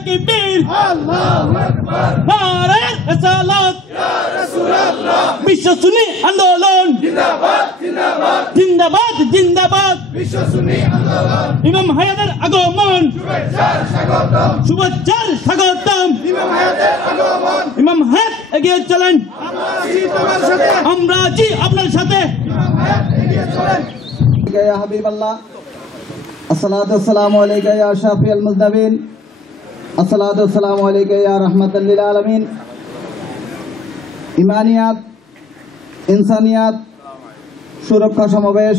তাকবীর আল্লাহু আকবার নারে রিসালাত ইয়া রাসূলুল্লাহ বিশ্ব সুন্নি আন্দোলন জিন্দাবাদ জিন্দাবাদ জিন্দাবাদ জিন্দাবাদ বিশ্ব সুন্নি আন্দোলন ইমাম হায়াতের আগমন শুভেচ্ছার স্বাগতম ইমাম হায়াতের আগমন ইমাম হায়াত এগিয়ে চলেন আমরা আছি আপনার সাথে ইমাম হায়াত এগিয়ে চলেন ইয়া হাবিবাল্লাহ আসসালাতু ওয়াসসালামু আলাইকা ইয়া শাফিউল মুজনাবিন আসসালাতু ওয়াসসালামু আলাইকা ইয়া রাহমাতাল লিল আলামিন ইমানিয়াত ইনসানিয়াত সুরক্ষা সমাবেশ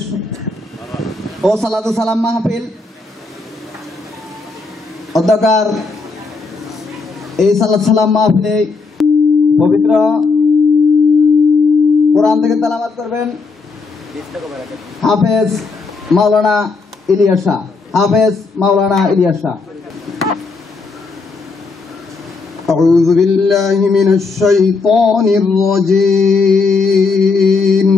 ও সালাতু সালাম মাহফিল অধ্যকার এই সালাত সালাম মাহফিলে পবিত্র কোরআন থেকে তেলাওয়াত করবেন হাফেজ মাওলানা ইলিয়াস শাহ হাফেজ মাওলানা ইলিয়াস শাহ أعوذ بالله من الشيطان الرجيم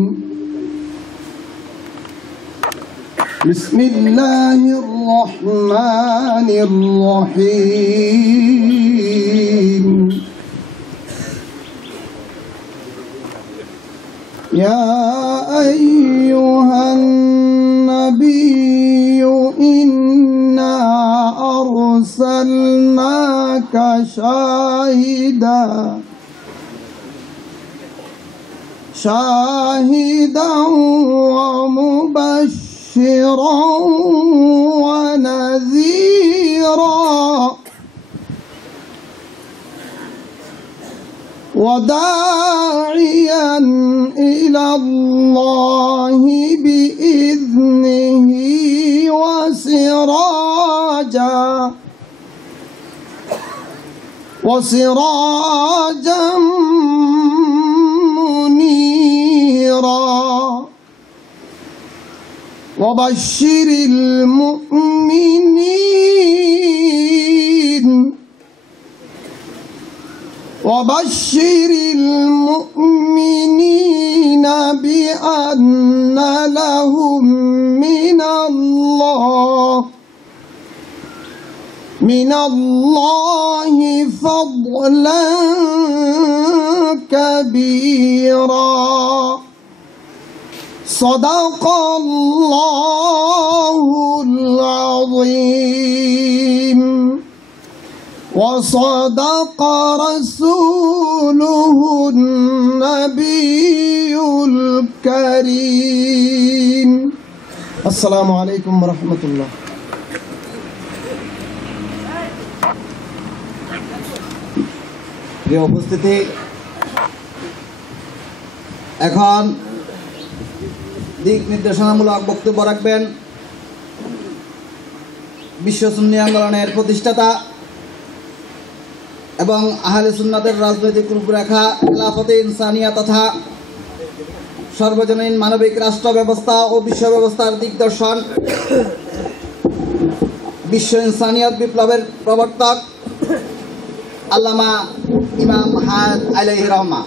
بسم الله الرحمن الرحيم يا أيها النبي إنا أرسلناك شاهدا ومبشرا ونذيرا وداعيا إلى الله بإذنه وسراجا منيرا وبشر المؤمنين بأن لهم من الله فضلا كبيرا صدق الله العظيم وصدق رسوله النبي الكريم السلام عليكم ورحمة الله প্রিয় উপস্থিতি এখন দিক নির্দেশনামূলক বক্তব্য রাখবেন বিশ্ব সুন্নি আন্দোলনের প্রতিষ্ঠাতা এবং আহলে সুন্নাতের রাজনৈতিক রূপরেখা খেলাফতে ইনসানিয়া তথা সর্বজনীন মানবিক রাষ্ট্র ব্যবস্থা ও বিশ্ব ব্যবস্থার দিগদর্শন বিশ্ব ইনসানিয়ত বিপ্লবের প্রবর্তক আল্লামা ইমাম হায়াত আলাইহি রহমা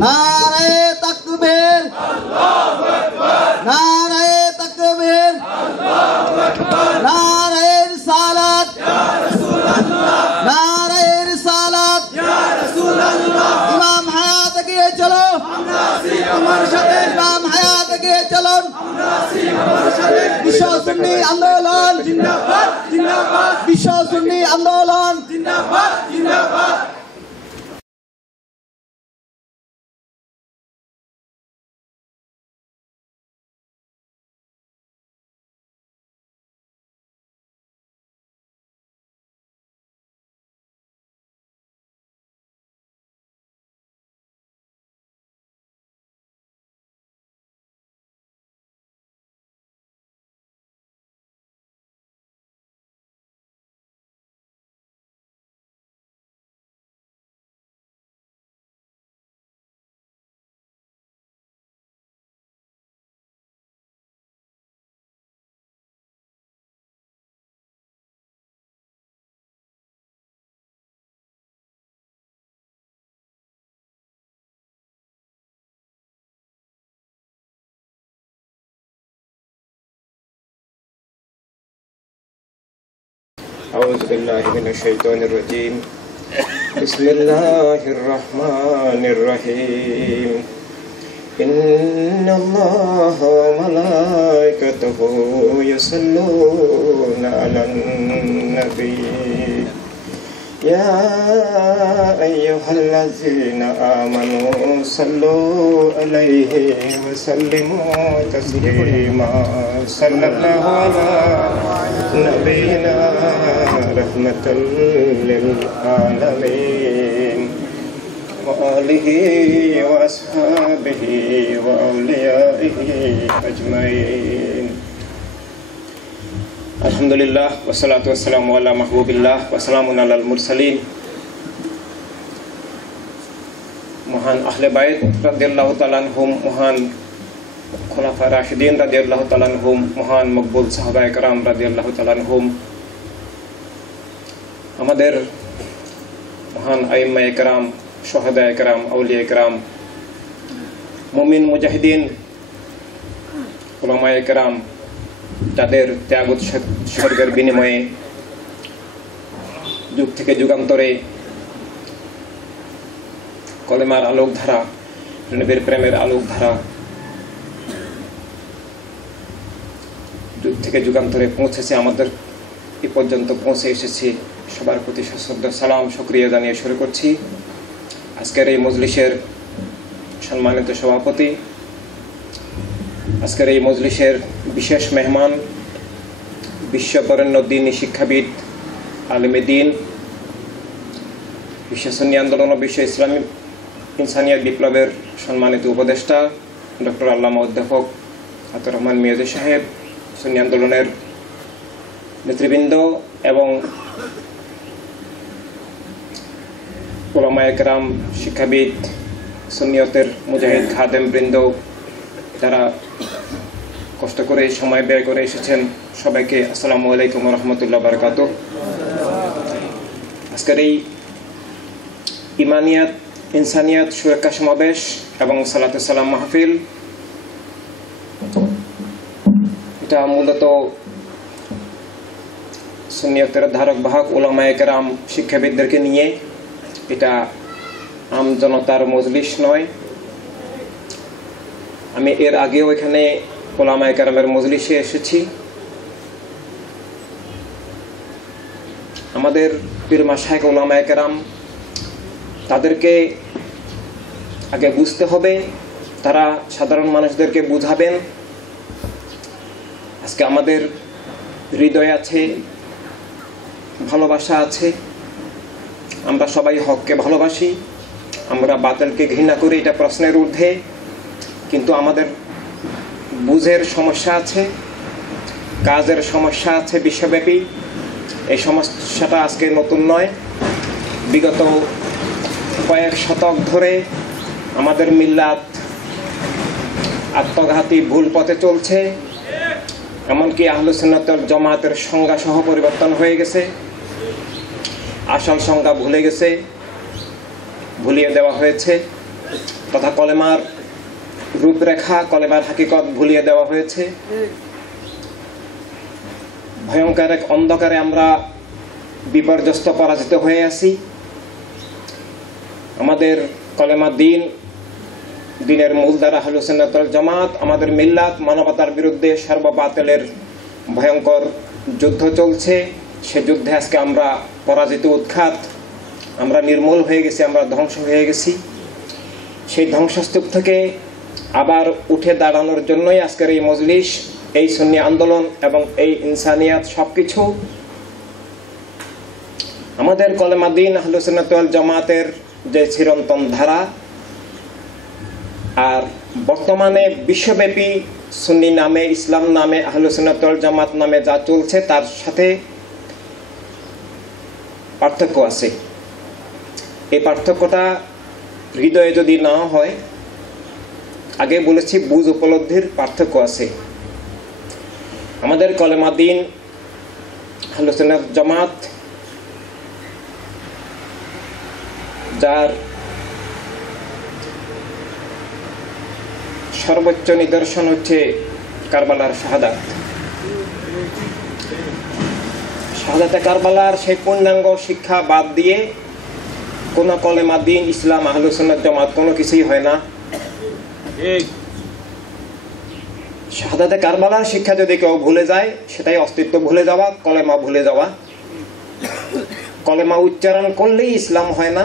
নারে তাকবীর আল্লাহু আকবার নারে তাকবীর আল্লাহু আকবার নারে রিসালাত ইয়া রাসূলুল্লাহ নারে রিসালাত ইয়া রাসূলুল্লাহ ইমাম হায়াত এগিয়ে চলো আমরা আছি তোমার সাথে ইমাম হায়াত এগিয়ে চলো আমরা আছি তোমার সাথে বিশ্ব সুন্নি আন্দোলন জিন্দাবাদ জিন্দাবাদ বিশ্ব সুন্নি আন্দোলন জিন্দাবাদ জিন্দাবাদ أعوذ بالله من الشيطان الرجيم بسم الله الرحمن الرحيم إن الله وملائكته يصلون على النبي يا أيها الذين آمنوا صلوا عليه وسلموا تسليما صلى الله على نبينا رحمة للعالمين وآله وأصحابه وأوليائه أجمعين আলহামদুলিল্লাহ ওয়াসসালাতু ওয়াসসালামু আলা মাহবুবিল্লাহ ওয়া সালামুন আলাল মুরসালিন। মহান আহলে বাইত রাদিয়াল্লাহু তাআলা আনহুম, মহান খোলাফা রাশিদিন রাদিয়াল্লাহু তাআলা আনহুম, মহান মকবুল সাহাবায়ে কেরাম রাদিয়াল্লাহু তাআলা আনহুম, আমাদের মহান আইম্মায়ে কেরাম, শুহাদায়ে কেরাম, আউলিয়ায়ে কেরাম, মুমিন মুজাহিদিন, উলামায়ে কেরাম, তাদের ত্যাগ উৎসর্গের বিনিময়ে যুগ থেকে যুগান্তরে কলেমার আলোক ধারা, নবীর প্রেমের আলোক ধারা যুগ থেকে যুগান্তরে পৌঁছেছে, আমাদের এ পর্যন্ত পৌঁছে এসেছে। সবার প্রতি সশ্রদ্ধ সালাম শুকরিয়া জানিয়ে শুরু করছি। আজকের এই মজলিসের সম্মানিত সভাপতি, আজকের এই মজলিসের বিশেষ মেহমান, বিশ্ববরেণ্য দ্বীনি শিক্ষাবিদ, আলেমে দ্বীন, বিশ্ব সুন্নি আন্দোলন ও বিশ্ব ইসলামী ইনসানিয়াত বিপ্লবের সম্মানিত উপদেষ্টা ডক্টর আল্লামা অধ্যাপক আতাউর রহমান মিয়াজি সাহেব, সুন্নি আন্দোলনের নেতৃবৃন্দ এবং উলামায়ে কেরাম, শিক্ষাবিদ, সুন্নিয়তের মুজাহিদ খাদেম বৃন্দ, যারা কষ্ট করে সময় ব্যয় করে এসেছেন, সবাইকে আসসালামু আলাইকুম ওয়া রাহমাতুল্লাহি ওয়া বারাকাতুহু। আজকের এই ইমানিয়াত ইনসানিয়াত সুরক্ষা সমাবেশ এবং সালাতু সালাম মাহফিল, এটা মূলত সুন্নিয়তের ধারক বাহক উলামায়ে কেরাম, শিক্ষাবিদদেরকে নিয়ে, এটা আম জনতার মজলিস নয়। আমি এর আগেও এখানে উলামায়ে কেরামের মজলিসে এসেছি। আমাদের পীর মাশায়েখ উলামায়ে কেরাম, তাদেরকে আগে বুঝতে হবে, তারা সাধারণ মানুষদেরকে বুঝাবেন। আজকে আমাদের হৃদয়ে আছে ভালোবাসা আছে, আমরা সবাই হককে ভালোবাসি, আমরা বাতিলকে ঘৃণা করি, এটা প্রশ্নের ঊর্ধ্বে। কিন্তু আমাদের বুঝের সমস্যা আছে, কাজের সমস্যা আছে বিশ্বব্যাপী। এই সমস্যাটা আজকে নতুন নয়, বিগত কয়েক শতক ধরে আমাদের মিল্লাত আত্মঘাতী ভুল পথে চলছে। এমনকি আহলুস সুন্নাত ওয়াল জামাতের সংজ্ঞা সহ পরিবর্তন হয়ে গেছে, আসল সংজ্ঞা ভুলে গেছে, ভুলিয়ে দেওয়া হয়েছে, তথা কলেমার রূপরেখা, কলেমার হাকিকত ভুলিয়ে দেওয়া হয়েছে। ভয়ঙ্কর এক অন্ধকারে আমরা বিপর্যস্ত, পরাজিত হয়ে আছি। আমাদের কলেমা দ্বীন, দ্বীনের মূলধারা আহলুস সুন্নাত ওয়াল জামাত, আমাদের মিল্লাত, মানবতার বিরুদ্ধে সর্ববাতিলের ভয়ঙ্কর যুদ্ধ চলছে। সে যুদ্ধে আজকে আমরা পরাজিত, উৎখাত, আমরা নির্মূল হয়ে গেছি, আমরা ধ্বংস হয়ে গেছি। সেই ধ্বংসস্তূপ থেকে আবার উঠে দাঁড়ানোর জন্যই আজকের এই মজলিস, এই সুন্নি আন্দোলন এবং এই ইনসানিয়াত সবকিছু। আমাদের কলেমা দ্বীন আহলুস সুন্নাত ওয়াল জামাতের যে চিরন্তন ধারা, আর বর্তমানে বিশ্বব্যাপী সুন্নি নামে, ইসলাম নামে, আহলুস সুন্নাত ওয়াল জামাত নামে যা চলছে, তার সাথে পার্থক্য আছে। এই পার্থক্যটা হৃদয়ে যদি না হয়, আগে বলেছি বুঝ উপলব্ধির পার্থক্য আছে। আমাদের কলেমা দ্বীন আহলুস সুন্নাত জামাত, যার সর্বোচ্চ নিদর্শন হচ্ছে কারবালার শাহাদাত। শাহাদাতে কারবালার সেই পূর্ণাঙ্গ শিক্ষা বাদ দিয়ে কোনো কলেমা, দ্বীন, ইসলাম, আহলুস সুন্নাত জামাত কোনো কিছুই হয় না। শাহাদাতে কারবালার শিক্ষা যদি কেউ ভুলে যায়, সেটাই অস্তিত্ব ভুলে যাওয়া, কলেমা ভুলে যাওয়া। কলেমা উচ্চারণ করলেই ইসলাম হয় না,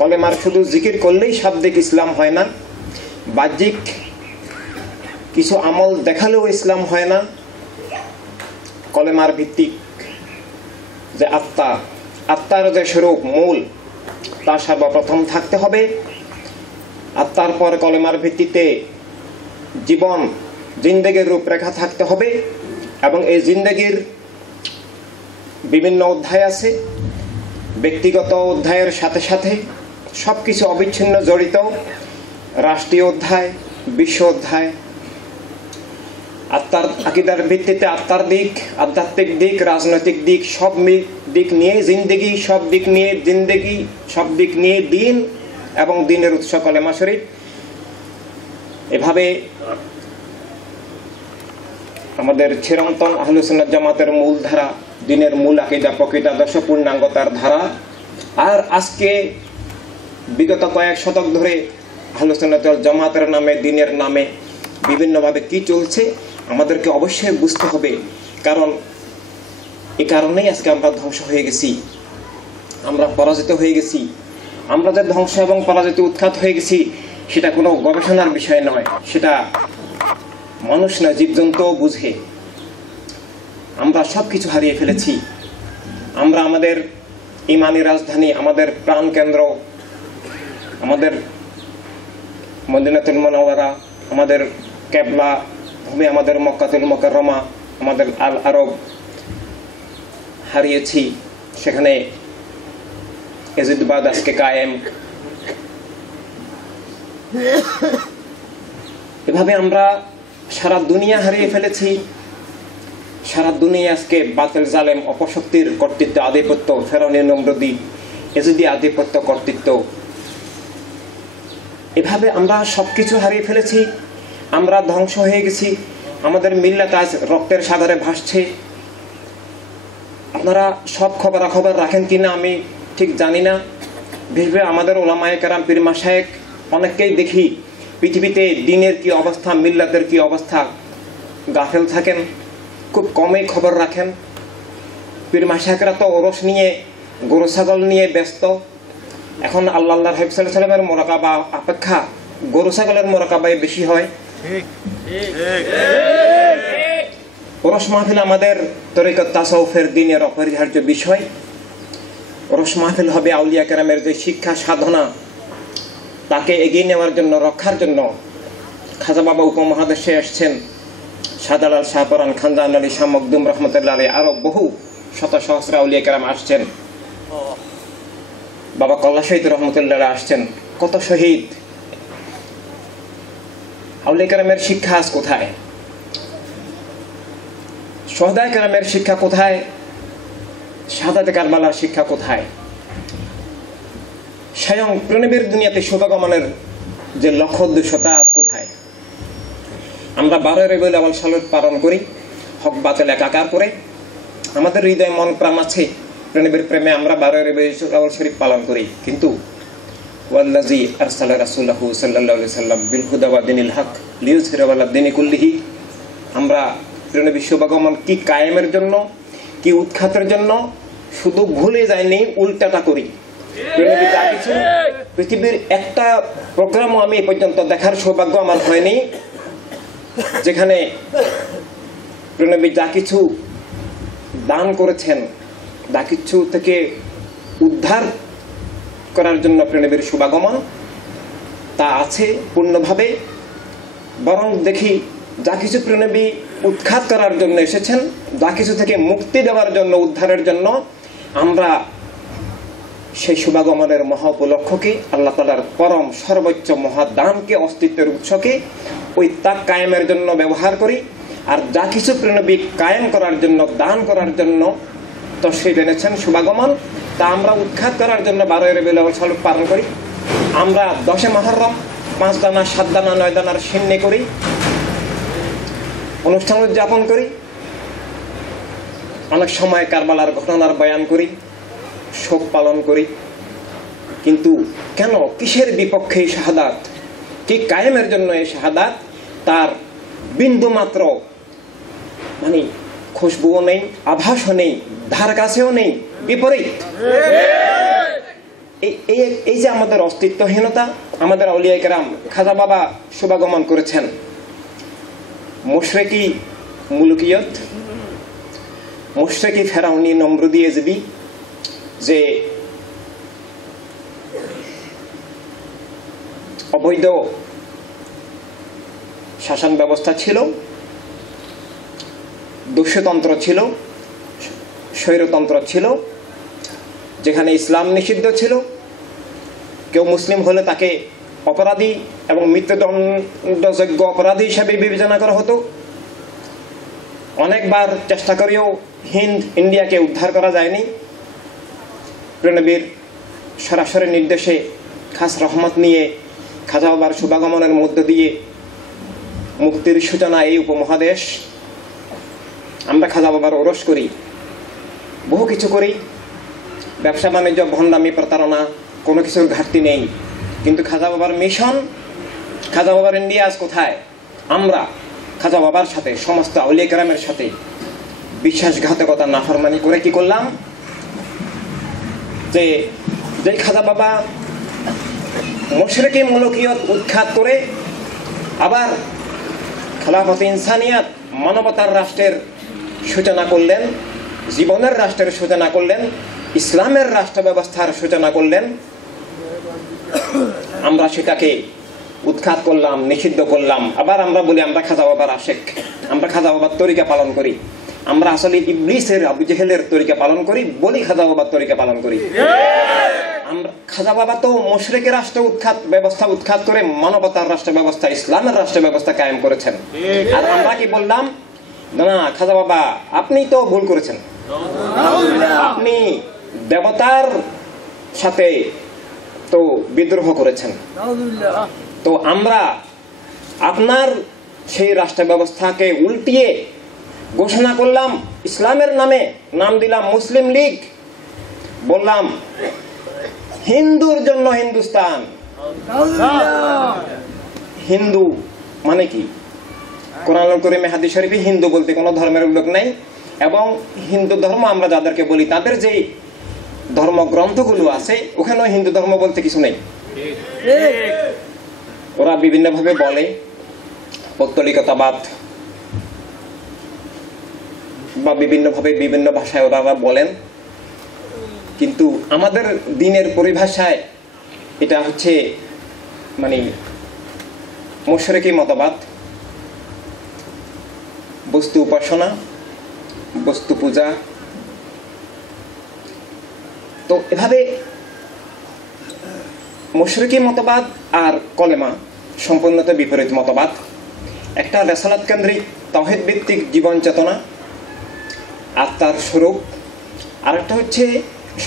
কলেমার শুধু জিকির করলেই শাব্দিক ইসলাম হয় না, বাহ্যিক কিছু আমল দেখালেও ইসলাম হয় না। কলেমার ভিত্তিক যে আত্মা, আত্মার যে স্বরূপ, মূল, তা সর্বপ্রথম থাকতে হবে। আত্মার পর কলেমার ভিত্তিতে জীবন, জিন্দেগির রূপরেখা থাকতে হবে। এবং এই জিন্দেগির বিভিন্ন অধ্যায় আছে, ব্যক্তিগত অধ্যায়ের সাথে সাথে সব কিছু অবিচ্ছিন্ন জড়িত। রাষ্ট্রীয় অধ্যায়, বিশ্ব অধ্যায়। আত্মার আকীদার ভিত্তিতে আত্মার দিক, আধ্যাত্মিক দিক, রাজনৈতিক দিক, সব দিক নিয়ে জিন্দেগি, সব দিক নিয়ে জিন্দেগি, সব দিক নিয়ে দিন এবং দিনের উৎস কলেমা শরীফ। এভাবে আমাদের চিরন্তন আহলুস সুন্নাত জামাতের মূল ধারা, দিনের মূল আকীদা, প্রকৃত আদর্শ, পূর্ণাঙ্গতার ধারা। আর আজকে বিগত কয়েক শতক ধরে আহলুস সুন্নাত ওয়াল জামাতের নামে, দিনের নামে বিভিন্নভাবে কি চলছে আমাদেরকে অবশ্যই বুঝতে হবে। কারণ এই কারণেই আজকে আমরা ধ্বংস হয়ে গেছি, আমরা পরাজিত হয়ে গেছি। আমরা যে ধ্বংস এবং পরাজিত, উৎখাত হয়ে গেছি, সেটা কোনো গবেষণার বিষয় নয়, সেটা মানুষ না, জীবজন্তুও বুঝে। আমরা সব কিছু হারিয়ে ফেলেছি। আমরা আমাদের ইমানি রাজধানী, আমাদের প্রাণকেন্দ্র, আমাদের মদিনাতুল মুনাওয়ারা, আমাদের কেবলা ভূমি, আমাদের মক্কাতুল মুকাররমা, আমাদের আল আরব হারিয়েছি। সেখানে এজিদবাদ আজকে কায়েম। এভাবে আমরা সারা দুনিয়া হারিয়ে ফেলেছি। সারা দুনিয়া আজকে বাতিল, জালেম, অপশক্তির কর্তৃত্ব, আধিপত্য, ফেরাউনি, নমরুদি, এজিদি আধিপত্য, কর্তৃত্ব। এভাবে আমরা সবকিছু হারিয়ে ফেলেছি। আমরা ধ্বংস হয়ে গেছি। আমাদের মিল্লাত আজ রক্তের সাগরে ভাসছে। আপনারা সব খবরাখবর রাখেন কিনা আমি ঠিক জানি না। ভেবে আমাদের ওলামায়ে কেরাম, পীর মাশায়েখ অনেককেই দেখি পৃথিবীতে দিনের কি অবস্থা, মিল্লাতের কি অবস্থা, গাফেল থাকেন, খুব কমই খবর রাখেন। পীর মাশায়েখরা তো ওরস নিয়ে, গরু ছাগল নিয়ে ব্যস্ত। এখন আল্লাহ হাবিব সাল্লাল্লাহু আলাইহি ওয়াসাল্লামের মুরাকাবা অপেক্ষা গরু ছাগলের মুরাকাবাই বেশি হয়। ওরস মাহফিল আমাদের তরিকত তাসাউফের দিনের অপরিহার্য বিষয়। ওরস মাহফিল হবে আউলিয়া কেরামের যে শিক্ষা সাধনা, তাকে এগিয়ে নেওয়ার জন্য, রক্ষার জন্য। খাজা বাবা উপমহাদেশে এসছেন, শাহজালাল, শাহপরান, খানজাহান আলী, শাহ মখদুম রহমতুল্লাহ আলাইহি, আরো বহু শত সহস্র আউলিয়া কেরাম আসছেন। বাবা কল্লা শহীদ রহমতুল্লাহ আসছেন। কত শহীদ! আউলিয়া কেরামের শিক্ষা আজ কোথায়? শহদায়ে কেরামের শিক্ষা কোথায়? শাহাদাতে কারবালার শিক্ষা কোথায়? স্বয়ং প্রণবের দুনিয়াতে শুভাগমনের যে লক্ষ্য উদ্দেশ্য, তা আজ কোথায়? আমরা 12 রবিউল আউয়াল সালত পালন করি, হক বাতিল একাকার করে। আমাদের হৃদয়ে মন প্রাণ আছে প্রণবের প্রেমে, আমরা 12 রবিউল আউয়াল শরীফ পালন করি। কিন্তু ওয়াল্লাযী আরসালা রাসূলাহু সাল্লাল্লাহু আলাইহি ওয়াসাল্লাম বিল হুদা ওয়া দীনিল হক লিইয়ুযহিরাহু আলা দীনি কুল্লিহি, আমরা প্রণবের শুভাগমন কি কায়েমের জন্য, কি উৎখাতের জন্য শুধু ভুলে যায়নি, উল্টাটা করি। পৃথিবীর একটা প্রোগ্রামও আমি এ পর্যন্ত দেখার সৌভাগ্য আমার হয়নি যেখানে প্রণবী যা কিছু দান করেছেন, যা কিছু থেকে উদ্ধার করার জন্য প্রণবীর শুভাগমন, তা আছে পূর্ণভাবে। বরং দেখি যা কিছু প্রণবী উৎখাত করার জন্য এসেছেন, যা কিছু থেকে মুক্তি দেওয়ার জন্য, উদ্ধারের জন্য, আমরা সেই শুভাগমনের মহা উপলক্ষকে, আল্লাহ তাআলার পরম সর্বোচ্চ মহাদানকে, অস্তিত্বের উৎসকে ওই তাক কায়েমের জন্য ব্যবহার করি। আর যা কিছু প্রণবী কায়েম করার জন্য, দান করার জন্য তশরিফ এনেছেন, শুভাগমন, তা আমরা উৎখাত করার জন্য 12 রবিউল আউয়াল সালত পালন করি। আমরা 10 মুহররম 5 দানা, 7 দানা, 9 দানার সিন্নি করি, অনুষ্ঠান উদযাপন করি। অনেক সময় কারবালার ঘটনার বয়ান করি, শোক পালন করি, কিন্তু কেন, কিসের বিপক্ষে এই শাহাদাত, কি কায়েমের জন্য এই শাহাদাত, তার বিন্দু মাত্র মানে খুশবুও নেই, আভাসও নেই, ধার কাছেও নেই, বিপরীত। এই যে আমাদের অস্তিত্বহীনতা, আমাদের আউলিয়া কেরাম খাজা বাবা শুভাগমন করেছেন মুশরিকি মুলকিয়ত, মুশরিকি ফেরাউনি নমরুদি এজবি, যে অবৈধ শাসন ব্যবস্থা ছিল, দস্যুতন্ত্র ছিল, স্বৈরতন্ত্র ছিল, যেখানে ইসলাম নিষিদ্ধ ছিল। কেউ মুসলিম হলে তাকে অপরাধী এবং মৃত্যুদণ্ডযোগ্য অপরাধী হিসেবে বিবেচনা করা হতো। অনেকবার চেষ্টা করেও ইন্ডিয়াকে উদ্ধার করা যায়নি। প্রেনবীর সরাসরি নির্দেশে খাস রহমত নিয়ে খাজা বাবার শুভাগমনের মধ্য দিয়ে মুক্তির সূচনা এই উপমহাদেশ। আমরা খাজা বাবার ওরস করি, বহু কিছু করি, ব্যবসা বাণিজ্য, ভণ্ডামি, প্রতারণা, কোনো কিছুর ঘাটতি নেই। কিন্তু খাজা বাবার মিশন, খাজা বাবার ইন্ডিয়া আজ কোথায়? আমরা খাজা বাবার সাথে, সমস্ত আউলিয়া কেরামের সাথে বিশ্বাসঘাতকতা, নাফরমানি করে কি করলাম? যে খাজা বাবা মুশরিকি মুলকিয়ত উৎখাত করে আবার খেলাফতে ইনসানিয়াত, মানবতার রাষ্ট্রের সূচনা করলেন, জীবনের রাষ্ট্রের সূচনা করলেন, ইসলামের রাষ্ট্র ব্যবস্থার সূচনা করলেন, আমরা সেটাকে উৎখাত করলাম, নিষিদ্ধ করলাম। আবার আমরা বলি আমরা খাজা বাবার আশেক, আমরা খাজা বাবার তরিকা পালন করি। আমরা আসলে ইবলিসের, আবু জেহেলের তরিকা পালন করি, বলি খাজা বাবার তরিকা পালন করি। আমরা খাজা বাবা তো মুশরিকি রাষ্ট্র ব্যবস্থা উৎখাত করে মানবতার রাষ্ট্র ব্যবস্থা, ইসলামের রাষ্ট্র ব্যবস্থা কায়েম করেছেন। আর আমরা কি বললাম? না, খাজা বাবা আপনি তো ভুল করেছেন, আপনি দেবতার সাথে তো বিদ্রোহ করেছেন। তো আমরা আপনার সেই রাষ্ট্র ব্যবস্থাকে উল্টিয়ে ঘোষণা করলাম ইসলামের নামে, নাম দিলাম মুসলিম লীগ, বললাম হিন্দুর জন্য হিন্দুস্তান। হিন্দু মানে কি? কোরআন কারীমে, হাদিস শরীফে হিন্দু বলতে কোনো ধর্মের উল্লেখ নাই। এবং হিন্দু ধর্ম আমরা যাদেরকে বলি, তাদের যে ধর্মগ্রন্থগুলো আছে ওখানেও হিন্দু ধর্ম বলতে কিছু নেই। ওরা বিভিন্নভাবে বলে, পৌত্তলিকতাবাদ বা বিভিন্নভাবে বিভিন্ন ভাষায় ওরা বলেন, কিন্তু আমাদের দিনের পরিভাষায় এটা হচ্ছে মানে মুশরিকি মতবাদ, বস্তু উপাসনা, বস্তু পূজা। তো এভাবে মুশরিকি মতবাদ আর কলেমা সম্পূর্ণত বিপরীত মতবাদ। একটা রেসালাত কেন্দ্রিক তাওহীদ ভিত্তিক জীবন চেতনা, আত্মার স্বরূপ, আর একটা হচ্ছে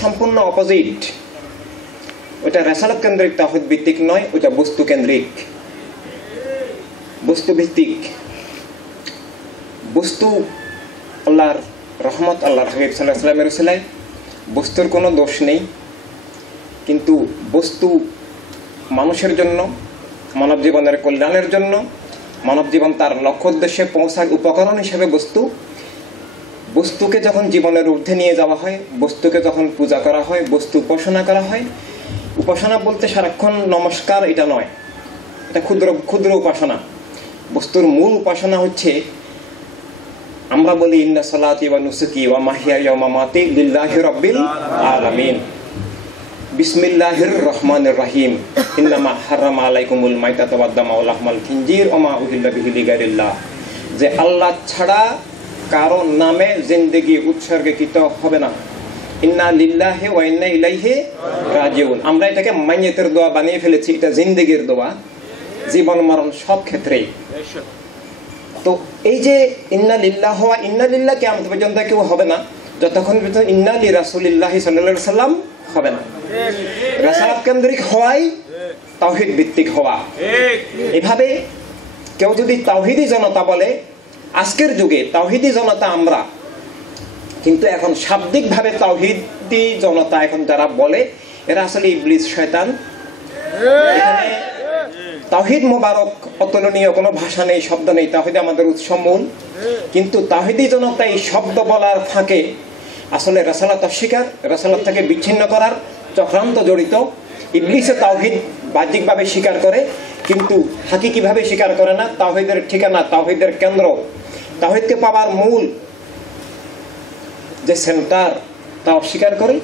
সম্পূর্ণ অপোজিট। ওটা রেসালাত কেন্দ্রিক তাওহীদ ভিত্তিক নয়, ওটা বস্তু কেন্দ্রিক, বস্তু ভিত্তিক। বস্তু আল্লাহর রহমত, আল্লাহর হাবিব সাল্লাল্লাহু আলাইহি ওয়াসাল্লামের উসিলায়, বস্তুর কোনো দোষ নেই, কিন্তু বস্তু মানুষের জন্য, মানব জীবনের কল্যাণের জন্য, মানব জীবন তার লক্ষ্য উদ্দেশ্যে পৌঁছার উপকরণ হিসেবে বস্তুকে যখন জীবনের ঊর্ধ্বে নিয়ে যাওয়া হয়, বস্তুকে যখন পূজা করা হয়, বস্তু উপাসনা করা হয়। উপাসনা বলতে সারাক্ষণ নমস্কার এটা নয়, এটা ক্ষুদ্র ক্ষুদ্র উপাসনা। বস্তুর মূল উপাসনা হচ্ছে, আমরা বলি ইন্না সালাতি ওয়া নুসুকি ওয়া মাহইয়ায়া ওয়া মামাতি লিল্লাহি রাব্বিল আলামিন, বিসমিল্লাহির রহমানির রহিম, ইন্নামা হারামা আলাইকুমুল মাইতাতা ওয়াদ দামা ওয়া লাহমাল খিনজির ওয়া মা উহিল্লা বিহি লিগাইরিল্লাহ, যে আল্লাহ ছাড়া কারো নামে জিন্দেগি উৎসর্গীকৃত হবে না। ইন্না লিল্লাহি ওয়া ইন্না ইলাইহি রাজিউন। আমরা এটাকে মাইয়াতের দোয়া বানিয়ে ফেলেছি, এটা জিন্দেগির দোয়া, জীবন মরণ সব ক্ষেত্রেই। তো এই যে ইন্না লিল্লাহ ওয়া ইন্না লিল্লাহ কিয়ামত পর্যন্ত কেউ হবে না যতক্ষণ পর্যন্ত ইন্না লি রাসূলিল্লাহি সাল্লাল্লাহু আলাইহি সাল্লাম হবে না। রাসালাত কেন্দ্রিক হওয়াই তাওহীদ ভিত্তিক হওয়া। এভাবে কেউ যদি তাওহীদি জনতা বলে, আজকের যুগে তাওহীদি জনতা আমরা, কিন্তু এখন শাব্দিকভাবে তাওহীদি জনতা এখন যারা বলে এরা আসলে ইবলিস শয়তান। এখানে তাওহীদ মোবারক অতুলনীয় কোনো ভাষা নেই, শব্দ নেই, তাওহীদ আমাদের উৎস মূল। কিন্তু তাওহীদি জনতা এই শব্দ বলার ফাঁকে আসলে রাসালাত অস্বীকার, রাসালাত থেকে বিচ্ছিন্ন করার চক্রান্ত জড়িত। ইবলিসে তাওহীদ বাহ্যিকভাবে স্বীকার করে কিন্তু হাকিকিভাবে স্বীকার করে না। তাওহীদের ঠিকানা, তাওহীদের কেন্দ্র, তাওহীদকে পাওয়ার মূল যে সেন্টার তা অস্বীকার করে।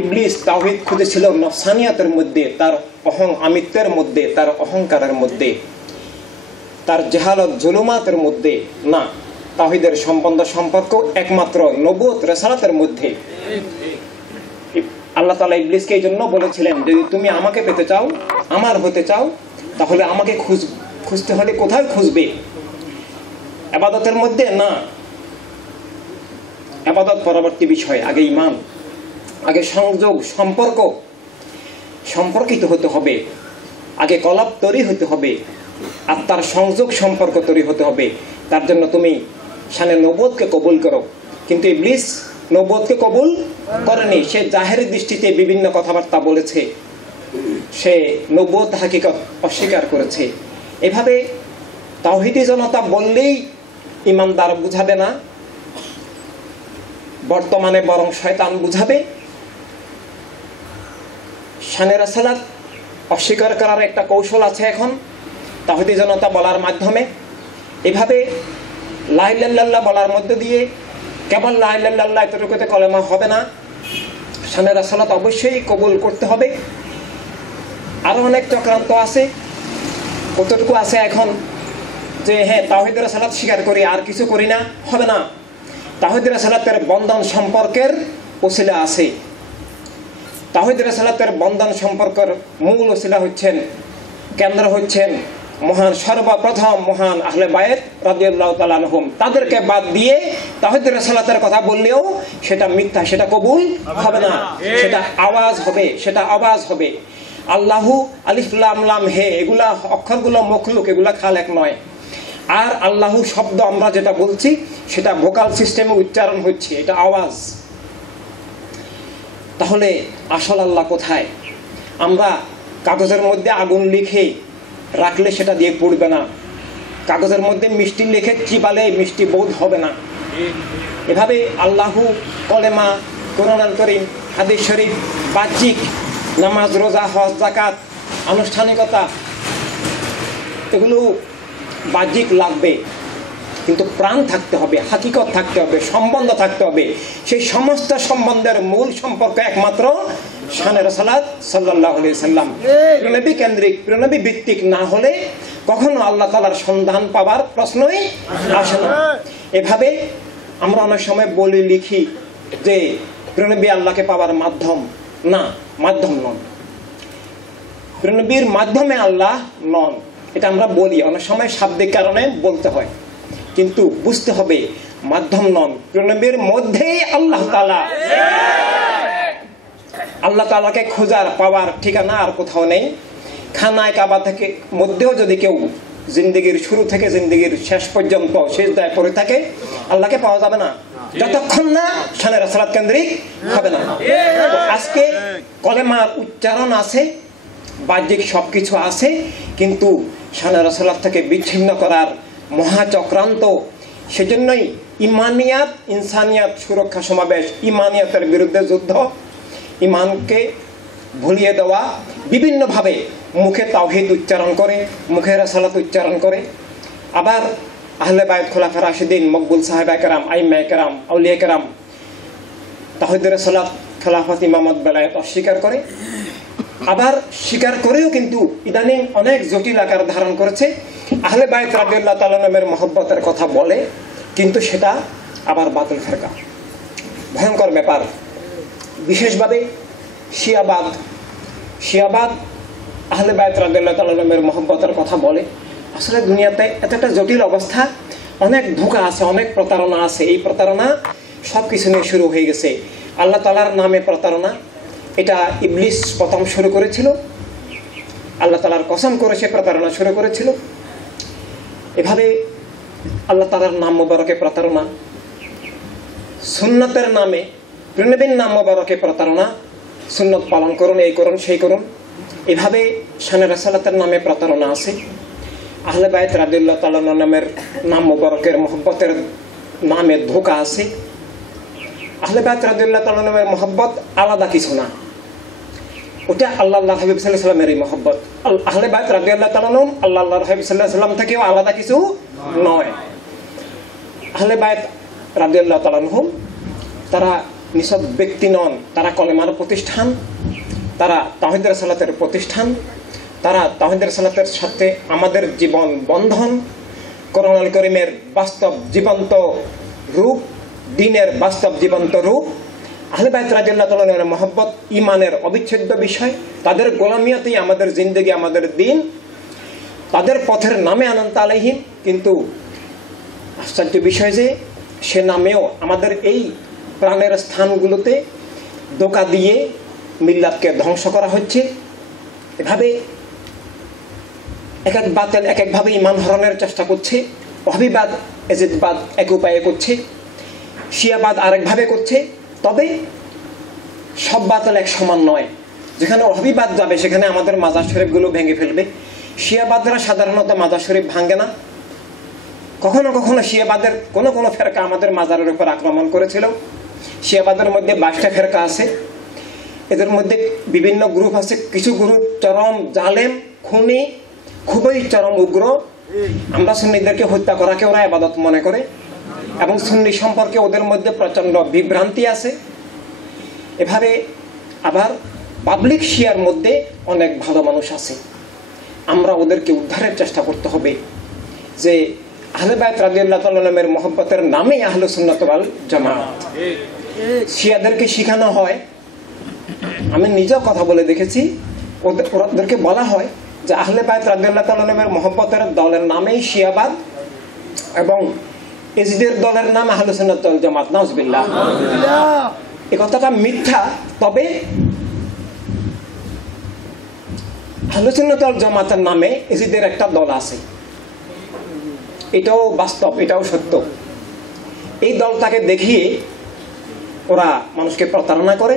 ইবলিস তাওহীদ খুঁজেছিল নফসানিয়াতের মধ্যে, তার আমিত্বের মধ্যে, তার অহংকারের মধ্যে, তার জাহালত জুলুমাতের মধ্যে না। তাওহীদের সম্পর্ক একমাত্র নবুয়ত রিসালাতের মধ্যে। আল্লাহ তাআলা ইবলিসকে এই জন্য বলেছিলেন, যদি তুমি আমাকে পেতে চাও, আমার হতে চাও, তাহলে আমাকে খুঁজতে হলে কোথায় খুঁজবে? ইবাদতের মধ্যে না। ইবাদত পরবর্তী বিষয়, আগে ঈমান, আগে সংযোগ, সম্পর্কিত হতে হবে, আগে কলব তৈরি হতে হবে, আত্মার সংযোগ সম্পর্ক তৈরি হতে হবে। তার জন্য তুমি শানে নবুয়তকে কবুল করো। কিন্তু ইবলিস নবুয়তকে কবুল করেনি, সে জাহেরি দৃষ্টিতে বিভিন্ন কথাবার্তা বলেছে, সে নবুয়ত হাকিকত অস্বীকার করেছে। এভাবে তাওহীদি জনতা বললেই ইমানদার বুঝাবে না, বর্তমানে বরং শয়তান বুঝাবে। শানে রাসালাত অস্বীকার করার একটা কৌশল আছে এখন তাওহীদি জনতা বলার মাধ্যমে। এভাবে লা ইলাহা ইল্লাল্লাহ বলার মধ্য দিয়ে কেবল লা ইলাহা ইল্লাল্লাহ এতটুকুতে কলেমা হবে না, শানে রাসালাত অবশ্যই কবুল করতে হবে। আরো অনেক চক্রান্ত আছে। কতটুকু আছে এখন যে হ্যাঁ তাওহীদ রাসালাত স্বীকার করি আর কিছু করি না, হবে না। তাওহীদ রাসালাতের বন্ধন সম্পর্কের ওসিলা আছে। তাওহীদ রাসালাতের বন্ধন সম্পর্কের মূল ওসিলা হচ্ছেন, কেন্দ্র হচ্ছেন মহান, সর্বপ্রথম মহান আহলে বায়ত রাদিয়াল্লাহু তাআলা আনহুম। তাদেরকে বাদ দিয়ে তাওহীদ রাসালাতের কথা বললেও সেটা মিথ্যা, সেটা কবুল হবে না, সেটা আওয়াজ হবে। আল্লাহু, আলিফ লাম লাম হে, এগুলা অক্ষরগুলো মখলুক, এগুলা খালেক নয়। আর আল্লাহু শব্দ আমরা যেটা বলছি সেটা ভোকাল সিস্টেমে উচ্চারণ হচ্ছে, এটা আওয়াজ। তাহলে আসল আল্লাহ কোথায়? আমরা কাগজের মধ্যে আগুন লিখে রাখলে সেটা দিয়ে পড়বে না, কাগজের মধ্যে মিষ্টি লিখে চিবালে মিষ্টি বোধ হবে না। এভাবে আল্লাহু, কলেমা, কোরআনুল কারীম, হাদিস শরীফ, বাহ্যিক নামাজ, রোজা, হজ, যাকাত, আনুষ্ঠানিকতা, এগুলো বাহ্যিক লাগবে, কিন্তু প্রাণ থাকতে হবে, হাকিকত থাকতে হবে, সম্বন্ধ থাকতে হবে। সেই সমস্ত সম্বন্ধের মূল সম্পর্ক একমাত্র শানে রাসালাত সাল্লাল্লাহু আলাইহি সাল্লাম। প্রিয়নবী কেন্দ্রিক, প্রিয়নবী ভিত্তিক না হলে কখনো আল্লাহ তাআলার সন্ধান পাওয়ার প্রশ্নই আসে না। এভাবে আমরা অনেক সময় বলি, লিখি যে প্রিয়নবী আল্লাহকে পাওয়ার মাধ্যম। না, মাধ্যম নন। প্রিয়নবীর মাধ্যমে আল্লাহ নন, এটা আমরা বলি, অনেক সময় শাব্দিক কারণে বলতে হয়, কিন্তু বুঝতে হবে মাধ্যম নন, প্রিয়নবীর মধ্যেই আল্লাহ তাআলা। আল্লাহ তাআলাকে খোঁজার, পাওয়ার ঠিকানা আর কোথাও নেই। খানায় কাবা থেকে মধ্যেও যদি কেউ জিন্দেগির শুরু থেকে জিন্দেগির শেষ পর্যন্ত সিজদায় পড়ে থাকে, আল্লাহকে পাওয়া যাবে না যতক্ষণ না শানে রাসালাত কেন্দ্রিক হবে না। আজকে কলেমার উচ্চারণ আছে, বাহ্যিক সবকিছু আছে, কিন্তু শানে রাসালাত থেকে বিচ্ছিন্ন করার মহাচক্রান্ত। সেজন্যই ইমানিয়াত, ইনসানিয়াত সুরক্ষা সমাবেশ, ইমানিয়াতের বিরুদ্ধে যুদ্ধ, ইমানকে ভুলিয়ে দেওয়া, বিভিন্নভাবে মুখে তাওহীদ উচ্চারণ করে, মুখে রাসালাত উচ্চারণ করে, আবার আহলে বায়ত, খোলাফা রাশিদিন, মকবুল সাহাবায়ে কেরাম, আইম্মায়ে কেরাম, আউলিয়ায়ে কেরাম তাওহীদ রাসালাত, খেলাফত, ইমামত, বেলায়েত অস্বীকার করে। আবার স্বীকার করেও কিন্তু ইদানিং অনেক জটিল আকার ধারণ করেছে। আহলে বায়ত রাদিয়াল্লাহু তাআলা নামের মহব্বতের কথা বলে, কিন্তু সেটা আবার বাতিল ফেরকা। ভয়ঙ্কর ব্যাপার। বিশেষভাবে শিয়াবাদ আহলে বায়ত রাদিয়াল্লাহু তাআলা নামের মহব্বতের কথা বলে। আসলে দুনিয়াতে এতটা জটিল অবস্থা, অনেক ধোঁকা আছে, অনেক প্রতারণা আছে। এই প্রতারণা সব কিছু নিয়ে শুরু হয়ে গেছে। আল্লাহ তাআলার নামে প্রতারণা, এটা ইবলিস প্রথম শুরু করেছিল। আল্লাহ তাআলার কসম করে সে প্রতারণা শুরু করেছিল। এভাবে আল্লাহ তাআলার নাম মোবারকে প্রতারণা, সুন্নতের নামে প্রণবীন নাম মোবারকে প্রতারণা, সুন্নত পালন করুন, এই করুন সেই করুন, এভাবে শানে রাসালাতের নামে প্রতারণা আছে। আহলে বায়ত রাদিয়াল্লাহু তাআলা নামের নাম মোবারকের মহব্বতের নামে ধোঁকা আছে। আহলে বায়ত রাদিয়াল্লাহু তাআলা নামের মহব্বত আলাদা কিছু না, ওটা আল্লাহ আল্লাহ হাবিব সাল্লাল্লাহু আলাইহি ওয়াসাল্লামেরই মহব্বত। আহলে বায়ত রাদিয়াল্লাহু তাআলা নাম আল্লাহ আল্লাহ হাবিব সাল্লাল্লাহু আলাইহি ওয়াসাল্লাম থেকেও আলাদা কিছু নয়। আহলে বায়ত রাদিয়াল্লাহু তাআলা আনহুম তারা নিছক ব্যক্তি নন, তারা কলেমার প্রতিষ্ঠান, তারা তাওহীদ রাসালাতের প্রতিষ্ঠান, তারা তাওহীদ রাসালাতের সাথে আমাদের জীবন বন্ধন, কোরআনুল কারীমের বাস্তব জীবন্ত রূপ, দ্বীনের বাস্তব জীবন্ত রূপ। আহলে বায়ত রাদিয়াল্লাহু তাআলা আনহুর মহব্বত ঈমানের অবিচ্ছেদ্য বিষয়। তাদের গোলামিয়তেই আমাদের জিন্দেগি, আমাদের দিন, তাদের পথের নামে আনন্ত আলাইহিম। কিন্তু আশ্চর্য বিষয় যে সে নামেও আমাদের এই প্রাণের স্থানগুলোতে ধোঁকা দিয়ে মিল্লাতকে ধ্বংস করা হচ্ছে। এভাবে এক এক বাতিল এক একভাবে ঈমান হরণের চেষ্টা করছে। ওয়াহাবিবাদ, এজিদবাদ এক উপায়ে করছে, শিয়াবাদ আরেকভাবে করছে। তবে সব বাতিল এক সমান নয়। যেখানে ওয়াহাবিবাদ যাবে সেখানে আমাদের মাজার শরীফগুলো ভেঙে ফেলবে। শিয়াবাদরা সাধারণত মাজার শরীফ ভাঙে না। কখনো কখনো শিয়াবাদের কোনো কোনো ফেরকা আমাদের মাজারের উপর আক্রমণ করেছিল। শিয়াবাদের মধ্যে 22টা ফেরকা আছে। এদের মধ্যে বিভিন্ন গ্রুপ আছে। কিছু গ্রুপ চরম জালেম, খুনি, খুবই চরম উগ্র। আমরা সুন্নিদেরকে হত্যা করাকে ওরা ইবাদত মনে করে এবং সুন্নি সম্পর্কে ওদের মধ্যে প্রচন্ড বিভ্রান্তি আছে। এভাবে আবার পাবলিক শিয়ার মধ্যে অনেক ভালো মানুষ আছে। আমরা ওদেরকে উদ্ধারের চেষ্টা করতে হবে যে আহলে বায়ত রাদিয়াল্লাহু তাআলা নামের মহব্বতের নামেই আহলে সুন্নাত ওয়াল জামাত। শিয়াদেরকে শেখানো হয়, আমি নিজেও কথা বলে দেখেছি, ওদেরকে বলা হয় যে আহলে বায়ত রাদিয়াল্লাহু তাআলা নামের মহব্বতের দলের নামেই শিয়াবাদ এবং এজিদের দলের নাম আহলে সুন্নাত ওয়াল জামাত। নাউজুবিল্লাহ, এই কথাটা মিথ্যা। তবে আহলে সুন্নাত ওয়াল জামাতের নামে এজিদের একটা দল আছে, এটাও বাস্তব, এটাও সত্য। এই দলটাকে দেখিয়ে ওরা মানুষকে প্রতারণা করে।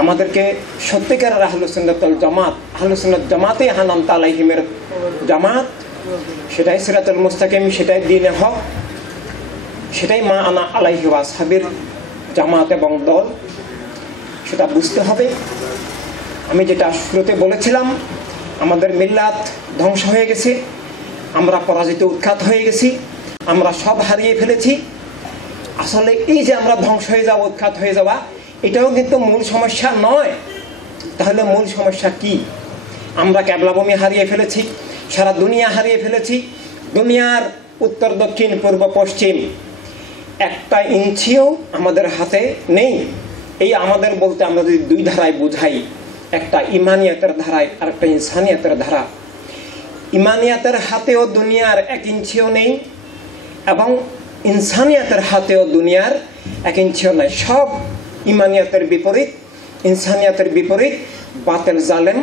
আমাদেরকে সত্যিকারের আহলে সুন্নাত ওয়াল জামাত, আহলে সুন্নাত জামাতে আনন্ত আলাইহিমের জামাত, সেটাই সিরাতুল মুস্তাকিম, সেটাই দ্বীনে হক, সেটাই মা আনা আলাইহি ওয়া আসহাবির জামাত এবং দল, সেটা বুঝতে হবে। আমি যেটা শুরুতে বলেছিলাম, আমাদের মিল্লাত ধ্বংস হয়ে গেছে, আমরা পরাজিত উৎখাত হয়ে গেছি, আমরা সব হারিয়ে ফেলেছি। আসলে এই যে আমরা ধ্বংস হয়ে যাওয়া, উৎখাত হয়ে যাওয়া, এটাও কিন্তু মূল সমস্যা নয়। তাহলে মূল সমস্যা কি? আমরা ক্যাবলাভূমি হারিয়ে ফেলেছি, সারা দুনিয়া হারিয়ে ফেলেছি। দুনিয়ার উত্তর দক্ষিণ পূর্ব পশ্চিম একটা ইঞ্চিও আমাদের হাতে নেই। এই আমাদের বলতে আমরা যদি দুই ধারায় বুঝাই, একটা ইমানিয়াতের ধারায় আর একটা ইনসানিয়াতের ধারা। ইমানিয়াতের হাতেও দুনিয়ার 1 ইঞ্চিও নেই এবং ইনসানিয়াতের হাতেও দুনিয়ার 1 ইঞ্চিও নেই। সব ইমানিয়াতের বিপরীত, ইনসানিয়াতের বিপরীত। বাতিল, জালেম,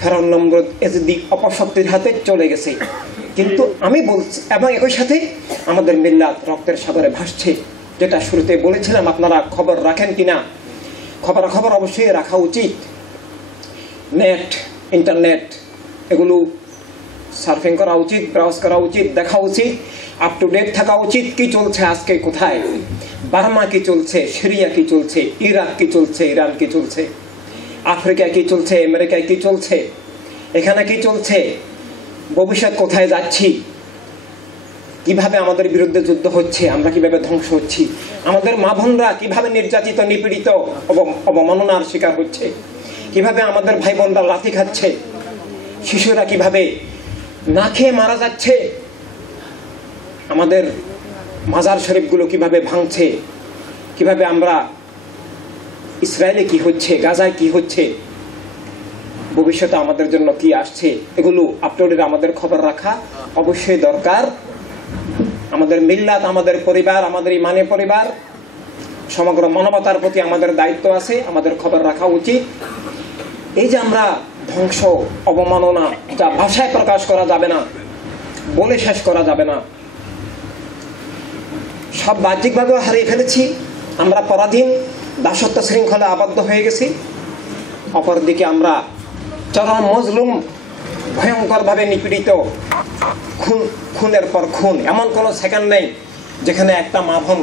ফেরাউন, নমরুদ, এজিদি অপশক্তির হাতে চলে গেছে। কিন্তু আমি বলছি, এবং একই সাথে আমাদের মিল্লাত রক্তের সাগরে ভাসছে। যেটা শুরুতে বলেছিলাম, আপনারা খবর রাখেন কিনা? খবর অবশ্যই রাখা উচিত। নেট, ইন্টারনেট এগুলো সার্ফিং করা উচিত, ব্রাউজ করা উচিত, দেখা উচিত, আপ টু ডেট থাকা উচিত। কি চলছে আজকে কোথায়? বার্মা কি চলছে, সিরিয়া কি চলছে, ইরাক কি চলছে, ইরান কি চলছে, আফ্রিকা কি চলছে, আমেরিকায় কি চলছে, এখানে কি চলছে, ভবিষ্যৎ কোথায় যাচ্ছি, কিভাবে আমাদের বিরুদ্ধে যুদ্ধ হচ্ছে, আমরা কিভাবে ধ্বংস হচ্ছি, আমাদের মা বোনরা কিভাবে নির্যাতিত, নিপীড়িত, অবমাননার শিকার হচ্ছে, কিভাবে আমাদের ভাই বোনরা লাথি খাচ্ছে, শিশুরা কিভাবে না খেয়ে মারা যাচ্ছে, আমাদের মাজার শরীফগুলো কিভাবে ভাঙছে, কিভাবে আমরা ইসরায়েলে কি হচ্ছে, গাজায় কি হচ্ছে, ভবিষ্যতে আমাদের জন্য কি আসছে, এগুলো আপলোডের আমাদের খবর রাখা অবশ্যই দরকার। আমাদের মিল্লাত, আমাদের পরিবার, আমাদের ইমানে পরিবার, সমগ্র মানবতার প্রতি আমাদের দায়িত্ব আছে, আমাদের খবর রাখা উচিত। এই যে আমরা ধ্বংস, অবমাননা, যা ভাষায় প্রকাশ করা যাবে না, বলে শেষ করা যাবে না, সব বাহ্যিকভাবেও হারিয়ে ফেলেছি, আমরা পরাধীন দাসত্ব শৃঙ্খলা আবদ্ধ হয়ে গেছি। অপরদিকে আমরা চরম মজলুম, ভয়ঙ্করভাবে নিপীড়িত, খুনের পর খুন, এমন কোনো সেকেন্ড নেই যেখানে একটা মা বোন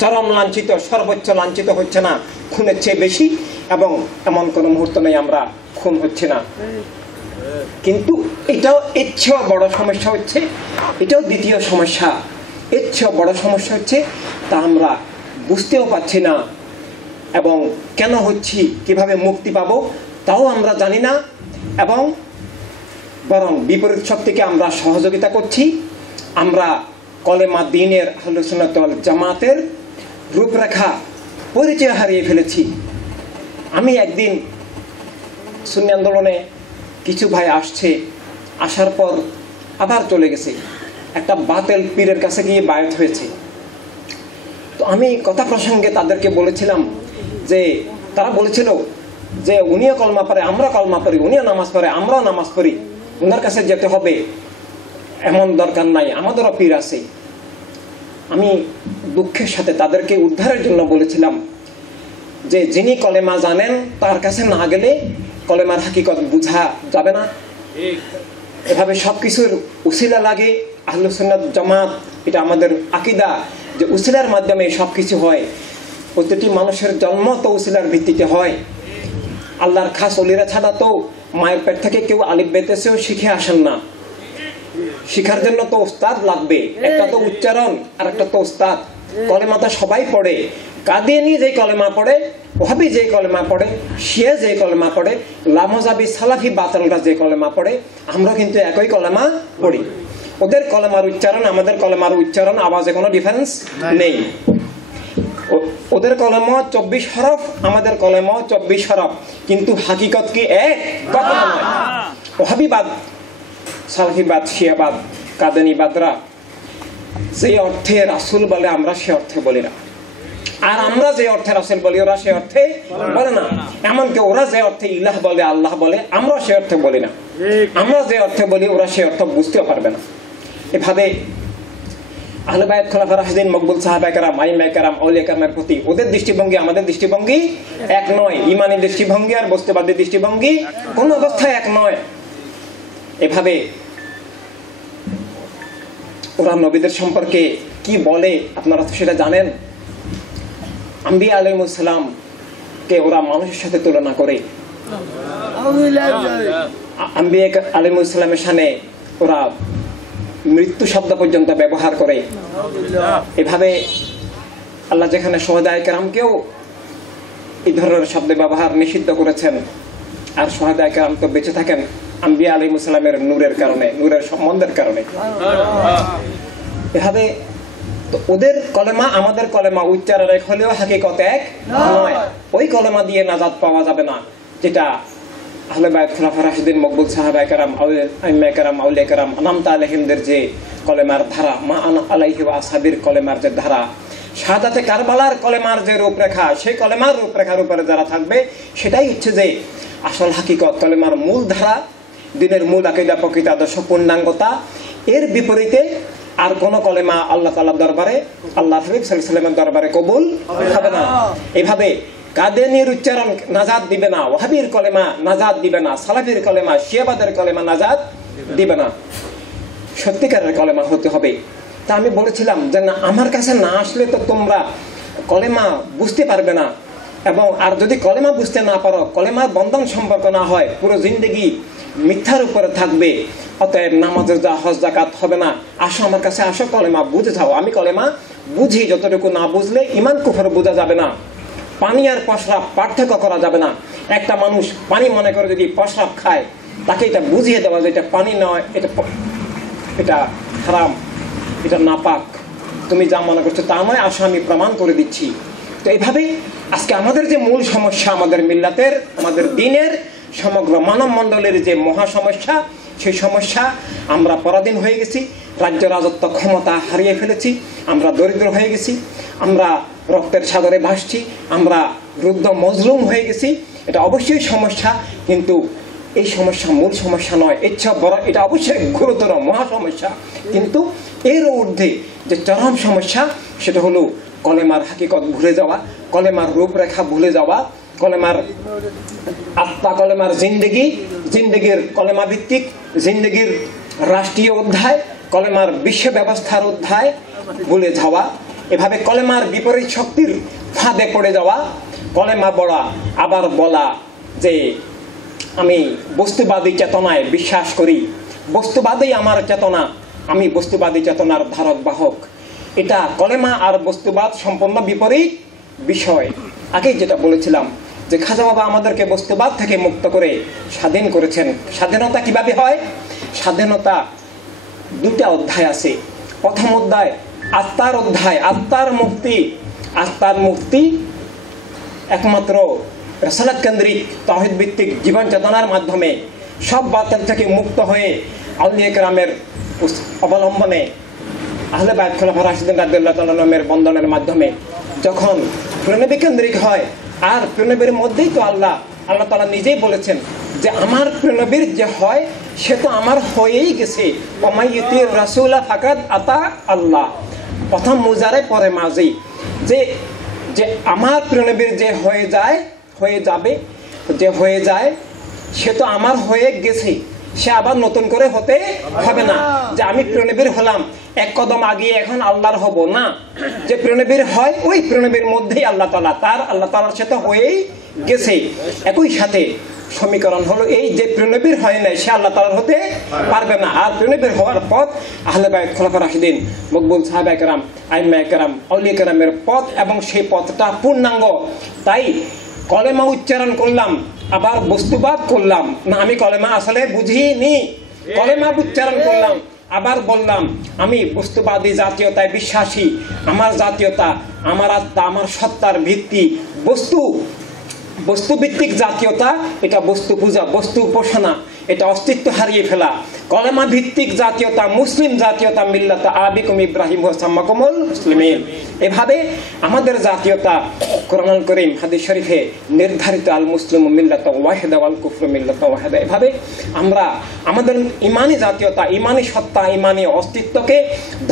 চরম লাঞ্ছিত, সর্বোচ্চ লাঞ্ছিত হচ্ছে না খুনের চেয়ে বেশি, এবং এমন কোনো মুহূর্ত নেই আমরা খুন হচ্ছে না। কিন্তু এটাও এর চেয়েও বড় সমস্যা হচ্ছে, এটাও দ্বিতীয় সমস্যা, এর চেয়েও বড় সমস্যা হচ্ছে তা আমরা বুঝতেও পারছি না, এবং কেন হচ্ছি, কিভাবে মুক্তি পাবো তাও আমরা জানি না, এবং বরং বিপরীত শক্তিকে আমরা সহযোগিতা করছি। আমরা কলেমা দ্বীনের আহলে সুন্নাত ওয়াল জামাতের রূপরেখা পরিচয় হারিয়ে ফেলেছি। আমি একদিন সুন্নি আন্দোলনে কিছু ভাই আসছে, আসার পর আবার চলে গেছে, একটা বাতেল পীরের কাছে গিয়ে বায়াত হয়েছে। তো আমি কথা প্রসঙ্গে তাদেরকে বলেছিলাম যে, তারা বলেছিল যে উনিও কলমা পড়ে, আমরা কলমা পড়ি, উনিও নামাজ পড়ে, আমরাও নামাজ পড়ি, ওনার কাছে যেতে হবে এমন দরকার নাই, আমাদেরও পীর আছে। আমি দুঃখের সাথে তাদেরকে উদ্ধারের জন্য বলেছিলাম যে যিনি কলেমা জানেন তার কাছে না গেলে কলেমার হাকিকত বোঝা যাবে না। এভাবে সবকিছুর উসিলা লাগে। আহলে সুন্নাত জামাত, এটা আমাদের আকীদা যে উসিলার মাধ্যমে সবকিছু হয়। প্রতিটি মানুষের জন্ম তো উসিলার ভিত্তিতে হয়। আল্লাহর খাস ওলিরা ছাড়া তো মায়ের পেট থেকে কেউ আলিফ বেতেছেও শিখে আসেন না। শিখার জন্য তো ওস্তাদ লাগবে, একটা তো উচ্চারণ আর একটা তো ওস্তাদ। কলেমা তো সবাই পড়ে, কাদিয়ানি যে কলেমা পড়ে, ওহাবি যে কলেমা পড়ে, শিয়া যে কলেমা পড়ে, লামজাবি সালাফি বাতালরা যে কলেমা পড়ে, আমরা কিন্তু একই কলেমা পড়ি। ওদের কলেমার উচ্চারণ আমাদের কলেমার উচ্চারণ আওয়াজে কোনো ডিফারেন্স নেই। ওদের কলেমা 24 হরফ, আমাদের কলেমা 24 হরফ, কিন্তু হাকিকত কি এক? কখনো নয়। ওহাবিবাদ, সালাফিবাদ, শিয়াবাদ, কাদিয়ানিবাদরা যে অর্থে রাসূল বলে আমরা সে অর্থে বলি না, আর আমরা যে অর্থে রাসূল বলি ওরা সে অর্থে বলে না। এমনকি ওরা যে অর্থে ইলাহ বলে, আল্লাহ বলে, আমরা সে অর্থে বলি না। আমরা যে অর্থে বলি ওরা সে অর্থ বুঝতেও পারবে না। এভাবে আহলে বায়াত, খোলাফা রাশিদিন, মকবুল সাহাবায়ে কেরাম, আইম্মায়ে কেরাম, আউলিয়া কেরামের প্রতি ওদের দৃষ্টিভঙ্গি আমাদের দৃষ্টিভঙ্গি এক নয়। ঈমানি দৃষ্টিভঙ্গি আর বস্তুবাদী দৃষ্টিভঙ্গি কোন অবস্থায় এক নয়। এভাবে ওরা নবীদের সম্পর্কে কি বলে আপনারা তো সেটা জানেন। আম্বিয়া আলাইহিস সালাম কে ওরা মানুষের সাথে তুলনা করে, আম্বিয়া আলাইহিস সালামের সামনে ওরা মৃত্যু শব্দ পর্যন্ত ব্যবহার করে। এভাবে আল্লাহ যেখানে শুহাদায়ে কেরামকেও এই ধরনের শব্দ ব্যবহার নিষিদ্ধ করেছেন, আর শুহাদায়ে কেরাম তো বেঁচে থাকেন আম্বিয়া আলাইহিস সালামের নূরের কারণে, নূরের সম্বন্ধের কারণে। এভাবে তো ওদের কলেমা আমাদের কলেমা উচ্চারণ এক হলেও হাকিকত এক নয়। ওই কলেমা দিয়ে নাজাত পাওয়া যাবে না, যেটা আহলে বায়াত, খোলাফা রাশিদিন, মকবুল সাহাবায়ে কেরাম, আইম্মায়ে কেরাম, আউলিয়া কেরাম আনআমতা আলাইহিমদের যে কলেমার ধারা, মা আনা আলাইহি ওয়া আসহাবির কলেমার যে ধারা, শাহাদাতে কারবালার কলেমার যে রূপরেখা, সেই কলেমার রূপরেখার উপরে যারা থাকবে সেটাই হচ্ছে যে আসল হাকিকত, কলেমার মূল ধারা, দিনের মূল আকীদা, প্রকৃত আদর্শ, পূর্ণাঙ্গতা। এর বিপরীতে আর কোন কলেমা আল্লাহ তাআলার দরবারে, আল্লাহ হাবিব সাল্লাল্লাহু আলাইহি ওয়াসাল্লামের দরবারে কবুল হবে না। এভাবে কাদিয়ানির উচ্চারণ নাজাত দিবে না, ওয়াহাবির কলেমা নাজাত দিবে না, সালাফির কলেমা, শিয়াবাদের কলেমা নাজাত দিবে না। সত্যিকারের কলেমা হতে হবে। তা আমি বলেছিলাম যে না, আমার কাছে না আসলে তো তোমরা কলেমা বুঝতে পারবে না, এবং আর যদি কলেমা বুঝতে না পারো, কলেমার বন্ধন সম্পর্ক না হয়, পুরো জিন্দেগি মিথ্যার উপরে থাকবে। অতএব নামাজের যা হজ যাকাত হবে না। আসো আমার কাছে, আসো, কলেমা বুঝে যাও। আমি কলেমা বুঝি, যতটুকু না বুঝলে ইমান কুফর বোঝা যাবে না। পানি আর প্রস্রাব পার্থক্য করা যাবে না। একটা মানুষ পানি মনে করে যদি প্রস্রাব খায়, তাকে এটা বুঝিয়ে দেওয়া যে এটা পানি নয়, এটা হারাম, এটা নাপাক, তুমি যা মনে করছো তা নয়, আসো আমি প্রমাণ করে দিচ্ছি। তো এইভাবে আজকে আমাদের যে মূল সমস্যা, আমাদের মিল্লাতের, আমাদের দ্বীনের, সমগ্র মানব মণ্ডলের যে মহা সমস্যা, সেই সমস্যা আমরা পরাধীন হয়ে গেছি, রাজ্য রাজত্ব ক্ষমতা হারিয়ে ফেলেছি, আমরা দরিদ্র হয়ে গেছি, আমরা রক্তের সাগরে ভাসছি, আমরা রুদ্ধ মজলুম হয়ে গেছি। এটা অবশ্যই সমস্যা, কিন্তু এই সমস্যা মূল সমস্যা নয়, ইচ্ছা বড়, এটা অবশ্যই গুরুতর মহা সমস্যা, কিন্তু এর ঊর্ধ্বে যে চরম সমস্যা সেটা হলো কলেমার হাকিকত ভুলে যাওয়া, কলেমার রূপরেখা ভুলে যাওয়া, কলেমার আত্মা, কলেমার জিন্দেগির কলেমা ভিত্তিক জিন্দেগির রাষ্ট্রীয় অধ্যায়, কলেমার বিশ্ব ব্যবস্থার অধ্যায় ভুলে যাওয়া, এভাবে কলেমার বিপরীত শক্তির ফাঁদে পড়ে যাওয়া, কলেমা পড়া আবার বলা যে আমি বস্তুবাদী চেতনায় বিশ্বাস করি, বস্তুবাদী আমার চেতনা, আমি বস্তুবাদী চেতনার ধারক বাহক। এটা কলেমা আর বস্তুবাদ সম্পূর্ণ বিপরীত বিষয়। আগেই যেটা বলেছিলাম যে খাজা বাবা আমাদেরকে বস্তুবাদ থেকে মুক্ত করে স্বাধীন করেছেন। স্বাধীনতা কিভাবে হয়? স্বাধীনতা দুটা অধ্যায় আছে। প্রথম অধ্যায় আত্মার অধ্যায়, আত্মার মুক্তি। আত্মার মুক্তি একমাত্র রিসালাত কেন্দ্রিক তাওহীদ ভিত্তিক জীবন চেতনার মাধ্যমে, সব বাতিল থেকে মুক্ত হয়ে আউলিয়া কেরামের অবলম্বনে, আহলে বাইত খোলাফা রাশিদিন রাদিয়াল্লাহু তাআলা আনহুর বন্ধনের মাধ্যমে যখন প্রেরণা কেন্দ্রিক হয়, আর প্রেরণার মধ্যেই তো আল্লাহ তাআলা নিজেই বলেছেন যে আমার প্রেরণাবীর যে হয় সে তো আমার হয়েই গেছে, ওমাইয়ুতির রাসূলা ফাকাদ আতা আল্লাহ। প্রথম মুজারে পরে মাজি, যে যে আমার প্রেরণাবীর যে হয়ে যাবে, যে হয়ে যায় সে তো আমার হয়ে গেছে, সে আবার নতুন করে হতে হবে না যে আমি প্রেরণাবীর হলাম এক কদম আগে এখন আল্লাহর হব না। যে প্রেরণাবীর হয় ওই প্রেরণাবীর মধ্যেই আল্লাহ তাআলার সাথে হয়েই গেছে। একই সাথে সমীকরণ হলো এই, যে প্রেরণাবীর হয় নাই সে আল্লাহ তাআলার হতে পারবে না। আর প্রেরণাবীর হওয়ার পথ আহলে বাইত খোলাফা রাশিদিন, মকবুল সাহাবায়ে কেরাম, আইম্মায়ে কেরাম, আউলিয়া কেরামের পথ, এবং সেই পথটা পূর্ণাঙ্গ। তাই কলেমা উচ্চারণ করলাম আবার বস্তুবাদ করলাম না, আমি কলেমা আসলে বুঝিনি, কলেমা উচ্চারণ করলাম আবার বললাম আমি বস্তুবাদী জাতীয়তায় বিশ্বাসী, আমার জাতীয়তা, আমার আত্মা, আমার সত্তার ভিত্তি বস্তুভিত্তিক জাতীয়তা, এটা বস্তু পূজা, বস্তু উপাসনা, এটা অস্তিত্ব হারিয়ে ফেলা। কলেমা ভিত্তিক জাতীয়তা, মুসলিম জাতীয়তা, মিল্লাত আবিকুম ইব্রাহিম ওয়া সাম্মাকুমুল মুসলিমিন। এভাবে আমাদের জাতীয়তা কোরআনুল কারীম, হাদিস শরীফে নির্ধারিত, আল মুসলিমু মিল্লাতুন ওয়াহিদা ওয়াল কুফরু মিল্লাতুন ওয়াহিদা। এভাবে আমরা আমাদের ইমানি জাতীয়তা, ইমানি সত্তা, ইমানি অস্তিত্বকে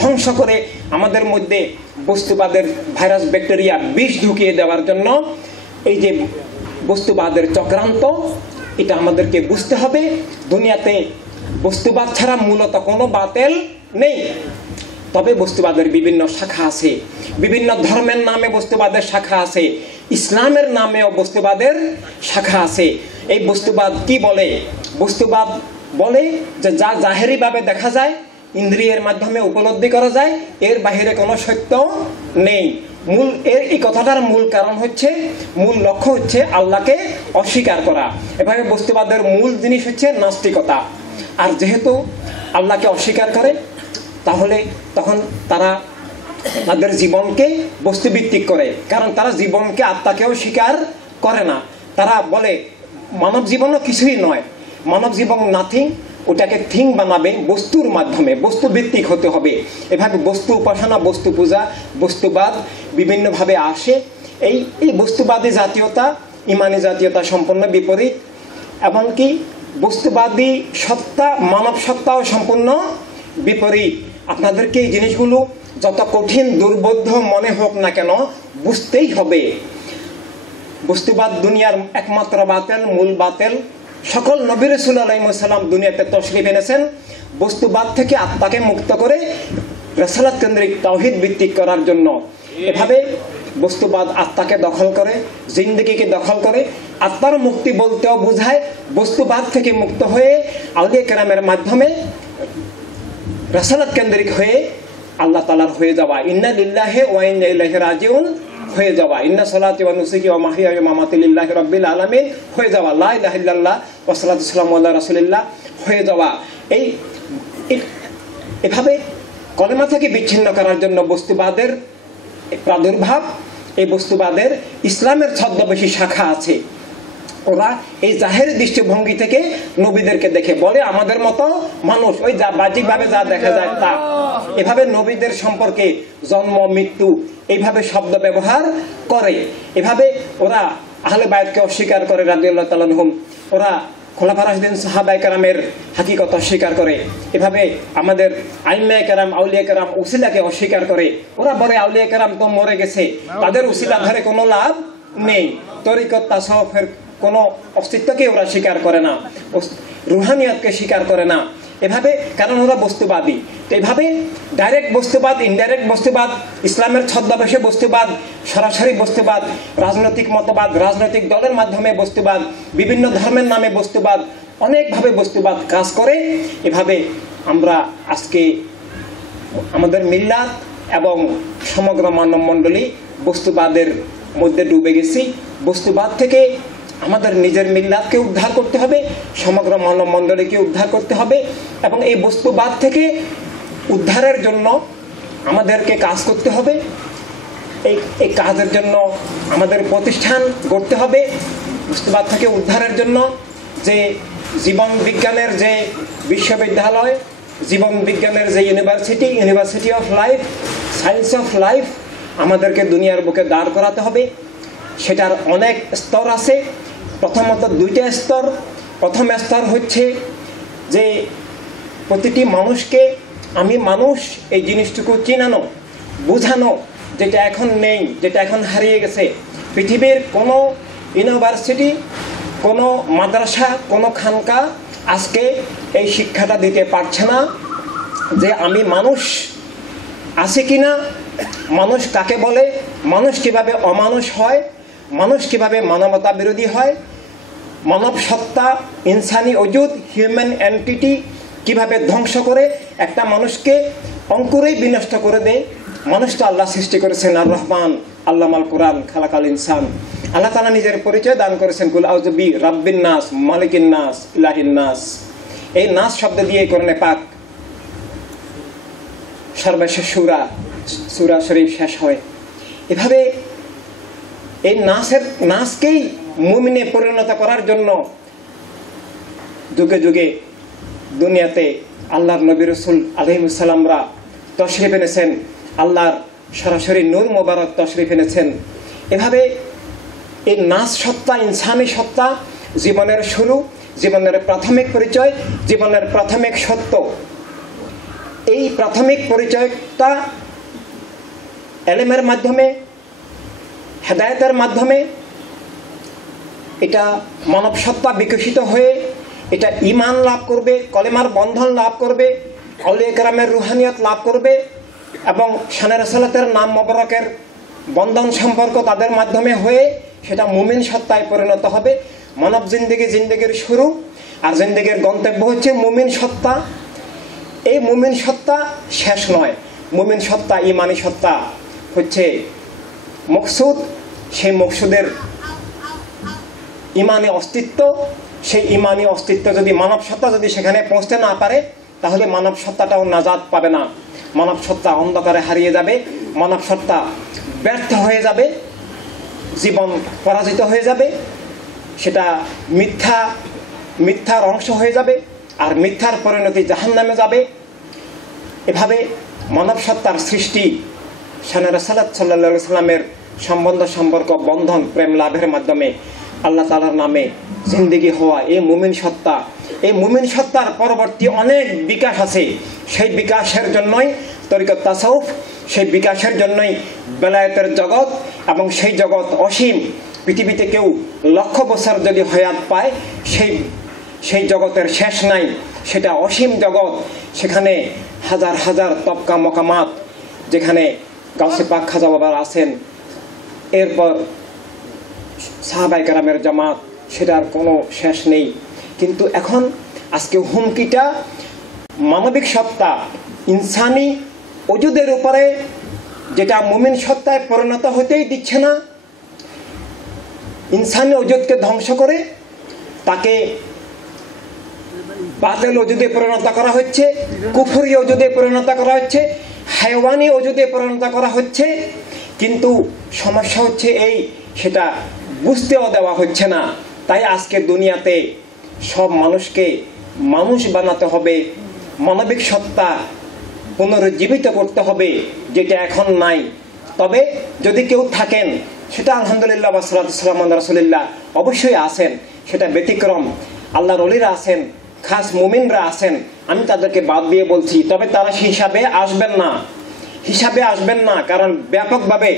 ধ্বংস করে আমাদের মধ্যে বস্তুবাদের ভাইরাস, ব্যাকটেরিয়া, বিষ ঢুকিয়ে দেওয়ার জন্য এই যে বস্তুবাদের চক্রান্ত, এটা আমাদেরকে বুঝতে হবে। দুনিয়াতে বস্তুবাদ ছাড়া মূলত কোনো বাতিল নেই, তবে বস্তুবাদের বিভিন্ন শাখা আছে, বিভিন্ন ধর্মের নামে বস্তুবাদের শাখা আছে, ইসলামের নামেও বস্তুবাদের শাখা আছে। এই বস্তুবাদ কি বলে? বস্তুবাদ বলে যে যা জাহেরিভাবে দেখা যায়, ইন্দ্রিয়ের মাধ্যমে উপলব্ধি করা যায়, এর বাহিরে কোনো সত্য নেই। এই কথাটার মূল কারণ হচ্ছে, মূল লক্ষ্য হচ্ছে আল্লাহকে অস্বীকার করা। এভাবে বস্তুবাদের মূল জিনিস হচ্ছে নাস্তিকতা। আর যেহেতু আল্লাহকে অস্বীকার করে, তখন তারা তাদের জীবনকে বস্তুভিত্তিক করে, কারণ তারা জীবনকে, আত্মাকেও স্বীকার করে না। তারা বলে মানব জীবনও কিছুই নয়, মানব জীবন নাথিং, ওটাকে থিং বানাবে বস্তুর মাধ্যমে, বস্তুভিত্তিক হতে হবে। এভাবে বস্তু উপাসনা, বস্তু পূজা, বস্তুবাদ বিভিন্নভাবে আসে। এই বস্তুবাদী জাতীয়তা ইমানি জাতীয়তা সম্পূর্ণ বিপরীত, এমনকি বস্তুবাদী সত্তা মানব সত্তাও সম্পূর্ণ বিপরীত। আপনাদেরকে এই জিনিসগুলো যত কঠিন দুর্বোধ্য মনে হোক না কেন বুঝতেই হবে। বস্তুবাদ দুনিয়ার একমাত্র বাতিল, মূল বাতিল। সকল নবী রাসূল আলাইহিস সালাম দুনিয়াতে তশরিফ এনেছেন বস্তুবাদ থেকে আত্মাকে মুক্ত করে রিসালাত কেন্দ্রিক তাওহীদ ভিত্তিক করার জন্য। এভাবে বস্তুবাদ আত্মাকে দখল করে, জিন্দেগিকে দখল করে। আত্মার মুক্তি বলতেও বোঝায় বস্তুবাদ থেকে মুক্ত হয়ে আউলিয়া কেরামের মাধ্যমে রিসালাত কেন্দ্রিক হয়ে আল্লাহ তাআলার হয়ে যাওয়া, ইন্না লিল্লাহি ওয়া ইন্না ইলাইহি রাজিউন হয়ে যাওয়া, ইন্না সলাতি ওয়া নুসুকি ওয়া মাহইয়া ওয়া মামাতি লিল্লাহি রাব্বিল আলামিন হয়ে যাওয়া, লা ইলাহা ইল্লাল্লাহ ওয়া সাল্লাতু সালামু আলা রাসূলিল্লাহ হয়ে যাওয়া। এভাবে কলেমা থেকে বিচ্ছিন্ন করার জন্য বস্তুবাদের প্রাদুর্ভাব। এই বস্তুবাদের ইসলামের ছদ্মবেশী শাখা আছে। ওরা এই জাহেরি দৃষ্টিভঙ্গি থেকে নবীদেরকে দেখে বলে আমাদের মতো মানুষ, ওই যা বাহ্যিকভাবে যা দেখা যায় তা। এভাবে নবীদের সম্পর্কে জন্ম, মৃত্যু এইভাবে শব্দ ব্যবহার করে। এভাবে ওরা আহলে বায়তকে অস্বীকার করে রাদিয়াল্লাহু তাআলা আনহুম। ওরা খোলাফা রাশিদিন সাহাবায়ে কেরামের হাকিকত অস্বীকার করে, এভাবে আমাদের আইম্মায়ে কেরাম আউলিয়া কেরাম উসিলাকে অস্বীকার করে। ওরা বলে আউলিয়া কেরাম তো মরে গেছে, তাদের উসিলা ধরে কোনো লাভ নেই। তরিকত তাসাউফের কোনো অস্তিত্বকে ওরা স্বীকার করে না, রুহানিয়তকে স্বীকার করে না। এভাবে, কারণ ওরা বস্তুবাদী। তো এভাবে ডাইরেক্ট বস্তুবাদ, ইনডাইরেক্ট বস্তুবাদ, ইসলামের ছদ্মবেশে বস্তুবাদ, সরাসরি বস্তুবাদ, রাজনৈতিক মতবাদ, রাজনৈতিক দলের মাধ্যমে বস্তুবাদ, বিভিন্ন ধর্মের নামে বস্তুবাদ, অনেকভাবে বস্তুবাদ কাজ করে। এভাবে আমরা আজকে আমাদের মিল্লাত এবং সমগ্র মানব মণ্ডলী বস্তুবাদের মধ্যে ডুবে গেছি। বস্তুবাদ থেকে আমাদের নিজের মিল্লাতকে উদ্ধার করতে হবে, সমগ্র মানব মণ্ডলীকে উদ্ধার করতে হবে, এবং এই বস্তুবাদ থেকে উদ্ধারের জন্য আমাদেরকে কাজ করতে হবে। এই কাজের জন্য আমাদের প্রতিষ্ঠান গড়তে হবে। বস্তুবাদ থেকে উদ্ধারের জন্য যে জীবন বিজ্ঞানের যে বিশ্ববিদ্যালয়, জীবন বিজ্ঞানের যে university of life, science of life আমাদেরকে দুনিয়ার বুকে দাঁড় করাতে হবে। সেটার অনেক স্তর আছে। প্রথমত দুইটা স্তর। প্রথম স্তর হচ্ছে যে প্রতিটি মানুষকে আমি মানুষ এই জিনিসটুকু চিনানো, বোঝানো, যেটা এখন নেই, যেটা এখন হারিয়ে গেছে। পৃথিবীর কোনো ইউনিভার্সিটি, কোনো মাদ্রাসা, কোনো খানকা আজকে এই শিক্ষাটা দিতে পারছে না যে আমি মানুষ আছি কিনা, মানুষ কাকে বলে, মানুষ কিভাবে অমানুষ হয়, মানুষ কিভাবে মানবতা বিরোধী হয়, মানব সত্তা, ইনসানি ওজুদ, হিউম্যান এন্টিটি কিভাবে ধ্বংস করে একটা মানুষকে অঙ্কুরেই বিনষ্ট করে দেয়। মানুষ তো আল্লাহ সৃষ্টি করেছেন আর রহমান, আল্লামাল কোরআন, খালাকাল ইনসান। আল্লাহ তাআলা নিজের পরিচয় দান করেছেন, কুল আউযু বি রাব্বিন নাস, মালিকিন নাস, ইলাহিন নাস। এই নাস শব্দ দিয়ে কোরআনে পাক সর্বশেষ সূরা শরীফ শেষ হয়। এভাবে এই নাসকেই মুমিনে পরিণত করার জন্য যুগে যুগে দুনিয়াতে আল্লাহর নবী রাসূল আলাইহিস সালামরা তশরিফ এনেছেন, আল্লাহর সরাসরি নূর মোবারক তশরিফ এনেছেন। এভাবে এই নাস সত্তা, ইনসানি সত্তা, জীবনের শুরু, জীবনের প্রাথমিক পরিচয়, জীবনের প্রাথমিক সত্য, এই প্রাথমিক পরিচয়টা এলেমের মাধ্যমে, হেদায়েতের মাধ্যমে এটা মানব সত্তা বিকশিত হয়ে এটা ঈমান লাভ করবে, কলেমার বন্ধন লাভ করবে, আউলিয়া কেরামের রুহানিয়ত লাভ করবে, এবং শানে রাসালাতের নাম মোবারকের বন্ধন সম্পর্ক তাদের মাধ্যমে হয়ে সেটা মুমিন সত্তায় পরিণত হবে। মানব জিন্দেগির শুরু আর জিন্দেগির গন্তব্য হচ্ছে মুমিন সত্তা। এই মুমিন সত্তা শেষ নয়, মুমিন সত্তা, ঈমানি সত্তা হচ্ছে মকসুদ। সেই মকসুদের ঈমানি অস্তিত্ব, সেই ঈমানি অস্তিত্ব যদি মানব সত্তা যদি সেখানে পৌঁছতে না পারে, তাহলে মানব সত্তাটাও নাজাত পাবে না। মানব সত্তা অন্ধকারে হারিয়ে যাবে, মানব সত্তা ব্যর্থ হয়ে যাবে, জীবন পরাজিত হয়ে যাবে, সেটা মিথ্যার অংশ হয়ে যাবে, আর মিথ্যার পরিণতি জাহান্নামে যাবে। এভাবে মানব সত্তার সৃষ্টি শানে রাসালাত সাল্লাল্লাহু আলাইহি সাল্লামের সম্পর্ক, বন্ধন, প্রেম লাভের মাধ্যমে আল্লাহ তাআলার নামে জিন্দেগি হওয়া এই মুমিন সত্তা। এই মুমিন সত্তার পরবর্তী অনেক বিকাশ আছে। সেই বিকাশের জন্যই তরিকত তাসাউফ, সেই বিকাশের জন্যই বেলায়েতের জগৎ, এবং সেই জগৎ অসীম। পৃথিবীতে কেউ লক্ষ বছর যদি হায়াত পায়, সেই জগতের শেষ নাই, সেটা অসীম জগৎ। সেখানে হাজার হাজার তবকা মকামাত, যেখানে গাউসে পাক খাজা বাবার আছেন, এরপর সাহাবায়ে কেরামের জামাত, সেটার কোনো শেষ নেই। কিন্তু এখন আজকে হুমকিটা মানবিক সত্তা, ইনসানি ওজুদের উপরে, যেটা মুমিন সত্তায় পরিণত হতেই দিচ্ছে না। ইনসানি ওজুদকে ধ্বংস করে তাকে বাতিল ওজুদে পরিণত করা হচ্ছে, কুফরি ওজুদে পরিণত করা হচ্ছে, হায়ওয়ানি ওজুদে পরিণত করা হচ্ছে। কিন্তু সমস্যা হচ্ছে এই, সেটা বুঝতেও দেওয়া হচ্ছে না। তাই আজকে দুনিয়াতে সব মানুষকে মানুষ বানাতে হবে, মানবিক সত্তা পুনরুজ্জীবিত করতে হবে, যেটা এখন নাই। তবে যদি কেউ থাকেন, সেটা আলহামদুলিল্লাহ ওয়া সাল্লাতু ওয়া সালামু আলা রাসূলিল্লাহ, অবশ্যই আছেন, সেটা ব্যতিক্রম। আল্লাহর ওলিরা আছেন, খাস মুমিনরা আছেন, আমি তাদেরকে বাদ দিয়ে বলছি। তবে তারা হিসাবে আসবেন না, কারণ ব্যাপকভাবে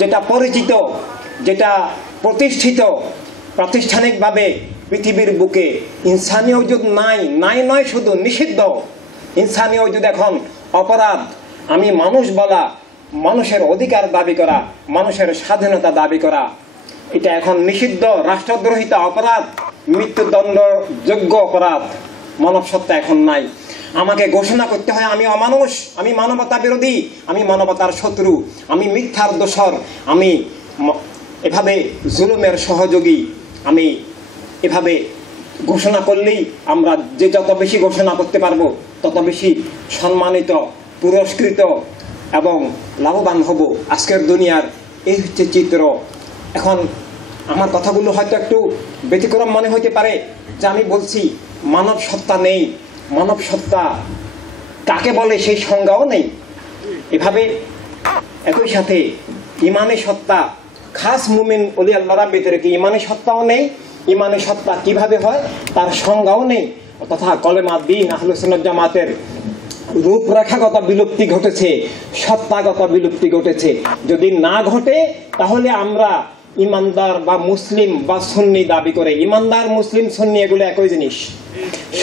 যেটা পরিচিত, যেটা প্রতিষ্ঠিত প্রাতিষ্ঠানিকভাবে পৃথিবীর বুকে ইনসানি ওজুদ নাই নয়, শুধু নিষিদ্ধ। ইনসানি ওজুদ এখন অপরাধ। আমি মানুষ বলা, মানুষের অধিকার দাবি করা, মানুষের স্বাধীনতা দাবি করা, এটা এখন নিষিদ্ধ, রাষ্ট্রদ্রোহিতা অপরাধ, মৃত্যুদণ্ডযোগ্য অপরাধ। মানব সত্তা এখন নাই। আমাকে ঘোষণা করতে হয় আমি অমানুষ, আমি মানবতা বিরোধী, আমি মানবতার শত্রু, আমি মিথ্যার দোষর, আমি এভাবে জুলুমের সহযোগী। আমি এভাবে ঘোষণা করলেই আমরা যে যত বেশি ঘোষণা করতে পারবো তত বেশি সম্মানিত, পুরস্কৃত এবং লাভবান হব। আজকের দুনিয়ার এই হচ্ছে চিত্র। এখন আমার কথাগুলো হয়তো একটু ব্যতিক্রম মনে হতে পারে যে আমি বলছি মানব সত্তা নেই। মানব সত্তা কাকে বলে সেই সংজ্ঞাও নেই। এভাবে একই সাথে ইমানি সত্তা, খাস মুমিন ওলি আল্লাহর ভিতরে কি ইমানি সত্তাও নেই। ইমানি সত্তা কিভাবে হয় তার সংজ্ঞাও নেই। তথা কলেমা দ্বীন আহলুস সুন্নাত জামাতের রূপরেখাগত বিলুপ্তি ঘটেছে, সত্তাগত বিলুপ্তি ঘটেছে। যদি না ঘটে তাহলে আমরা ইমানদার বা মুসলিম বা সুন্নি দাবি করে। ইমানদার, মুসলিম, সুন্নি এগুলো একই জিনিস।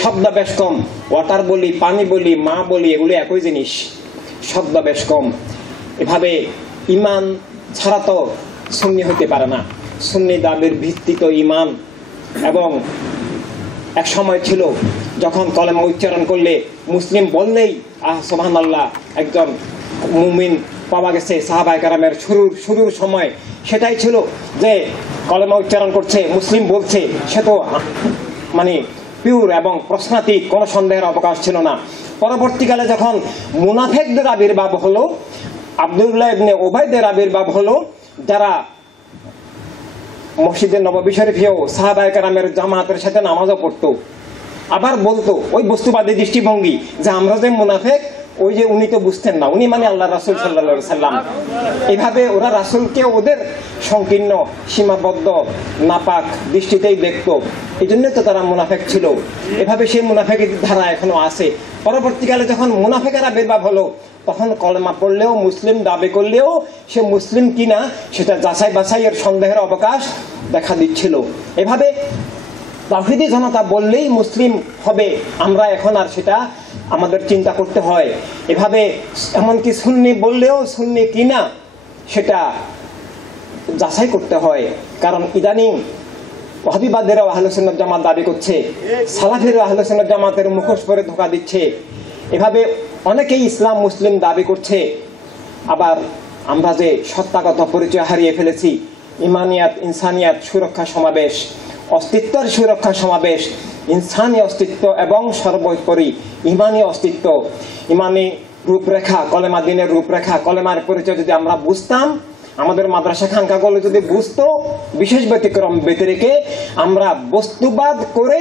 শব্দ বেশ কম। ওয়াটার বলি, পানি বলি, মা বলি, এগুলো একই জিনিস, শব্দ বেশ কম। এভাবে ইমান ছাড়া তো সুন্নি হতে পারে না। সুন্নি দাবির ভিত্তি তো ইমান। এবং এক সময় ছিল যখন কলেমা উচ্চারণ করলে, মুসলিম বললেই সুবহানাল্লাহ একজন মুমিন পাওয়া গেছে। সাহাবায়ে কেরামের শুরুর সময় সেটাই ছিল যে কলেমা উচ্চারণ করছে, মুসলিম বলছে, সে তো মানে পিওর এবং প্রশ্নাতীত, কোনো সন্দেহের অবকাশ ছিল না। পরবর্তীকালে যখন মুনাফিকদের আবির্ভাব হলো, আব্দুল্লাহ ইবনে উবাইদের আবির্ভাব হলো, যারা মসজিদে নববী শরীফেও সাহাবায়ে কেরামের জামাতের সাথে নামাজও পড়তো, আবার বলতো ওই বস্তুবাদী দৃষ্টিভঙ্গি যে আমরা যে মুনাফিক, ওই যে উনি তো বুঝতেন না, উনি মানে আল্লাহ রাসূল সাল্লাল্লাহু আলাইহি সাল্লাম। এইভাবে ওরা রাসূলকে ওদের সংকীর্ণ, সীমাবদ্ধ, নাপাক দৃষ্টিতেই দেখতো। এই জন্য তো তারা মুনাফিক ছিল। এভাবে সেই মুনাফিকের ধারা এখনো আছে। পরবর্তীকালে যখন মুনাফিকেরা আবির্ভাব হলো, তখন কলেমা পড়লেও, মুসলিম দাবি করলেও সে মুসলিম কিনা সেটা যাচাই বাছাইয়ের সন্দেহের অবকাশ দেখা দিচ্ছিল। এভাবে তাওহীদি জনতা বললেই মুসলিম হবে, আমরা এখন আর সেটা আমাদের চিন্তা করতে হয়। এভাবে এমনকি সুন্নি বললেও সুন্নি কিনা সেটা যাচাই করতে হয়। কারণ ইদানিং ওয়াহাবিবাদেরও আহলে সুন্নাত জামাত দাবি করছে, সালাফিরও আহলে সুন্নাত জামাতের মুখোশ পরে ধোঁকা দিচ্ছে। এভাবে অনেকেই ইসলাম মুসলিম দাবি করছে। আবার আমরা যে সত্তাগত পরিচয় হারিয়ে ফেলেছি, ইমানিয়াত, ইনসানিয়াত সুরক্ষা সমাবেশ, অস্তিত্বের সুরক্ষা সমাবেশ, ইনসানি অস্তিত্ব এবং সর্বোপরি ইমানি অস্তিত্ব, ইমানি রূপরেখা, কলেমা দ্বীনের রূপরেখা, কলেমার পরিচয় যদি আমরা বুঝতাম, আমাদের মাদ্রাসা খানকাগুলো যদি বুঝতো, বিশেষ ব্যতিক্রম ব্যতিরেকে আমরা বস্তুবাদ করে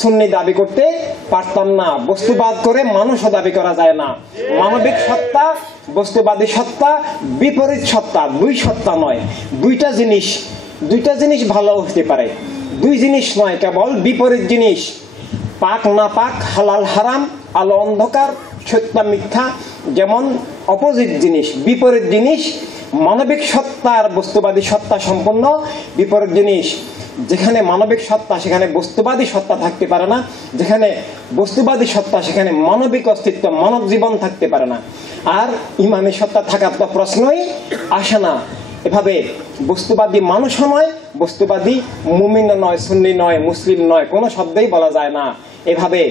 সুন্নি দাবি করতে পারতাম না। বস্তুবাদ করে মানুষও দাবি করা যায় না। মানবিক সত্তা, বস্তুবাদী সত্তা, বিপরীত সত্তা, দুই সত্তা নয়। দুইটা জিনিস ভালো হতে পারে, দুই জিনিস নয়, কেবল বিপরীত জিনিস। পাক না পাক, হালাল হারাম, আলো অন্ধকার, সত্য মিথ্যা, যেমন অপোজিট জিনিস, বিপরীত জিনিস। মানবিক সত্তা আর বস্তুবাদী সত্তা সম্পূর্ণ বিপরীত জিনিস। যেখানে মানবিক সত্তা সেখানে বস্তুবাদী সত্তা থাকতে পারে না, যেখানে বস্তুবাদী সত্তা সেখানে মানবিক অস্তিত্ব, মানব জীবন থাকতে পারে না। আর ইমানি সত্তা থাকার তো প্রশ্নই আসে না। এভাবে বস্তুবাদী মানুষও নয়, বস্তুবাদী মুমিন নয়, সুন্নি নয়, মুসলিম নয়, কোনো শব্দেই বলা যায় না। এভাবে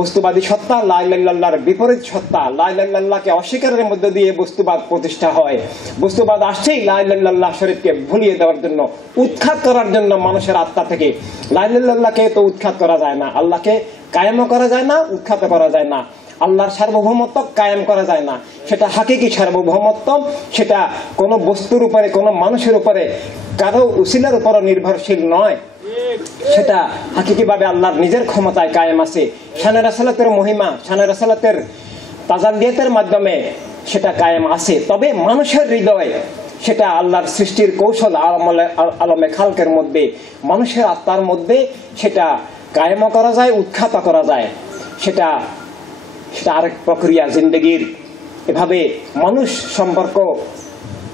বস্তুবাদী সত্তা লা ইলাহা ইল্লাল্লাহর বিপরীত সত্তা, লা ইলাহা ইল্লাল্লাহকে অস্বীকারের মধ্যে দিয়ে বস্তুবাদ প্রতিষ্ঠা হয়। বস্তুবাদ আসছেই লা ইলাহা ইল্লাল্লাহ শরীফকে ভুলিয়ে দেওয়ার জন্য, উৎখাত করার জন্য মানুষের আত্মা থেকে। লা ইলাহা ইল্লাল্লাহকে তো উৎখাত করা যায় না, আল্লাহকে কায়েমও করা যায় না, উৎখাত করা যায় না। আল্লাহর সার্বভৌমত্ব কায়েম করা যায় না, সেটা হাকিকি সার্বভৌমত্ব, সেটা কোনো বস্তুর উপরে, কোনো মানুষের উপরে, কারো উসিলার উপর নির্ভরশীল নয়। সেটা হাকিকিভাবে আল্লাহর নিজের ক্ষমতায় কায়েম আছে। শানে রাসালাতের মহিমা, শানে রাসালাতের তাজাল্লিয়াতের মাধ্যমে সেটা কায়েম আছে। তবে মানুষের হৃদয়ে সেটা আল্লাহর সৃষ্টির কৌশল আলমে খালকের মধ্যে, মানুষের আত্মার মধ্যে সেটা কায়েম করা যায়, উৎখাত করা যায়। সেটা আরেক প্রক্রিয়া জিন্দেগির। এভাবে মানুষ সম্পর্ক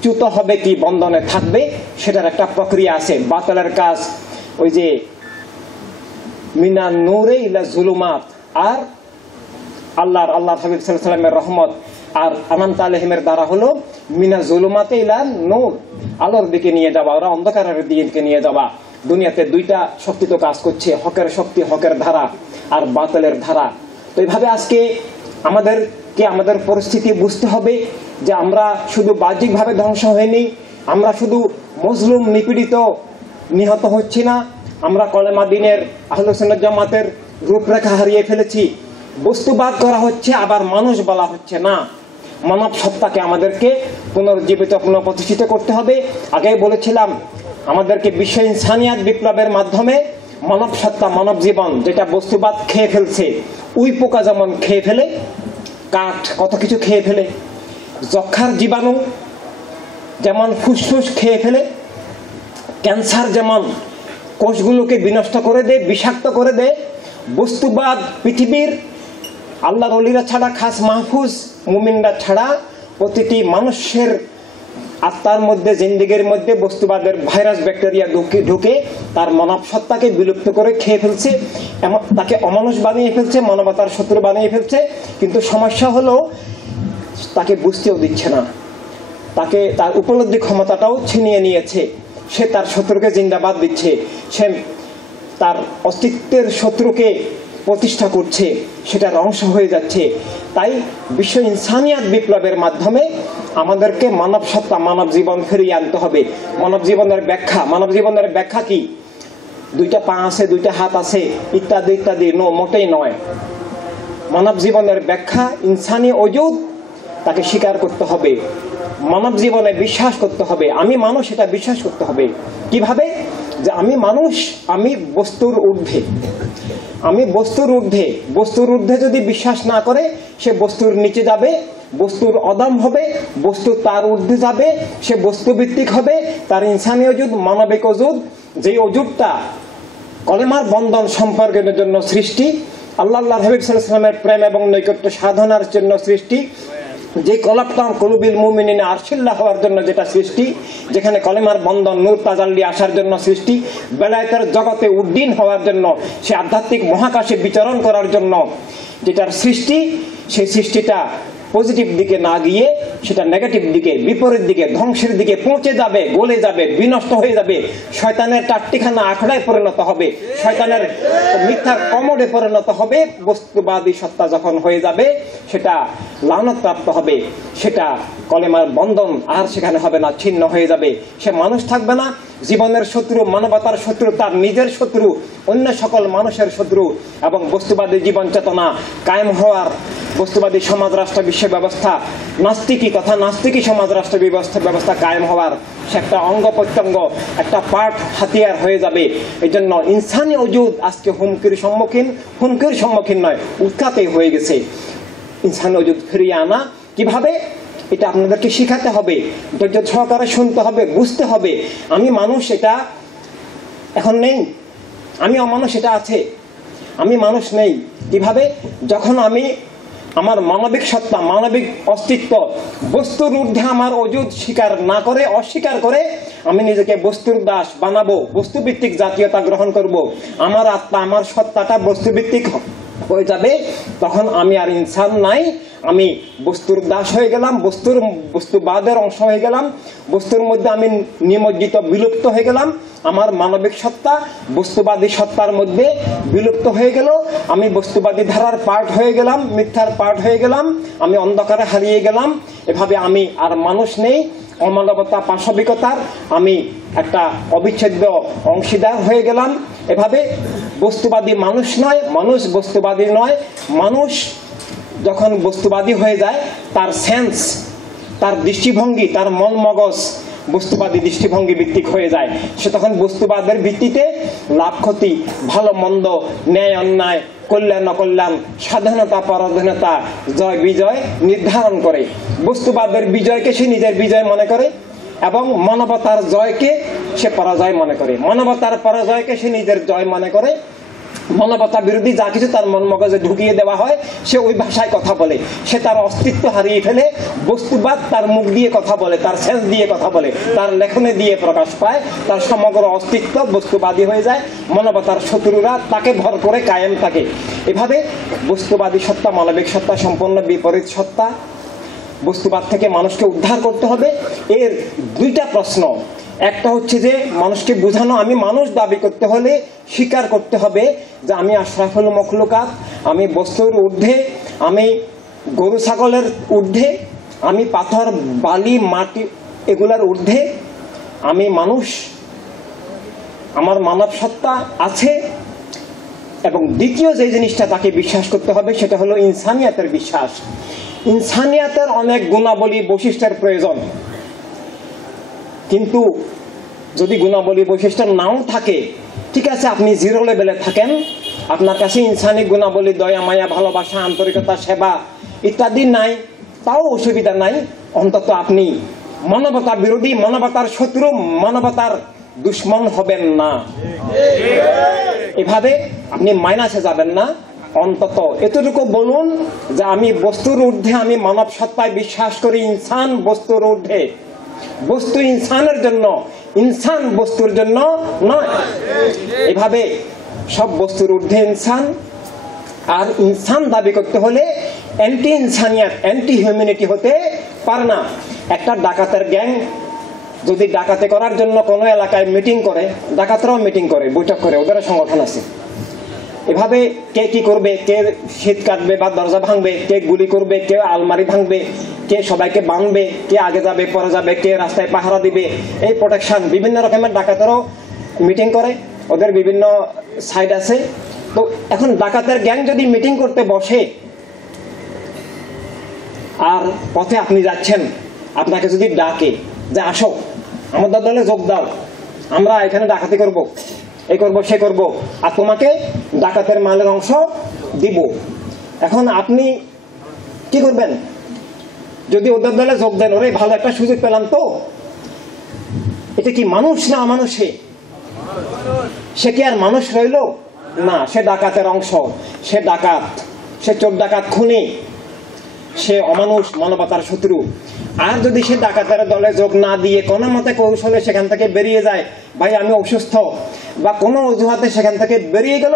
চ্যুত হবে কি বন্ধনে থাকবে, সেটার একটা প্রক্রিয়া আছে। বাতিলের কাজ ওই যে মিনা নূরে ইলা জুলুমাত, আর আল্লাহ হাবিব সাল্লাল্লাহু আলাইহি ওয়াসাল্লামের রহমত আর আনামত আলাইহিমের দ্বারা হলো মিনা জুলুমাতে ইলা নূর, আলোর দিকে নিয়ে যাওয়া, ওরা অন্ধকারের দিকে নিয়ে যাওয়া। দুনিয়াতে দুইটা শক্তি তো কাজ করছে, হকের শক্তি, হকের ধারা, আর বাতিলের ধারা। তো এইভাবে আজকে আমাদের পরিস্থিতি বুঝতে হবে যে আমরা শুধু বাহ্যিকভাবে ধ্বংস হয়নি, আমরা শুধু মজলুম নিপীড়িত নিহত হচ্ছি না, আমরা কলেমা দ্বীনের আহলে সুন্নাত জামাতের রূপরেখা হারিয়ে ফেলেছি। বস্তুবাদ করা হচ্ছে, আবার মানুষ বলা হচ্ছে না। মানব সত্তাকে আমাদেরকে পুনর্জীবিত, পুনঃপ্রতিষ্ঠিত করতে হবে। আগেই বলেছিলাম আমাদেরকে বিশ্ব ইনসানিয়াত বিপ্লবের মাধ্যমে মানব সত্তা, মানব জীবন যেটা বস্তুবাদ খেয়ে ফেলছে, উই পোকা যেমন খেয়ে ফেলে, কাঠ কত কিছু খেয়ে ফেলে, যক্ষার জীবাণু যেমন ফুসফুস খেয়ে ফেলে, ক্যান্সার যেমন কোষগুলোকে বিনষ্ট করে দেয়, বিষাক্ত করে দেয়, বস্তুবাদ পৃথিবীর আল্লাহর ওলিরা ছাড়া, খাস মাহফুজ মুমিনরা ছাড়া প্রতিটি মানুষের আত্মার মধ্যে, জিন্দেগির মধ্যে বস্তুবাদের ভাইরাস ব্যাকটেরিয়া ঢুকে তার মানব সত্তাকে বিলুপ্ত করে খেয়ে ফেলছে, তাকে অমানুষ বানিয়ে ফেলছে, মানবতার শত্রু বানিয়ে ফেলছে। কিন্তু সমস্যা হলো তাকে বুঝতেও দিচ্ছে না, তাকে তার উপলব্ধি ক্ষমতাটাও ছিনিয়ে নিয়েছে। সে তার শত্রুকে জিন্দাবাদ দিচ্ছে, সে তার অস্তিত্বের শত্রুকে প্রতিষ্ঠা করছে, সেটার অংশ হয়ে যাচ্ছে। তাই বিশ্ব ইনসানিয়াত বিপ্লবের মাধ্যমে আমাদেরকে মানব সত্তা, মানব জীবন ফিরিয়ে আনতে হবে। মানব জীবনের ব্যাখ্যা কি? দুইটা পা আছে, দুইটা হাত আছে, ইত্যাদি ইত্যাদি মোটেই নয়। মানব জীবনের ব্যাখ্যা ইনসানি ওজুদ, তাকে স্বীকার করতে হবে, মানব জীবনে বিশ্বাস করতে হবে। আমি মানুষ, এটা বিশ্বাস করতে হবে। কিভাবে? যে আমি মানুষ, আমি বস্তুর ঊর্ধ্বে, আমি বস্তুর ঊর্ধ্বে। বস্তুর ঊর্ধ্বে যদি বিশ্বাস না করে, সে বস্তুর নিচে যাবে, বস্তুর অদম হবে, বস্তু তার ঊর্ধ্বে যাবে, সে বস্তুভিত্তিক হবে। তার ইনসানি ওজুদ, মানবিক ওজুদ, যে ওজুদটা কলেমার বন্ধন সম্পর্কের জন্য সৃষ্টি, আল্লাহ হাবিব সাল্লাল্লাহু আলাইহি ওয়াসাল্লামের প্রেম এবং নৈকট্য সাধনার জন্য সৃষ্টি, যে কলাপটাম কলুবিল মুমিনিনা আরশিল্লাহ হওয়ার জন্য যেটা সৃষ্টি, যেখানে কলেমার বন্ধন নূর তাজাল্লি আসার জন্য সৃষ্টি, বেলায়েতের জগতে উড্ডীন হওয়ার জন্য, সে আধ্যাত্মিক মহাকাশে বিচরণ করার জন্য যেটার সৃষ্টি, সেই সৃষ্টিটা পজিটিভ দিকে না গিয়ে সেটা নেগেটিভ দিকে, বিপরীত দিকে, ধ্বংসের দিকে পৌঁছে যাবে, গলে যাবে, বিনষ্ট হয়ে যাবে, শয়তানের টাট্টিখানা আখড়ায় পরিণত হবে, শয়তানের মিথ্যার কমোডে পরিণত হবে। বস্তুবাদী সত্তা যখন হয়ে যাবে, সেটা লানতপ্রাপ্ত হবে, সেটা কলেমার বন্ধন আর সেখানে হবে না, ছিন্ন হয়ে যাবে। সে মানুষ থাকবে না, জীবনের শত্রু, মানবতার শত্রু, তার নিজের শত্রু, অন্য সকল মানুষের শত্রু। এবং বস্তুবাদী জীবন চেতনা কায়েম হওয়ার, বস্তুবাদী সমাজ রাষ্ট্র বিশ্ব ব্যবস্থা, নাস্তিকী সমাজ রাষ্ট্র ব্যবস্থা কায়েম হওয়ার সে একটা অঙ্গ প্রত্যঙ্গ, একটা পার্ট, হাতিয়ার হয়ে যাবে। এই জন্য ইনসানি ওজুদ আজকে হুমকির সম্মুখীন নয়, উৎখাতে হয়ে গেছে। ইনসানি ওজুদ ফিরিয়ে আনা কিভাবে, এটা আপনাদেরকে শিখাতে হবে, ধৈর্য সহকারে শুনতে হবে, বুঝতে হবে। আমি মানুষ, এটা এখন নেই, আমি অমানুষ, এটা আছে। আমি মানুষ নেই কিভাবে? যখন আমি আমার মানবিক সত্তা, মানবিক অস্তিত্ব, বস্তুর ঊর্ধ্বে আমার ওজুদ স্বীকার না করে, অস্বীকার করে আমি নিজেকে বস্তুর দাস বানাবো, বস্তুভিত্তিক জাতীয়তা গ্রহণ করব, আমার আত্মা, আমার সত্তাটা বস্তুভিত্তিক হয়ে যাবে, তখন আমি আর ইনসান নাই, আমি বস্তুর দাস হয়ে গেলাম, বস্তুবাদের অংশ হয়ে গেলাম, বস্তুর মধ্যে আমি নিমজ্জিত, বিলুপ্ত হয়ে গেলাম। আমার মানবিক সত্তা বস্তুবাদী সত্তার মধ্যে বিলুপ্ত হয়ে গেল, আমি বস্তুবাদী ধারার পার্ট হয়ে গেলাম, মিথ্যার পার্ট হয়ে গেলাম, আমি অন্ধকারে হারিয়ে গেলাম। এভাবে আমি আর মানুষ নেই, অমানবতা, পাশবিকতার আমি একটা অবিচ্ছেদ্য অংশীদার হয়ে গেলাম। এভাবে বস্তুবাদী মানুষ নয়, মানুষ বস্তুবাদী নয়। মানুষ যখন বস্তুবাদী হয়ে যায়, তার সেন্স, তার দৃষ্টিভঙ্গি, তার মন মগজ বস্তুবাদী দৃষ্টিভঙ্গি ভিত্তিক হয়ে যায়। সে তখন বস্তুবাদের ভিত্তিতে লাভ ক্ষতি, ভালো মন্দ, ন্যায় অন্যায়, কল্যাণ অকল্যাণ, স্বাধীনতা পরাধীনতা, জয় বিজয় নির্ধারণ করে। বস্তুবাদের বিজয়কে সে নিজের বিজয় মনে করে, এবং মানবতার জয়কে সে পরাজয় মনে করে, মানবতার পরাজয়কে সে নিজের জয় মনে করে। মানবতা বিরোধী যা কিছু তার মন মগজে ঢুকিয়ে দেওয়া হয় সে ওই ভাষায় কথা বলে, সে তার অস্তিত্ব হারিয়ে ফেলে। বস্তুবাদ তার মুখ দিয়ে কথা বলে, তার সেন্স দিয়ে কথা বলে, তার লেখনে দিয়ে প্রকাশ পায়, তার সমগ্র অস্তিত্ব বস্তুবাদী হয়ে যায়। মানবতার শত্রুরা তাকে ভর করে কায়েম থাকে। এভাবে বস্তুবাদী সত্তা মানবিক সত্তা সম্পূর্ণ বিপরীত সত্তা। বস্তুবাদ থেকে মানুষকে উদ্ধার করতে হবে। এর দুইটা প্রশ্ন, একটা হচ্ছে যে মানুষকে বোঝানো আমি মানুষ দাবি করতে হলে স্বীকার করতে হবে যে আমি আশরাফুল মখলুকাত, আমি বস্তুর ঊর্ধ্বে, আমি গরু ছাগলের ঊর্ধ্বে, আমি পাথর বালি মাটি এগুলার ঊর্ধ্বে, আমি মানুষ, আমার মানব সত্তা আছে। এবং দ্বিতীয় যে জিনিসটা তাকে বিশ্বাস করতে হবে সেটা হলো ইনসানিয়াতের বিশ্বাস। ইনসানিয়াতের অনেক গুণাবলী বৈশিষ্ট্যের প্রয়োজন, কিন্তু যদি গুণাবলী বৈশিষ্ট্য নাও থাকে, ঠিক আছে আপনি জিরো লেভেলে থাকেন, আপনার কাছে ইনসানি গুণাবলী দয়া মায়া ভালোবাসা আন্তরিকতা সেবা ইত্যাদি নাই, তাও অসুবিধা নাই। অন্তত আপনি মানবতা বিরোধী, মানবতার শত্রু, মানবতার দুশ্মন হবেন না। এভাবে আপনি মাইনাসে যাবেন না। অন্তত এতটুকু বলুন যে আমি বস্তুর ঊর্ধ্বে, আমি মানব সত্তায় বিশ্বাস করি, ইনসান বস্তুর ঊর্ধ্বে, বস্তু ইনসানের জন্য, ইনসান বস্তুর জন্য নয়। এভাবে সব বস্তুর ঊর্ধ্বে ইনসান। আর ইনসান দাবি করতে হলে অ্যান্টি ইনসানিয়াত, অ্যান্টি হিউম্যানিটি হতে পারে না। একটা ডাকাতের গ্যাং যদি ডাকাতি করার জন্য কোনো এলাকায় মিটিং করে, ডাকাতরাও মিটিং করে, বৈঠক করে, ওদের সংগঠন আছে। এভাবে কে কি করবে, কে শীত কাটবে বা দরজা ভাঙবে, কে গুলি করবে, কে আলমারি ভাঙবে, কে সবাইকে বাঁধবে, কে আগে যাবে পরে যাবে, কে রাস্তায় পাহারা দিবে, এই প্রোটেকশন বিভিন্ন রকমের ডাকাতেরও মিটিং করে, ওদের বিভিন্ন সাইড আছে। তো এখন ডাকাতের গ্যাং যদি মিটিং করতে বসে আর পথে আপনি যাচ্ছেন, আপনাকে যদি ডাকে যে আসো আমাদের দলে যোগ দাও, আমরা এখানে ডাকাতি করব, এই করব সে করব, আর তোমাকে ডাকাতের মালের অংশ দিব, এখন আপনি কি করবেন? যদি ওদের দলে যোগ দেন, ওরে ভালো একটা সুযোগ পেলাম তো। এটা কি মানুষ না অমানুষে? সে কি আর মানুষ রইল না? সে ডাকাতের অংশ, সে ডাকাত, সে চোর ডাকাত খুনি, সে অমানুষ, মানবতার শত্রু। আর যদি সে ডাকাতের দলে যোগ না দিয়ে কোনো মতে কৌশলে সেখান থেকে বেরিয়ে যায়, ভাই আমি অসুস্থ বা কোনো অজুহাতে সেখান থেকে বেরিয়ে গেল,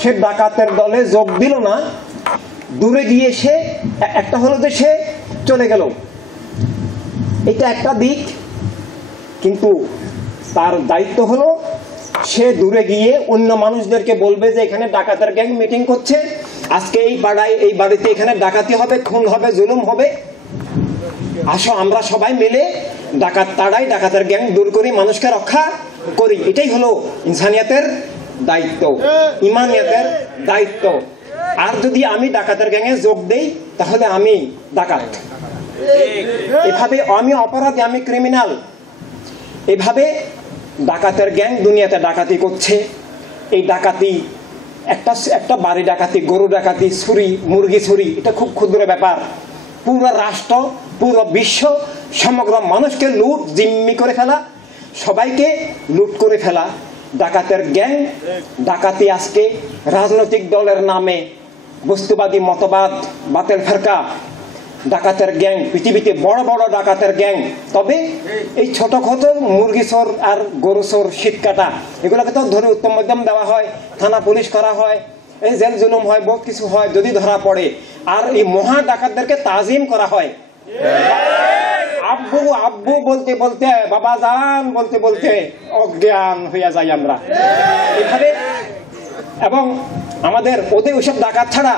সে ডাকাতের দলে যোগ দিল না, দূরে গিয়ে সে একটা হলো যে সে চলে গেল, এটা একটা দিক। কিন্তু তার দায়িত্ব হলো সে দূরে গিয়ে অন্য মানুষদেরকে বলবে যে এখানে ডাকাতের গ্যাং মিটিং করছে, আজকে এই পাড়ায় এই বাড়িতে এখানে ডাকাতি হবে, খুন হবে, জুলুম হবে, আসো আমরা সবাই মিলে ডাকাত তাড়াই, ডাকাতের গ্যাং দূর করি, মানুষকে রক্ষা করি। এটাই হলো ইনসানিয়াতের দায়িত্ব, ইমানিয়াতের দায়িত্ব। আর যদি আমি ডাকাতের গ্যাংয়ে যোগ দেই তাহলে আমি ডাকাত, এভাবে আমি অপরাধী, আমি ক্রিমিনাল। এভাবে ডাকাতের গ্যাং দুনিয়াতে ডাকাতি করছে। এই ডাকাতি একটা বাড়ি ডাকাতি, গরু ডাকাতি, ছুরি, মুরগি ছুরি, এটা খুব ক্ষুদ্র ব্যাপার। পুরো রাষ্ট্র, পুরো বিশ্ব, সমগ্র মানুষকে লুট জিম্মি করে ফেলা, সবাইকে লুট করে ফেলা ডাকাতের গ্যাং। ডাকাতি আজকে রাজনৈতিক দলের নামে, বস্তুবাদী মতবাদ, বাতেল ফেরকা, ডাকাতের গ্যাং, পৃথিবীতে বড় বড় ডাকাতের গ্যাং। তবে এই ছোটখাটো মুরগি চোর আর গরু চোর, শীত কাটা, এগুলোকে তো ধরে উত্তম মধ্যম দেওয়া হয়, থানা পুলিশ করা হয়, এই জেল জুলুম হয়, বহুত কিছু হয় যদি ধরা পড়ে। আর এই মহা ডাকাতদেরকে তাজিম করা হয়, আব্বু আব্বু বলতে বলতে, বাবা জান বলতে বলতে অজ্ঞান হইয়া যাই আমরা এভাবে। এবং আমাদের ওদের ওইসব ডাকাত ছাড়া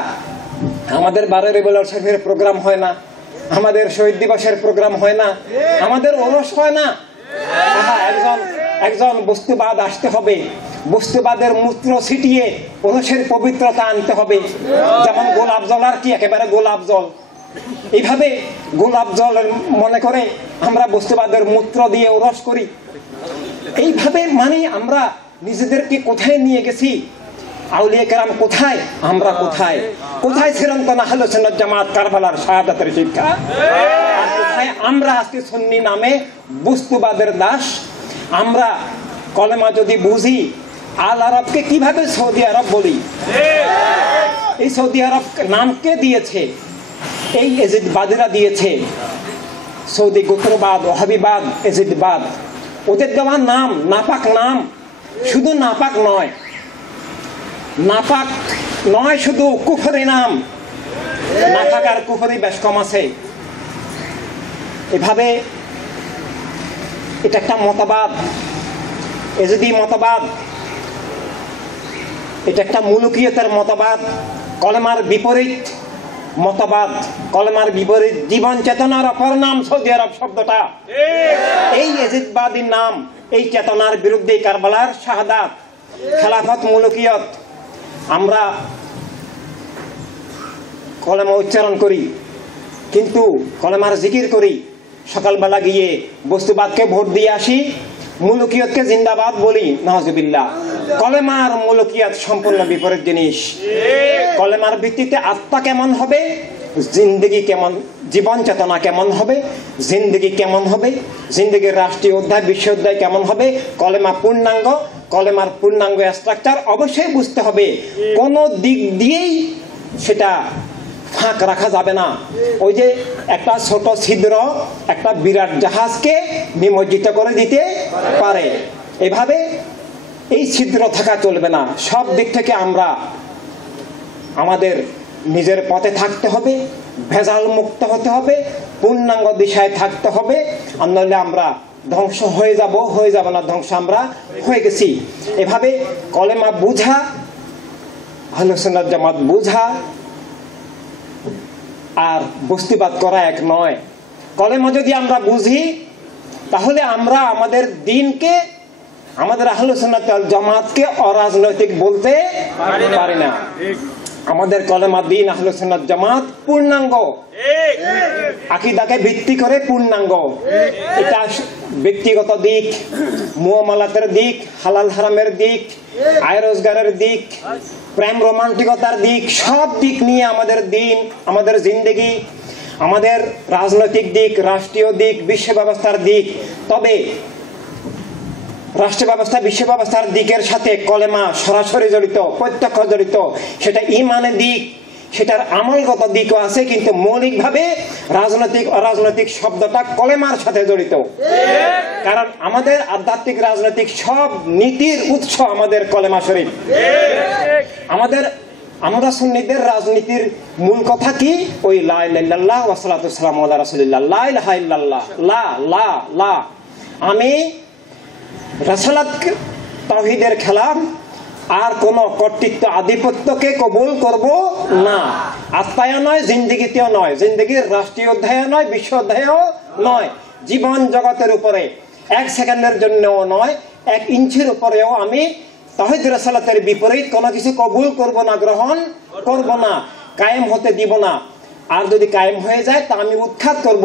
আমাদের 12 রেগুলার শরীফের প্রোগ্রাম হয় না, আমাদের শহীদ দিবসের প্রোগ্রাম হয় না, আমাদের ওরস হয় না। একজন বস্তুবাদ আসতে হবে, বস্তুবাদের মূত্র ছিটিয়ে ওরসের পবিত্রতা আনতে হবে। যেমন গোলাপ জল, আর কি একেবারে গোলাপ জল, এইভাবে গোলাপ জল মনে করে আমরা বস্তুবাদের মূত্র দিয়ে ওরস করি। এইভাবে মানে আমরা নিজেদেরকে কোথায় নিয়ে গেছি? আউলিয়া কেরাম কোথায়, আমরা কোথায়? কোথায় ছিলেন তো আহলে সুন্নাত জামাত কারবালার শাহাদাতের শিক্ষা? হয় আমরা আজকে সুন্নি নামে বস্তুবাদের দাস। আমরা কলেমা যদি বুঝি, আল আরবকে কিভাবে সৌদি আরব বলি? এই সৌদি আরব নাম কে দিয়েছে? এই এজিদবাদীরা দিয়েছে। সৌদি গোত্রবাদ, ওহাবিবাদ, এজিদবাদ, ওদের দেওয়া নাম নাপাক নাম। শুধু নাপাক নয়, নাপাক নয় শুধু, কুফরি নাম। নাপাক আর কুফরি বেশ কম আছে। এভাবে এটা একটা মতবাদ, এজিদি মতবাদ। এটা একটা মুলুকিয়তের মতবাদ, কলেমার বিপরীত মতবাদ, কলেমার বিপরীত জীবন চেতনার অপর নাম সৌদি আরব শব্দটা। এই এজিদবাদীর নাম, এই চেতনার বিরুদ্ধে কারবালার শাহাদাত, খেলাফত, মুলুকিয়ত। আমরা কলেমা উচ্চারণ করি, কিন্তু কলেমার জিকির করি। সকালবেলা গিয়ে বস্তুবাদকে ভোট দিয়ে আসি, মুলুকিয়তকে জিন্দাবাদ বলি, নাউজুবিল্লাহ। কলেমার মুলুকিয়ত সম্পূর্ণ বিপরীত জিনিস। কলেমার ভিত্তিতে আত্মা কেমন হবে, জিন্দগি কেমন, জীবন চেতনা কেমন হবে, জিন্দগি কেমন হবে, জিন্দগির রাষ্ট্রীয় অধ্যায়, বিশ্ব অধ্যায় কেমন হবে, কলেমা পূর্ণাঙ্গ, কলেমার পূর্ণাঙ্গ স্ট্রাকচার অবশ্যই বুঝতে হবে। কোনো দিক দিয়েই সেটা ফাঁক রাখা যাবে না। ওই যে একটা ছোট ছিদ্র একটা বিরাট জাহাজকে নিমজ্জিত করে দিতে পারে, এভাবে এই ছিদ্র থাকা চলবে না। সব দিক থেকে আমরা আমাদের নিজের পথে থাকতে হবে, ভেজাল মুক্ত হতে হবে, পূর্ণাঙ্গ দিশায় থাকতে হবে। আর নইলে আমরা ধ্বংস হয়ে যাব না, ধ্বংস আমরা হয়ে গেছি। এভাবে কলেমা বুঝা, আহলে সুন্নাত জামাত বুঝা আর বস্তুবাদ করা এক নয়। কলেমা যদি আমরা বুঝি, তাহলে আমরা আমাদের দিনকে, আমাদের আহলে সুন্নাত ওয়াল জামাতকে অরাজনৈতিক বলতে পারি না। আমাদের কলেমা দিন আহলে সুন্নাত জামাত পূর্ণাঙ্গ, আকীদাকে ভিত্তি করে পূর্ণাঙ্গ। এটা ব্যক্তিগত দিক, মুআমালাতের দিক, হালাল হারামের দিক, আয় রোজগারের দিক, প্রেম রোমান্টিকতার দিক, সব দিক নিয়ে আমাদের দিন, আমাদের জিন্দেগি, আমাদের রাজনৈতিক দিক, রাষ্ট্রীয় দিক, বিশ্ব ব্যবস্থার দিক। তবে রাষ্ট্র ব্যবস্থা, বিশ্ব ব্যবস্থার দিকের সাথে কলেমা সরাসরি জড়িত, প্রত্যক্ষ জড়িত। সেটা ইমানের দিক, সেটার আমলগত দিকও আছে, কিন্তু মৌলিকভাবে রাজনৈতিক অরাজনৈতিক শব্দটা কলেমার সাথে জড়িত। কারণ আমাদের আধ্যাত্মিক রাজনৈতিক সব নীতির উৎস আমাদের কলেমা শরীফ। আমরা সুন্নিদের রাজনীতির মূল কথা কি? ওই লা ইলাহা ইল্লাল্লাহ ওয়া সালাতু ওয়াসসালামু আলা রাসূলিল্লাহ। লা ইলাহা ইল্লাল্লাহ, লা লা লা। আমি রাসালাত তাওহীদের খেলাফ, আর কোন কর্তৃত্ব আধিপত্যকে কবুল করব না। আত্মায় নয়, জিন্দেগিতেও নয়, জিন্দেগির রাষ্ট্রীয় অধ্যায় নয়, বিশ্ব অধ্যায়ও নয়, জীবন জগতের উপরে এক সেকেন্ডের জন্যও নয়, এক ইঞ্চির উপরেও আমি তাওহীদ রাসালাতের বিপরীত কোনো কিছু কবুল করব না, গ্রহণ করব না, কায়েম হতে দিব না। আর যদি কায়েম হয়ে যায় তা আমি উৎখাত করব।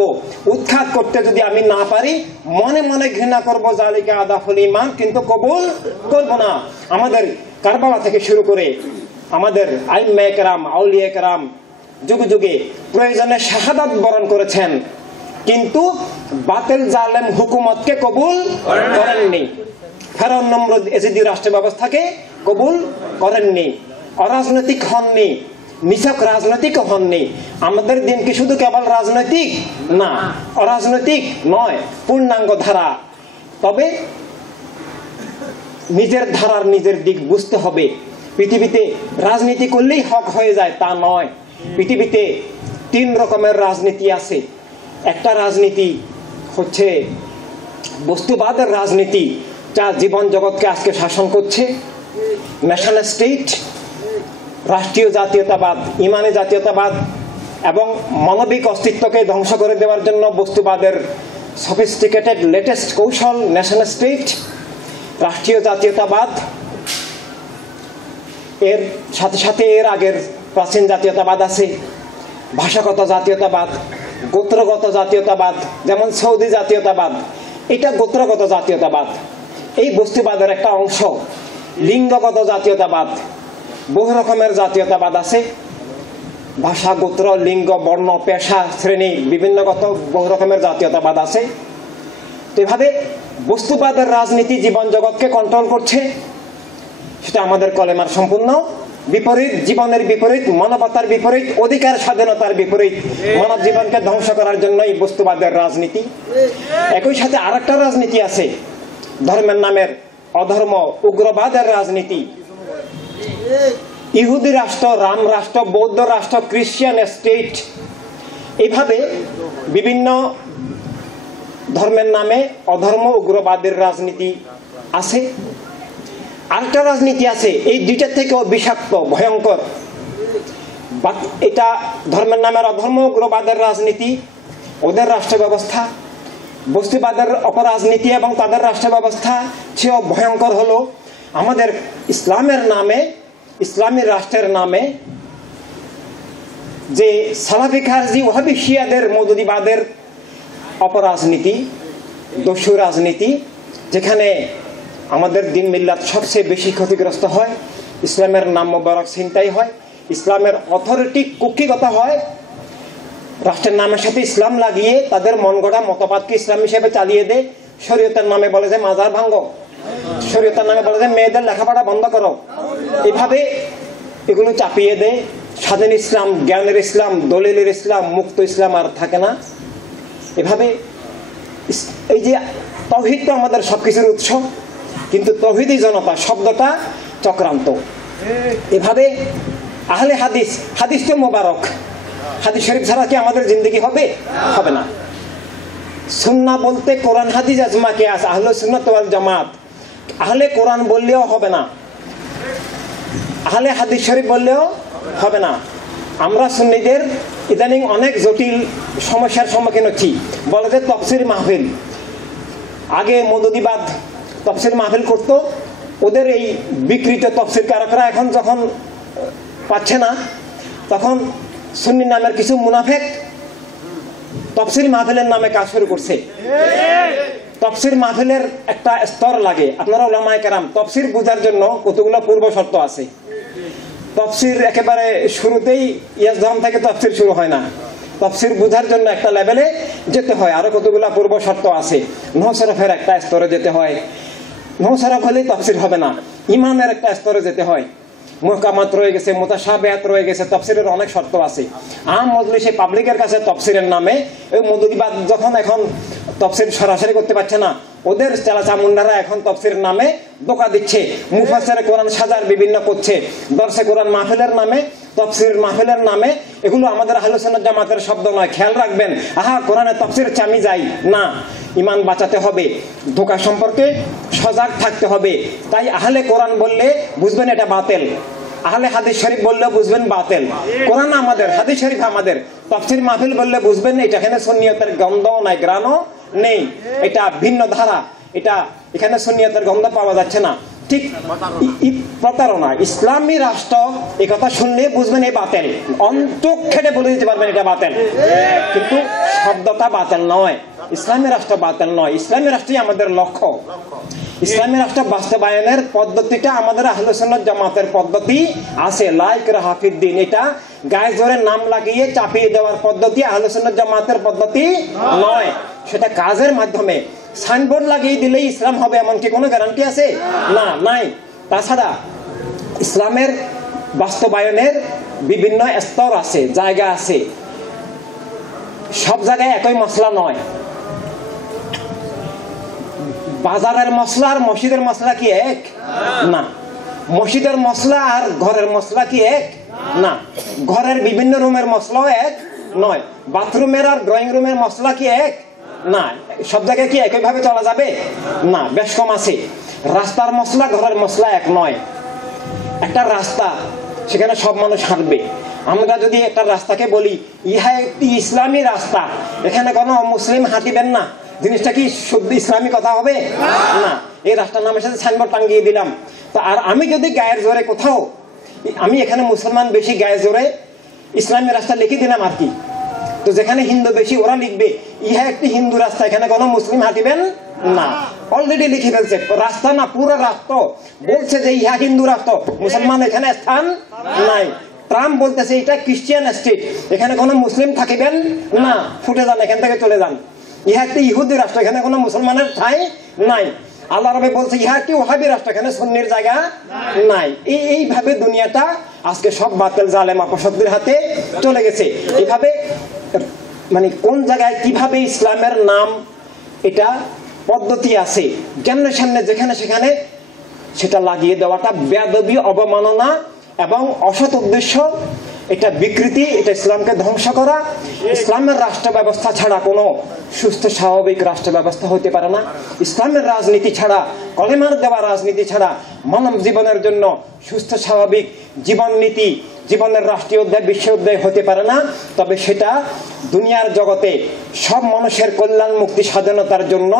উৎখাত করতে যদি আমি না পারি, মনে মনে ঘৃণা করব, জালিকা আদাফুল ঈমান, কিন্তু কবুল করব না। আমাদের কারবালা থেকে শুরু করে আমাদের আইম্মায়ে কেরাম, আউলিয়া কেরাম যুগে যুগে প্রয়োজনে শাহাদাত বরণ করেছেন, কিন্তু বাতিল জালেম হুকুমতকে কবুল করেননি। ফেরাউন নমরুদ এজিদি রাষ্ট্র ব্যবস্থাকে কবুল করেননি, অরাজনৈতিক হননি, নিছক রাজনৈতিক হননি। আমাদের দিন কি শুধু কেবল রাজনৈতিক না, অরাজনৈতিক নয়, পূর্ণাঙ্গ ধারা। তবে নিজের ধারার নিজের দিক বুঝতে হবে। পৃথিবীতে রাজনীতি করলেই হক হয়ে যায় তা নয়। পৃথিবীতে 3 রকমের রাজনীতি আছে। একটা রাজনীতি হচ্ছে বস্তুবাদের রাজনীতি, যা জীবন জগৎকে আজকে শাসন করছে। ন্যাশনাল স্টেট, রাষ্ট্রীয় জাতীয়তাবাদ, ইমানি জাতীয়তাবাদ এবং মানবিক অস্তিত্বকে ধ্বংস করে দেওয়ার জন্য বস্তুবাদের সফিস্টিকেটেড লেটেস্ট কৌশল ন্যাশনাল স্টেট, রাষ্ট্রীয় জাতীয়তাবাদ। এর সাথে সাথে এর আগের প্রাচীন জাতীয়তাবাদ আছে, ভাষাগত জাতীয়তাবাদ, গোত্রগত জাতীয়তাবাদ, যেমন সৌদি জাতীয়তাবাদ, এটা গোত্রগত জাতীয়তাবাদ, এই বস্তুবাদের একটা অংশ। লিঙ্গগত জাতীয়তাবাদ, বহু রকমের জাতীয়তাবাদ আছে। ভাষা, গোত্র, লিঙ্গ, বর্ণ, পেশা, শ্রেণী, বিভিন্নগত বহু রকমের জাতীয়তাবাদ আছে। তো এভাবে বস্তুবাদের রাজনীতি জীবন জগৎকে কন্ট্রোল করছে। সেটা আমাদের কলেমার সম্পূর্ণ বিপরীত, জীবনের বিপরীত, মানবতার বিপরীত, অধিকার স্বাধীনতার বিপরীত, মানব জীবনকে ধ্বংস করার জন্যই বস্তুবাদের রাজনীতি। একই সাথে আরেকটা রাজনীতি আছে, ধর্মের নামের অধর্ম, উগ্রবাদের রাজনীতি। ইহুদি রাষ্ট্র, রাম রাষ্ট্র, বৌদ্ধ রাষ্ট্র, খ্রিস্টান স্টেট, এইভাবে বিভিন্ন ধর্মের নামে অধর্ম, উগ্রবাদের রাজনীতি আছে। আরেকটা রাজনীতি আছে, এই দুইটা থেকেও বিষাক্ত, ভয়ঙ্কর। এটা ধর্মের নামের অধর্ম, উগ্রবাদের রাজনীতি, ওদের রাষ্ট্র ব্যবস্থা। বস্তুবাদের অপরাজনীতি এবং তাদের রাষ্ট্র ব্যবস্থা সেও ভয়ঙ্কর হলো আমাদের ইসলামের নামে, ইসলামী রাষ্ট্রের নামে যে সালাফি খারজি ওয়াহাবি শিয়াদের মওদুদিবাদের অপরাজনীতি, দস্যু রাজনীতি, যেখানে আমাদের দিন মিল্লাত সবচেয়ে বেশি ক্ষতিগ্রস্ত হয়, ইসলামের নাম মোবারক ছিনতাই হয়, ইসলামের অথরিটি কুক্ষিগত হয়, রাষ্ট্রের নামের সাথে ইসলাম লাগিয়ে তাদের মন গড়া মতবাদকে ইসলাম হিসেবে চালিয়ে দেয়। শরীয়তের নামে বলে যে মাজার ভাঙ্গো, শরীয়তের নামে বলে যে মেয়েদের লেখাপড়া বন্ধ করো। এভাবে এগুলো চাপিয়ে দেয়। স্বাধীন ইসলাম, জ্ঞানের ইসলাম, দলিলের ইসলাম, মুক্ত ইসলাম আর থাকে না। এভাবে এই যে তাওহীদ তো আমাদের সবকিছুর উৎস, কিন্তু তাওহীদি জনতা শব্দটা চক্রান্ত। এভাবে আহলে হাদিস, হাদিস তো মোবারক, হাদিস শরীফ ছাড়া কি আমাদের জিন্দগি হবে? হবে না। সুন্নাহ বলতে কোরআন হাদিস আজমা কিয়াস, আহলে সুন্নাত ওয়াল জামাত। আহলে কোরআন বললেও হবে না, আহলে হাদিস শরীফ বললেও হবে না। আমরা সুন্নিদের ইদানিং অনেক জটিল সমস্যার সম্মুখীন হচ্ছি। বলে যে তফসির মাহফিল, আগে মওদুদিবাদ তফসির মাহফিল করতো, ওদের এই বিকৃত তফসির কারকরা এখন যখন পাচ্ছে না, তখন সুন্নি নামের কিছু মুনাফেক তফসির মাহফিলের নামে কাজ শুরু করছে। তফসির মাহফিলের একটা স্তর লাগে। আপনারা উলামায়ে কেরাম, তফসির বোঝার জন্য কতগুলো পূর্ব শর্ত আছে। তফসির একেবারে শুরুতেই ইয়াজদাম থেকে তফসির শুরু হয় না। তফসির বোঝার জন্য একটা লেভেলে যেতে হয়, আরো কতগুলো পূর্ব শর্ত আছে। নহসরফের একটা স্তরে যেতে হয়, নহসরফ হলেই তফসির হবে না। ইমানের একটা স্তরে যেতে হয়, মুহকামাত রয়ে গেছে, মুতাশাবিহাত রয়ে গেছে, তফসিরের অনেক শর্ত আছে। আম মজলিসে পাবলিকের কাছে তফসিরের নামে ওই মওদুদিবাদ যখন এখন তফসির সরাসরি করতে পারছে না, ওদের চালাচামুন্ডারা এখন তফসিরের নামে ধোঁকা দিচ্ছে। মুফাসসিরে কোরআন সাজার বিভিন্ন করছে, দরসে কোরআন মাহফিলের নামে, তফসির মাহফিলের নামে। এগুলো আমাদের আহলে সুন্নাত জামাতের শব্দ নয়। খেয়াল রাখবেন, আহা কোরআনে তফসির চামি যাই না, ইমান বাঁচাতে হবে, ধোঁকা সম্পর্কে সজাগ থাকতে হবে। তাই আহলে কোরআন বললে বুঝবেন এটা বাতিল, আহলে হাদিস শরীফ বললে বুঝবেন বাতিল। কোরআন আমাদের, হাদিস শরীফ আমাদের। তফসির মাহফিল বললে বুঝবেন এটা এখানে সুন্নিয়তের গন্ধ নাই, গ্রাণও নেই, এটা ভিন্ন ধারা, এটা এখানে সুন্নিয়তের গন্ধ পাওয়া যাচ্ছে না। ঠিক প্রতারণা। ইসলামী রাষ্ট্র এই কথা শুনলে বুঝবেন এই বাতিল, অন্তর খেটে বলে দিতে পারবেন এটা বাতিল, কিন্তু শব্দটা বাতিল নয়। ইসলামী রাষ্ট্র বাতিল নয়, ইসলামী রাষ্ট্রই আমাদের লক্ষ্য। ইসলামী রাষ্ট্র বাস্তবায়নের পদ্ধতিটা আমাদের আহলে সুন্নাত জামাতের পদ্ধতি আছে, লা ইকরাহা ফিদ্দিন। এটা গায়ে জোরে নাম লাগিয়ে চাপিয়ে দেওয়ার পদ্ধতি আহলে সুন্নাত জামাতের পদ্ধতি নয়। সেটা কাজের মাধ্যমে, সাইনবোর্ড লাগিয়ে দিলেই ইসলাম হবে এমন কি কোনো গ্যারান্টি আছে? না, নাই। তাছাড়া ইসলামের বাস্তবায়নের বিভিন্ন স্তর আছে, জায়গা আছে। সব জায়গায় একই মশলা নয়। বাজারের মশলা আর মসজিদের মশলা কি এক? না। মসজিদের মশলা আর ঘরের মশলা কি এক? না। ঘরের বিভিন্ন রুমের মশলাও এক নয়। বাথরুমের আর ড্রয়িং রুমের মশলা কি এক? না। সব জায়গায় কি একইভাবে চলা যাবে? না, বেশ কম আছে। রাস্তার মশলা ঘরের মশলা এক নয়। একটা রাস্তা, সেখানে সব মানুষ হাঁটবে। আমরা যদি একটা রাস্তাকে বলি ইহা একটি ইসলামী রাস্তা, এখানে কোনো মুসলিম হাঁটিবেন না, জিনিসটা কি শুদ্ধ ইসলামী কথা হবে? না। এই রাস্তার নামের সাথে সাইনবোর্ড টাঙ্গিয়ে দিলাম। তো আর আমি যদি গায়ের জোরে কোথাও, আমি এখানে মুসলমান বেশি, গায়ের জোরে ইসলামী রাস্তা লিখে দিলাম আর কি, তো যেখানে হিন্দু বেশি ওরা লিখবে ইহা একটি হিন্দু রাস্তা, এখানে কোনো মুসলিম হাঁটিবেন না। অলরেডি লিখে ফেলছে, রাস্তা না পুরো রাস্তা বলছে যে ইহা হিন্দু রাস্তা, মুসলমান এখানে স্থান নাই। ট্রাম্প বলতেছে এটা খ্রিস্টিয়ান স্টেট, এখানে কোনো মুসলিম থাকিবেন না, ফুটে যান, এখান থেকে চলে যান। ইহা একটি ইহুদি রাষ্ট্র, এখানে কোনো মুসলমানের ঠাঁই নাই। আল্লাহ রাব্বি বলছে ইহা একটি ওহাবি রাষ্ট্র, এখানে সুন্নির জায়গা নাই। এইভাবে দুনিয়াটা আজকে সব বাতিল জালেম আপসদের হাতে চলে গেছে। এইভাবে মানে কোন জায়গায় কিভাবে ইসলামের নাম, এটা পদ্ধতি আছে, সামনে যেখানে সেখানে সেটা লাগিয়ে দেওয়াটা বেয়াদবি, অবমাননা এবং অসৎ উদ্দেশ্য, এটা বিকৃতি, এটা ইসলামকে ধ্বংস করা। ইসলামের রাষ্ট্র ব্যবস্থা ছাড়া কোনো সুস্থ স্বাভাবিক রাষ্ট্র ব্যবস্থা হতে পারে না। ইসলামের রাজনীতি ছাড়া, কলেমার দেওয়া রাজনীতি ছাড়া মানব জীবনের জন্য সুস্থ স্বাভাবিক জীবন নীতি, জীবনের রাষ্ট্রীয় অধ্যায়, বিশ্ব অধ্যায় হতে পারে না। তবে সেটা দুনিয়ার জগতে সব মানুষের কল্যাণ, মুক্তি, স্বাধীনতার জন্য,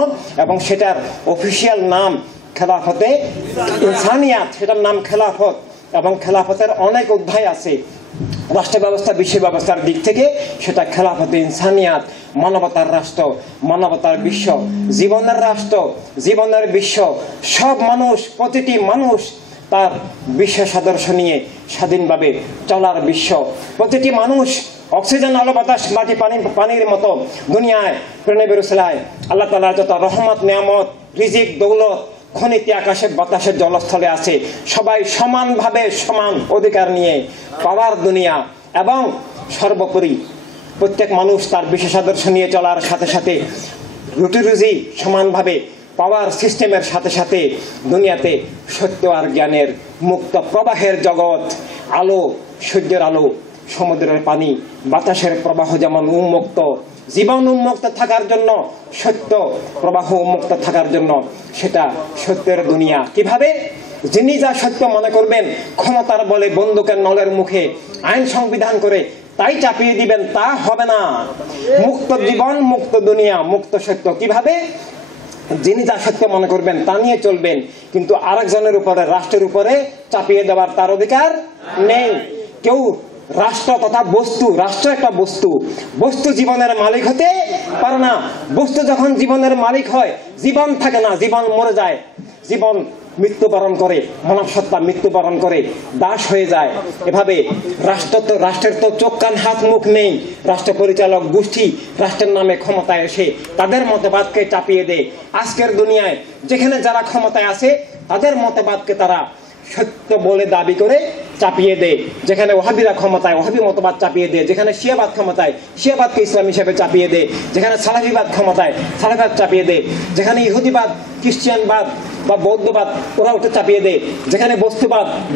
এবং সেটার অফিসিয়াল নাম খেলাফতে ইনসানিয়াত, সেটার নাম খেলাফত, এবং খেলাফতের অনেক অধ্যায় আছে। রাষ্ট্র ব্যবস্থা, বিশ্ব ব্যবস্থার দিক থেকে সেটা খেলাফতে ইনসানিয়াত, মানবতার রাষ্ট্র, মানবতার বিশ্ব, জীবনের রাষ্ট্র, জীবনের বিশ্ব। সব মানুষ, প্রতিটি মানুষ তার বিশেষ আদর্শ নিয়ে স্বাধীনভাবে চলার বিশ্ব। প্রতিটি মানুষ অক্সিজেন, আলো, বাতাস, মাটি, পানির মতো দুনিয়ায় প্রেরণে বেরোছিলায় আল্লাহ তাআলার যত রহমত, নিয়ামত, রিজিক, দৌলত, খনিতে, আকাশে, বাতাসের, জলস্থলে আছে, সবাই সমানভাবে সমান অধিকার নিয়ে পাওয়ার দুনিয়া। এবং সর্বোপরি প্রত্যেক মানুষ তার বিশেষ আদর্শ নিয়ে চলার সাথে সাথে রুটি রুজি সমানভাবে পাওয়ার সিস্টেমের সাথে সাথে দুনিয়াতে সত্য আর জ্ঞানের মুক্ত প্রবাহের জগৎ। আলো, সূর্যের আলো, সমুদ্রের পানি, বাতাসের প্রবাহ যেমন উন্মুক্ত, জীবন উন্মুক্ত থাকার জন্য, সত্য প্রবাহ উন্মুক্ত থাকার জন্য সেটা সত্যের দুনিয়া। কিভাবে? যিনি যা সত্য মনে করবেন, ক্ষমতার বলে বন্দুকের নলের মুখে আইন সংবিধান করে তাই চাপিয়ে দিবেন, তা হবে না। মুক্ত জীবন, মুক্ত দুনিয়া, মুক্ত সত্য। কিভাবে? যিনি যা সত্য মনে করবেন তা নিয়ে চলবেন, কিন্তু আরেকজনের উপরে, রাষ্ট্রের উপরে চাপিয়ে দেওয়ার তার অধিকার নেই। কেউ রাষ্ট্র তথা বস্তু, রাষ্ট্র একটা বস্তু, বস্তু জীবনের মালিক হতে পারে না। বস্তু যখন জীবনের মালিক হয়, জীবন থাকে না, জীবন মরে যায়, জীবন মৃত্যুবরণ করে, মানব সত্তা মৃত্যুবরণ করে, দাস হয়ে যায়। এভাবে রাষ্ট্রের তো চোখ, কান, হাত, মুখ নেই। রাষ্ট্র পরিচালক গোষ্ঠী রাষ্ট্রের নামে ক্ষমতায় এসে তাদের মতবাদকে চাপিয়ে দেয়। আজকের দুনিয়ায় যেখানে যারা ক্ষমতায় আছে তাদের মতবাদকে তারা সত্য বলে দাবি করে চাপিয়ে দেয়। যেখানে ওহাবিরা ক্ষমতায় ওহাবি মতবাদ চাপিয়ে দেয়, যেখানে শিয়াবাদ ক্ষমতায় শিয়াবাদকে ইসলাম হিসেবে চাপিয়ে দেয়, যেখানে সালাফিবাদ ক্ষমতায় সালাফিবাদ চাপিয়ে দেয়, যেখানে ইহুদিবাদ, খ্রিস্টানবাদ বা বৌদ্ধবাদ ওরা ওটা চাপিয়ে দেয়, যেখানে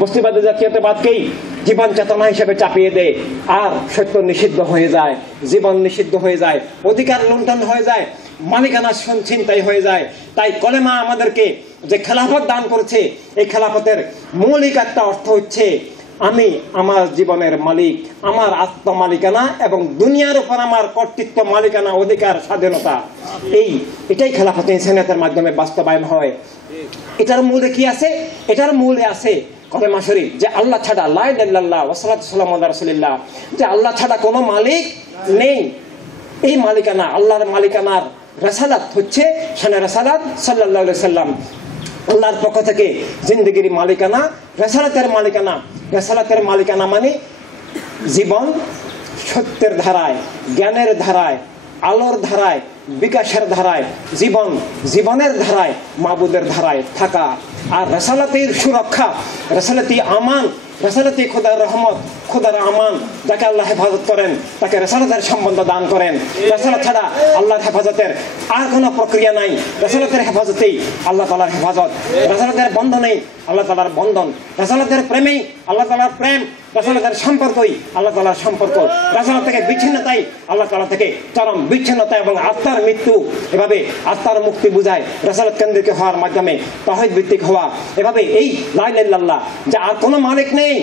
বস্তুবাদী জাতীয়তাবাদকেই জীবন চেতনা হিসেবে চাপিয়ে দেয়। আর সত্য নিষিদ্ধ হয়ে যায়, জীবন নিষিদ্ধ হয়ে যায়, অধিকার লুণ্ঠন হয়ে যায়, মালিকানা ছিনতাই হয়ে যায়। তাই কলেমা আমাদেরকে যে খেলাফত দান করেছে, এই খেলাফতের মৌলিক একটা অর্থ হচ্ছে আমি আমার জীবনের মালিক, আমার আত্মমালিকানা এবং দুনিয়ার উপর আমার কর্তৃত্ব, মালিকানা, অধিকার, স্বাধীনতা। এটাই খেলাফত ইনসানিয়াতের মাধ্যমে বাস্তবায়ন হয়। এটার মূলে কি আছে? এটার মূলে আছে কলেমা শরীফ, যে আল্লাহ ছাড়া, লা ইলাহা ইল্লাল্লাহ ওয়া সাল্লাতু ওয়াসসালামু আলা রাসূলিল্লাহ, যে আল্লাহ ছাড়া কোনো মালিক নেই। এই মালিকানা, আল্লাহর মালিকানার রাসালাত হচ্ছে শানে রাসালাত সাল্লাল্লাহু আলাইহি সাল্লাম। আল্লাহর পক্ষ থেকে জিন্দেগির মালিকানা, রাসালাতের মালিকানা। রাসালাতের মালিকানা মানে জীবন সত্যের ধারায়, জ্ঞানের ধারায়, আলোর ধারায়, বিকাশের ধারায়, জীবনের ধারায়, মাবুদের ধারায় থাকা। আর রাসালাতের সুরক্ষা, রাসালাতি আমান, রাসালাতি খোদার রহমত, খোদার আমান, যাকে আল্লাহ হেফাজত করেন তাকে রাসালাতের সম্বন্ধ দান করেন। রাসালাত ছাড়া আল্লাহর হেফাজতের আর কোনো প্রক্রিয়া নাই। রাসালাতের হেফাজতেই আল্লাহ তাআলার হেফাজত, রাসালাতের বন্ধনেই আল্লাহ তাআলার বন্ধন, রাসালাতের প্রেমেই আল্লাহ তাআলার প্রেম, রাসালাতের সম্পর্কই আল্লাহ তাআলার সম্পর্ক, রাসালাত থেকে বিচ্ছিন্নতাই আল্লাহ তাআলা থেকে চরম বিচ্ছিন্নতা এবং আত্মার মৃত্যু। এভাবে আত্মার মুক্তি বুঝায় রাসালাত কেন্দ্রিক হওয়ার মাধ্যমে তাওহীদ ভিত্তিক হওয়া। এভাবে এই লা ইলাহা ইল্লাল্লাহ, যে আর কোনো মালিক নেই,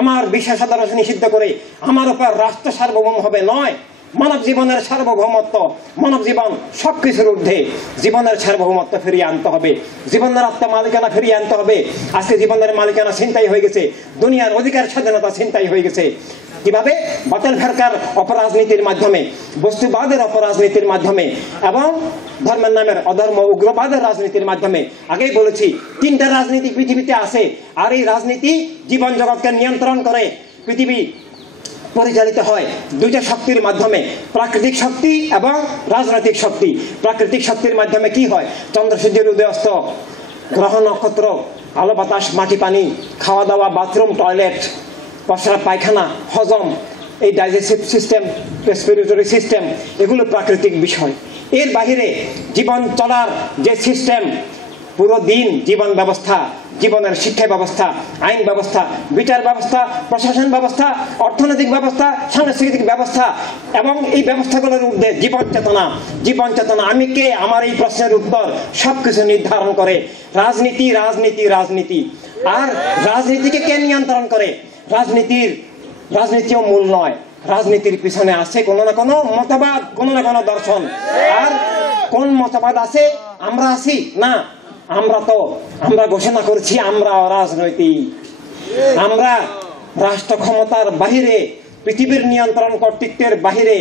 আমার বিশেষ আদর্শ নিষিদ্ধ করে আমার উপর রাষ্ট্র সার্বভৌম হবে নয়, মানব জীবনের সার্বভৌমত্ব, মানব জীবন সবকিছুর ঊর্ধ্বে, জীবনের সার্বভৌমত্ব ফিরিয়ে আনতে হবে, জীবনের আত্মমালিকানা ফিরিয়ে আনতে হবে। আজকে জীবনের মালিকানা ছিনতাই হয়ে গেছে, দুনিয়ার অধিকার স্বাধীনতা ছিনতাই হয়ে গেছে। কিভাবে? বাতিল ফেরকার অপরাজনীতির মাধ্যমে, বস্তুবাদের অপরাজনীতির মাধ্যমে এবং ধর্মের নামের অধর্ম উগ্রবাদের রাজনীতির মাধ্যমে। আগেই বলেছি 3টা রাজনীতি পৃথিবীতে আছে, আর এই রাজনীতি জীবন জগৎকে নিয়ন্ত্রণ করে। পৃথিবী পরিচালিত হয় দুইটা শক্তির মাধ্যমে, প্রাকৃতিক শক্তি এবং রাজনৈতিক শক্তি। প্রাকৃতিক শক্তির মাধ্যমে কি হয়? চন্দ্র সূর্যের উদয় অস্ত, গ্রহ নক্ষত্র, আলো বাতাস, মাটি পানি, খাওয়া দাওয়া, বাথরুম, টয়লেট, প্রস্রাব পায়খানা, হজম, এই ডাইজেস্টিভ সিস্টেম, রেসপিরেটরি সিস্টেম, এগুলো প্রাকৃতিক বিষয়। এর বাহিরে জীবন চলার যে সিস্টেম, পুরো দিন জীবন ব্যবস্থা, জীবনের শিক্ষা ব্যবস্থা, আইন ব্যবস্থা, বিচার ব্যবস্থা, প্রশাসন ব্যবস্থা, অর্থনৈতিক ব্যবস্থা, সাংস্কৃতিক ব্যবস্থা এবং এই ব্যবস্থাগুলোর ঊর্ধ্বে জীবন চেতনা। জীবন চেতনা আমি কে? আমার এই প্রশ্নের উত্তর সবকিছু নির্ধারণ করে রাজনীতি, রাজনীতি, রাজনীতি। আর রাজনীতিকে কে নিয়ন্ত্রণ করে? রাজনীতিও মূল নয়, রাজনীতির পিছনে আছে কোনো না কোনো মতবাদ, কোনো না কোনো দর্শন। আর কোন মতবাদ আছে? আমরা আছি না, আমরা ঘোষণা করছি আমরা অরাজনৈতিক। আমরা রাষ্ট্র ক্ষমতার বাহিরে, পৃথিবীর নিয়ন্ত্রণ কর্তৃত্বের বাহিরে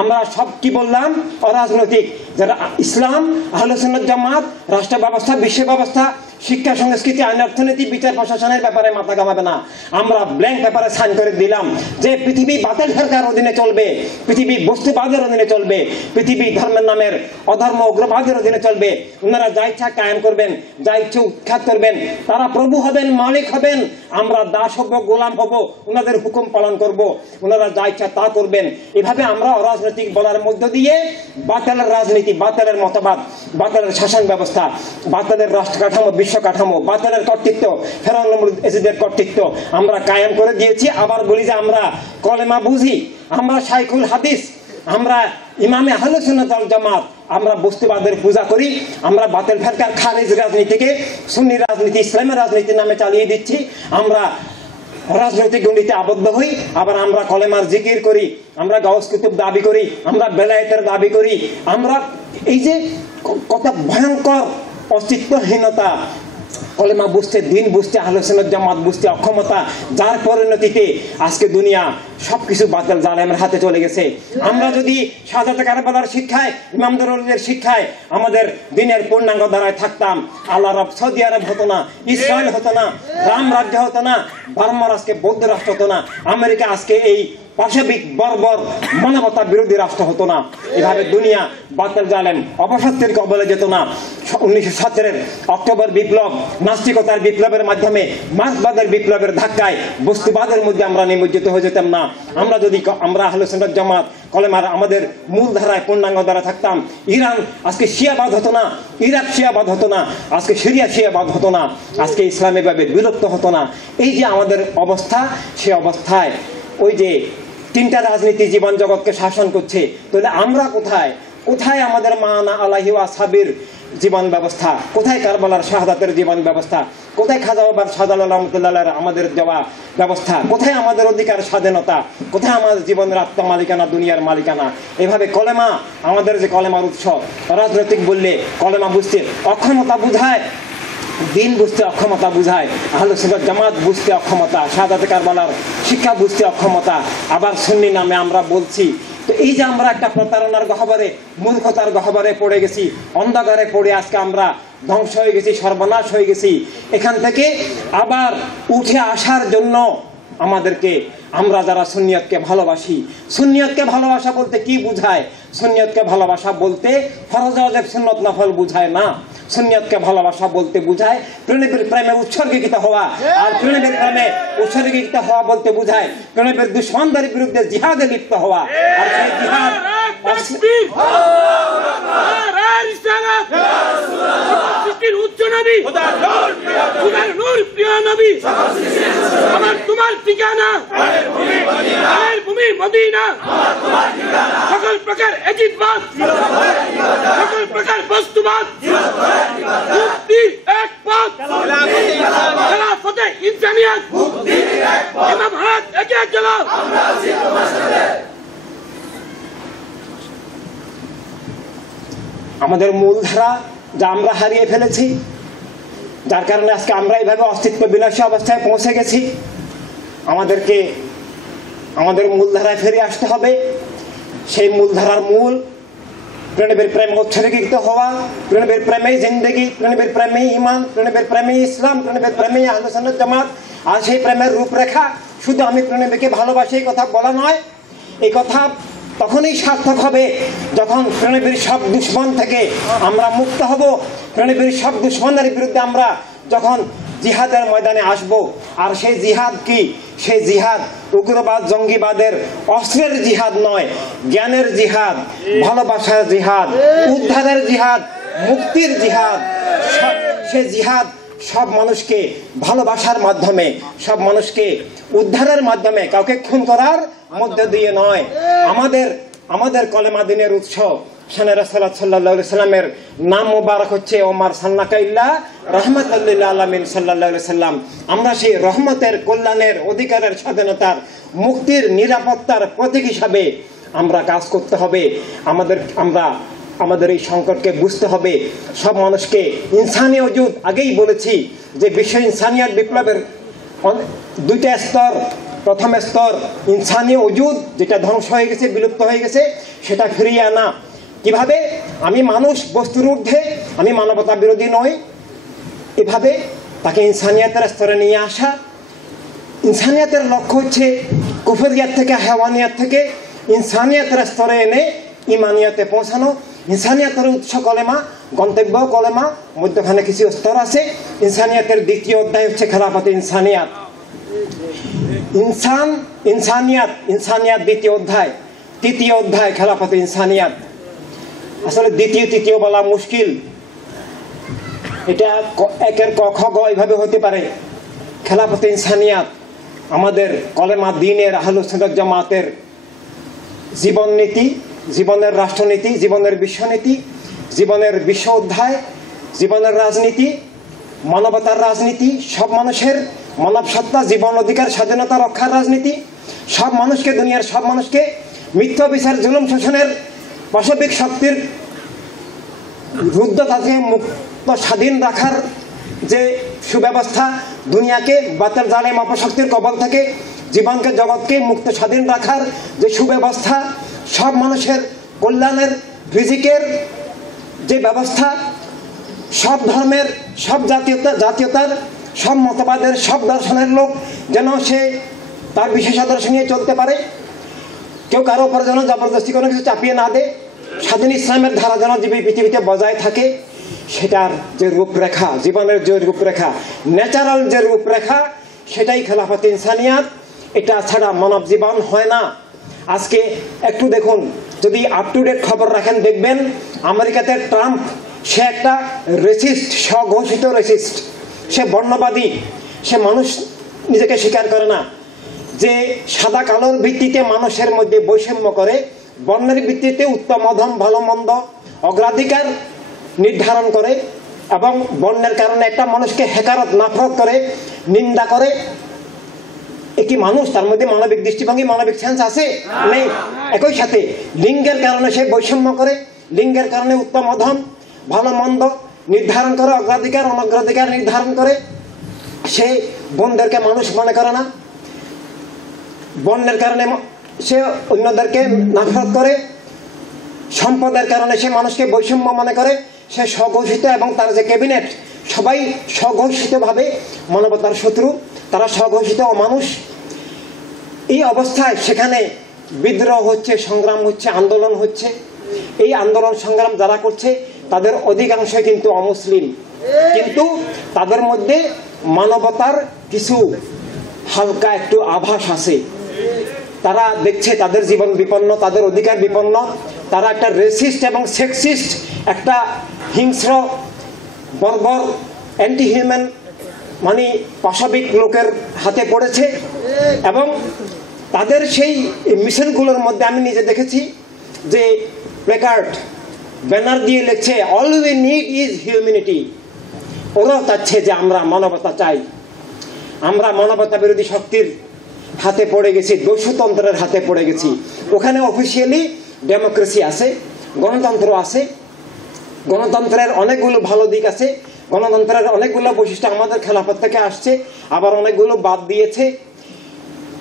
আমরা সব কি বললাম? অরাজনৈতিক। যারা ইসলাম, আহলে সুন্নাত জামাত, রাষ্ট্র ব্যবস্থা, বিশ্ব ব্যবস্থা, শিক্ষা, সংস্কৃতি, আইন, অর্থনীতি, বিচার, প্রশাসনের ব্যাপারে মাথা ঘামাবে না। আমরা ব্ল্যাঙ্ক পেপারে সাইন করে দিলাম যে পৃথিবী বাতিল ফেরকার অধীনে চলবে, পৃথিবী বস্তুবাদের অধীনে চলবে, পৃথিবী ধর্মের নামের অধর্ম উগ্রবাদের অধীনে চলবে। ওনারা যা ইচ্ছা কায়েম করবেন, যা ইচ্ছা উৎখাত করবেন। তারা প্রভু হবেন, মালিক হবেন, আমরা দাস হব, গোলাম হব, ওনাদের হুকুম পালন করব, ওনারা যা ইচ্ছা তা করবেন। এভাবে আমরা অরাজনৈতিক বলার মধ্য দিয়ে বাতিলের রাজনীতি, বাতিলের মতবাদ, বাতিলের শাসন ব্যবস্থা, বাতিলের রাষ্ট্র কাঠামো, বিশ্ব কাঠামো, বাতিলের কর্তৃত্ব, ফেরাউন নমরুদ এজিদের কর্তৃত্ব আমরা কায়েম করে দিয়েছি। আবার বলি যে আমরা কলেমা বুঝি, আমরা শাইখুল হাদিস, আমরা ইমামে আহলে সুন্নাত ওয়াল জামাত, আমরা বস্তুবাদের পূজা করি। আমরা বাতিল ফেরকার খারিজ রাজনীতিকে সুন্নি রাজনীতি, ইসলামের রাজনীতির নামে চালিয়ে দিচ্ছি। আমরা রাজনৈতিক গণ্ডিতে আবদ্ধ হই। আবার আমরা কলেমার জিকির করি, আমরা গাউস কুতুব দাবি করি, আমরা বেলায়েতের দাবি করি। আমরা এই যে কত ভয়ঙ্কর অস্তিত্বহীনতা, কলেমা বুঝতে, দিন বুঝতে, আহলে সুন্নাত জামাত বুঝতে অক্ষমতা, যার পরিণতিতে আজকে দুনিয়া সবকিছু বাতিল জালেমের হাতে চলে গেছে। আমরা যদি শাহাদাতে কারবালার শিক্ষায়, ইমামদের শিক্ষায় আমাদের দিনের পূর্ণাঙ্গ দ্বারায় থাকতাম, আল্লাহ রব সৌদি আরব হতো না, ইসরায়েল হতো না, রাম রাজ্য হতো না, বার্মার আজকে বৌদ্ধ রাষ্ট্র হতো না, আমেরিকা আজকে এই পাশবিক বর্বর মানবতা বিরোধী রাষ্ট্র হতো না। এভাবে দুনিয়া বাতিল জালেম অপশক্তির কবলে যেত না। 1917 অক্টোবর বিপ্লব, নাস্তিকতার বিপ্লবের মাধ্যমে, মার্ক্সবাদের বিপ্লবের ধাক্কায় বস্তুবাদের মধ্যে আমরা নিমজ্জিত হয়ে যেতাম না। আমরা আহলে সুন্নাত জামাত কলেমার আমাদের মূল ধারায় পূর্ণাঙ্গ দ্বারা থাকতাম, ইরান আজকে শিয়াবাদ হতো না, ইরাক শিয়াবাদ হতো না, আজকে সিরিয়া শিয়াবাদ হতো না, আজকে ইসলাম এভাবে বিলুপ্ত হতো না। এই যে আমাদের অবস্থা, সে অবস্থায় ওই যে তিনটা রাজনীতি জীবন জগৎকে শাসন করছে, তাহলে আমরা কোথায়? কোথায় আমাদের মানা আলাইহি ওয়া সাহাবীর জীবন ব্যবস্থা? কোথায় কারবালার শাহাদাতের জীবন ব্যবস্থা? কোথায় খাজা বাবার শাহজালাল রহমতুল্লাহর আমাদের দেওয়া ব্যবস্থা? কোথায় আমাদের অধিকার, স্বাধীনতা? কোথায় আমাদের জীবনের আত্মা মালিকানা, দুনিয়ার মালিকানা? এভাবে কলেমা, আমাদের যে কলেমার উৎস, রাজনৈতিক বললে কলেমা বুঝতে অক্ষমতা বুঝায়, দিন বুঝতে অক্ষমতা বুঝায়, আহলে সুন্নাত জামাত বুঝতে অক্ষমতা, শাহাদাতে কারবালার শিক্ষা বুঝতে অক্ষমতা। আবার সুন্নি নামে আমরা বলছি। তো এই যে আমরা একটা প্রতারণার গহ্বরে, মূর্খতার গহ্বরে পড়ে গেছি, অন্ধকারে পড়ে আজকে আমরা ধ্বংস হয়ে গেছি, সর্বনাশ হয়ে গেছি। এখান থেকে আবার উঠে আসার জন্য আমাদেরকে, আমরা যারা সুন্নিয়তকে ভালোবাসি, সুন্নিয়তকে ভালোবাসা বলতে কি বুঝায়? সুন্নিয়তকে ভালোবাসা বলতে ফরজ ওয়াজিব সুন্নত নফল বুঝায় না। সুন্নিয়তকে ভালোবাসা বলতে বুঝায় প্রেমের প্রেমে উৎসর্গীকৃত হওয়া। আর প্রেমের প্রেমে উৎসর্গীকৃত হওয়া বলতে বুঝায় প্রেমের দুশমনদের বিরুদ্ধে জিহাদে লিপ্ত হওয়া। আর সেই জিহাদ উচ্চ নবী, নূর প্রিয় নবী, আমার তোমার ঠিকানা আমার ভূমি মদিনা। সকল প্রকার এজিদবাদ, সকল প্রকার বস্তুবাদ, মুক্তির এক পথ, খেলাফতে ইনসানিয়ত, ইমাম হাত একে চলো। আমাদের মূলধারা যা আমরা হারিয়ে ফেলেছি, যার কারণে আজকে আমরা এইভাবে অস্তিত্ব বিনাশী অবস্থায় পৌঁছে গেছি। আমাদেরকে আমাদের মূলধারায় ফিরে আসতে হবে। সেই মূলধারার মূল প্রেমের প্রেমে উৎসর্গীকৃত হওয়া, প্রেমের প্রেমেই জিন্দেগি, প্রেমের প্রেমেই ইমান, প্রেমের প্রেমেই ইসলাম, প্রেমের প্রেমেই আহলে সুন্নাত জামাত। আর সেই প্রেমের রূপরেখা শুধু আমি প্রিয়নবীকে ভালোবাসি এই কথা বলা নয়। এই কথা তখনই সার্থক হবে যখন প্রিয়নবীর সব দুশ্মন থেকে আমরা মুক্ত হব, প্রিয়নবীর সব দুশ্মনের বিরুদ্ধে আমরা যখন জিহাদের ময়দানে আসব। আর সেই জিহাদ কি? সেই জিহাদ উগ্রবাদ জঙ্গিবাদের অস্ত্রের জিহাদ নয়, জ্ঞানের জিহাদ, ভালোবাসার জিহাদ, উদ্ধারের জিহাদ, মুক্তির জিহাদ। সে জিহাদ সব মানুষকে ভালোবাসার মাধ্যমে, সব মানুষকে উদ্ধারের মাধ্যমে, কাউকে খুন করার মধ্যে দিয়ে নয়। আমাদের কলেমা দিনের উৎস শানে রাসূলুল্লাহ সাল্লাল্লাহু আলাইহি সাল্লামের নাম মোবারক হচ্ছে ওমার সান্নাকা ইল্লা রাহমাতাল লিল আলামিন সাল্লাল্লাহু আলাইহি সাল্লাম। আমরা সেই রহমতের, কল্যাণের, অধিকারের, স্বাধীনতার, মুক্তির, নিরাপত্তার প্রতীক হিসাবে আমরা কাজ করতে হবে। আমাদের এই সংকটকে বুঝতে হবে। সব মানুষকে ইনসানি ওজুদ, আগেই বলেছি যে বিশ্ব ইনসানিয়াত বিপ্লবের দুইটা স্তর। প্রথম স্তর ইনসানি ওজুদ, যেটা ধ্বংস হয়ে গেছে, বিলুপ্ত হয়ে গেছে, সেটা ফিরিয়ে আনা। কিভাবে? আমি মানুষ, বস্তুর ঊর্ধ্বে, আমি মানবতা বিরোধী নই, এভাবে তাকে ইনসানিয়াতের স্তরে নিয়ে আসা। ইনসানিয়াতের লক্ষ্য হচ্ছে কুফরিয়াত থেকে, হেওয়ানিয়াত থেকে ইনসানিয়াতের স্তরে এনে ইমানিয়াতে পৌঁছানো। ইনসানিয়াতের উৎস কলেমা, গন্তব্য কলেমা, মধ্যখানে কিছু স্তর আছে। ইনসানিয়াতের দ্বিতীয় অধ্যায় হচ্ছে খেলাফতে ইনসানিয়াত। ইনসানিয়াত দ্বিতীয় অধ্যায়, তৃতীয় অধ্যায় খেলাফতে ইনসানিয়াত। আসলে দ্বিতীয় তৃতীয় বলা মুশকিল, এটা একের ক খ গ এইভাবে হতে পারে। খেলাফতে ইনসানিয়াত আমাদের কলেমা দ্বীনের আহলুস সুন্নাত জামাতের জীবন নীতি, জীবনের রাষ্ট্রনীতি, জীবনের বিশ্বনীতি, জীবনের বিশ্ব অধ্যায়, জীবনের রাজনীতি, মানবতার রাজনীতি, সব মানুষের মানব সত্তা, জীবন অধিকার, স্বাধীনতা রক্ষার রাজনীতি, সব মানুষকে, দুনিয়ার সব মানুষকে মিথ্যা বিচার, জুলুম শোষণের পাশবিক শক্তির রুদ্ধতা থেকে মুক্ত স্বাধীন রাখার যে সুব্যবস্থা, দুনিয়াকে বাতের জালেম অপশক্তির কবল থেকে জীবনকে, জগৎকে মুক্ত স্বাধীন রাখার যে সুব্যবস্থা, সব মানুষের কল্যাণের, রিজিকের যে ব্যবস্থা, সব ধর্মের, সব জাতীয়তার, সব মতবাদের, সব দর্শনের লোক যেন সে তার বিশেষ আদর্শ নিয়ে চলতে পারে, কেউ কারো উপর যেন জবরদস্তি কোনো কিছু চাপিয়ে না দেয়, স্বাধীন ইসলামের ধারা যেন পৃথিবীতে বজায় থাকে, সেটার যে রূপরেখা, জীবনের যে রূপরেখা, ন্যাচারাল যে রূপরেখা, সেটাই খেলাফতে ইনসানিয়াত। এটা ছাড়া মানব জীবন হয় না। আজকে একটু দেখুন, যদি আপ টু ডেট খবর রাখেন, দেখবেন আমেরিকাতে ট্রাম্প, সে একটা রেসিস্ট, স্বঘোষিত রেসিস্ট, সে বর্ণবাদী, সে মানুষ নিজেকে স্বীকার করে না, যে সাদা কালোর ভিত্তিতে মানুষের মধ্যে বৈষম্য করে, বর্ণের ভিত্তিতে উত্তম অধম, ভালো মন্দ, অগ্রাধিকার নির্ধারণ করে, এবং বর্ণের কারণে একটা মানুষকে হেকারত, নাফরত করে, নিন্দা করে। একটি মানুষ, তার মধ্যে মানবিক দৃষ্টিভঙ্গি, মানবিক সেন্স আছে নেই? একই সাথে লিঙ্গের কারণে সে বৈষম্য করে, লিঙ্গের কারণে উত্তম অধম, ভালো মন্দ নির্ধারণ করে, অগ্রাধিকার অনগ্রাধিকার নির্ধারণ করে। সে বোনদেরকে মানুষ মনে করে না, বর্ণের কারণে সে অন্যদেরকে নাফরত করে, সম্পদের কারণে সে মানুষকে বৈষম্য মনে করে। সে স্বঘোষিত, এবং তার যে ক্যাবিনেট, সবাই স্বঘোষিতভাবে মানবতার শত্রু, তারা স্বঘোষিত অমানুষ। এই অবস্থায় সেখানে বিদ্রোহ হচ্ছে, সংগ্রাম হচ্ছে, আন্দোলন হচ্ছে। এই আন্দোলন সংগ্রাম যারা করছে তাদের অধিকাংশই কিন্তু অমুসলিম, কিন্তু তাদের মধ্যে মানবতার কিছু হালকা একটু আভাস আছে। তারা দেখছে তাদের জীবন বিপন্ন, তাদের অধিকার বিপন্ন, তারা একটা রেসিস্ট এবং সেক্সিস্ট, একটা হিংস্র, বর্বর, অ্যান্টি হিউম্যান, মানে পাশবিক লোকের হাতে পড়েছে। এবং তাদের সেই মিশনগুলোর মধ্যে আমি নিজে দেখেছি যে প্লেকার্ড, ব্যানার দিয়ে লিখছে all we need is humanity. ওরাও চাচ্ছে যে আমরা মানবতা চাই। আমরা মানবতা বিরোধী শক্তির হাতে পড়ে গেছি, দস্যুতন্ত্রের হাতে পড়ে গেছি। ওখানে অফিসিয়ালি ডেমোক্রেসি আছে, গণতন্ত্র আছে, গণতন্ত্রের অনেকগুলো ভালো দিক আছে, গণতন্ত্রের অনেকগুলো বৈশিষ্ট্য আমাদের খেলাফত থেকে আসছে, আবার অনেকগুলো বাদ দিয়েছে।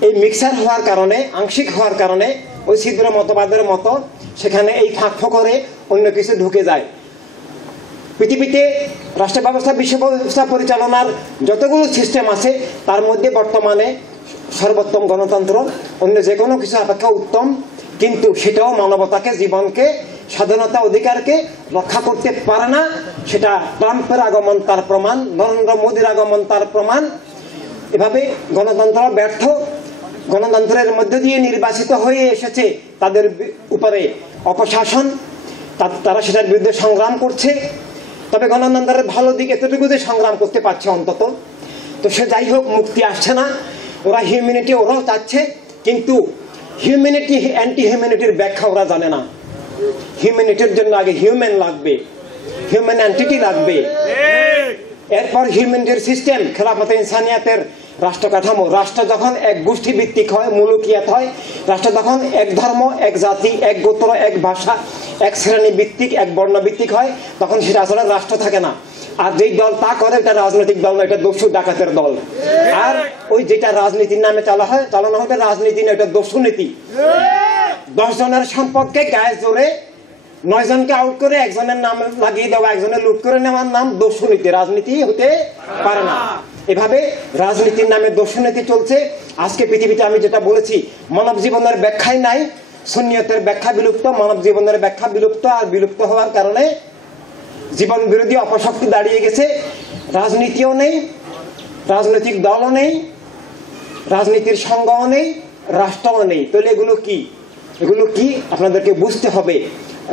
এই মিক্সার হওয়ার কারণে, আংশিক হওয়ার কারণে, ওই ছিদ্র মতবাদের মতো সেখানে এই ফাঁক ফোকরে অন্য কিছু ঢুকে যায়। পৃথিবীতে রাষ্ট্র ব্যবস্থা, বিশ্ব ব্যবস্থা পরিচালনার যতগুলো সিস্টেম আছে, তার মধ্যে বর্তমানে সর্বোত্তম গণতন্ত্র অন্য যে কোনো কিছু অপেক্ষা উত্তম, কিন্তু সেটাও মানবতাকে, জীবনকে, স্বাধীনতা, অধিকারকে রক্ষা করতে পারে না। সেটা ট্রাম্পের আগমন তার প্রমাণ, নরেন্দ্র মোদীর আগমন তার প্রমাণ। এভাবে গণতন্ত্র ব্যর্থ। গণতন্ত্রের মধ্য দিয়ে নির্বাচিত হয়ে এসেছে, তাদের উপরে অপশাসন, তারা সেটার বিরুদ্ধে সংগ্রাম করছে। তবে গণতন্ত্রের ভালো দিক এতটুকু যে সংগ্রাম করতে পারছে অন্তত। তো সে যাই হোক, মুক্তি আসছে না। ওরা হিউম্যানিটি ওরাও চাচ্ছে, কিন্তু হিউম্যানিটি অ্যান্টি হিউম্যানিটির ব্যাখ্যা ওরা জানে না। হিউম্যানিটির জন্য আগে হিউম্যান লাগবে, হিউম্যান অ্যান্টিটি লাগবে, এরপর হিউম্যানিটির সিস্টেম, খেলাফতে ইনসানিয়াতের রাষ্ট্র কাঠামো। রাষ্ট্র যখন এক গোষ্ঠী ভিত্তিক হয়, মুলুকিয়াত হয়, রাষ্ট্র যখন এক ধর্ম, এক জাতি, এক গোত্র, এক ভাষা, এক শ্রেণী ভিত্তিক, এক বর্ণ ভিত্তিক হয়, তখন সেটা আসলে রাষ্ট্র থাকে না। আর যেই দল তা করে, এটা রাজনৈতিক দল না, এটা দস্যু ডাকাতের দল। আর ওই যেটা রাজনীতির নামে চালানো হয়, রাজনীতি না, এটা দস্যুনীতি। 10 জনের সম্পদকে গায়ে জোরে 9 জনকে আউট করে একজনের নাম লাগিয়ে দেওয়া, একজনের লুট করে নেওয়ার নাম দস্যুনীতি। রাজনীতি হতে পারে না। এভাবে রাজনীতির নামে দস্যুনীতি চলছে। আজকে পৃথিবীতে আমি যেটা বলেছি, মানব জীবনের ব্যাখ্যাই নাই, সুন্নিয়তের ব্যাখ্যা বিলুপ্ত, মানব জীবনের ব্যাখ্যা বিলুপ্ত। আর বিলুপ্ত হওয়ার কারণে জীবন বিরোধী অপশক্তি দাঁড়িয়ে গেছে। রাজনীতিও নেই, রাজনৈতিক দলও নেই, রাজনীতির সংজ্ঞাও নেই, রাষ্ট্রও নেই। তাহলে এগুলো কি? এগুলো কি আপনাদেরকে বুঝতে হবে।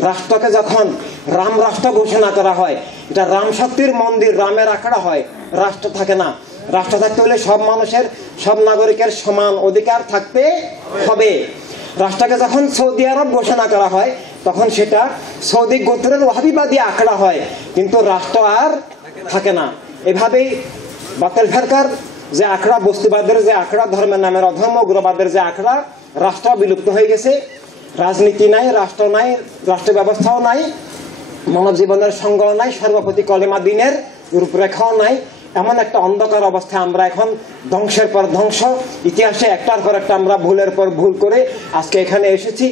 রাষ্ট্রকে যখন রাম রাষ্ট্র ঘোষণা করা হয়, এটা রাম শক্তির মন্দির, রামের আখড়া হয়, রাষ্ট্র থাকে না। রাষ্ট্র থাকতে হলে সব মানুষের, সব নাগরিকের সমান অধিকার থাকতে হবে। রাষ্ট্রকে যখন সৌদি আরব ঘোষণা করা হয়, তখন সেটা সৌদি গোত্রের ওয়াহাবিবাদী আখড়া হয়, কিন্তু রাষ্ট্র আর থাকে না। এভাবেই বাতিল ফেরকার যে আখড়া, বস্তুবাদের যে আখড়া, ধর্মের নামের অধর্ম, উগ্রবাদের যে আখড়া, রাষ্ট্র বিলুপ্ত হয়ে গেছে। রাজনীতি নাই, রাষ্ট্র নাই, রাষ্ট্র ব্যবস্থাও নাই, মানব জীবনের সংজ্ঞাও নাই, সর্বপ্রতি কলেমা দিনের রূপরেখাও নাই। এমন একটা অন্ধকার অবস্থায় আমরা এখন, ধ্বংসের পর ধ্বংস, ইতিহাসে একটার পর একটা আমরা ভুলের পর ভুল করে আজকে এখানে এসেছি।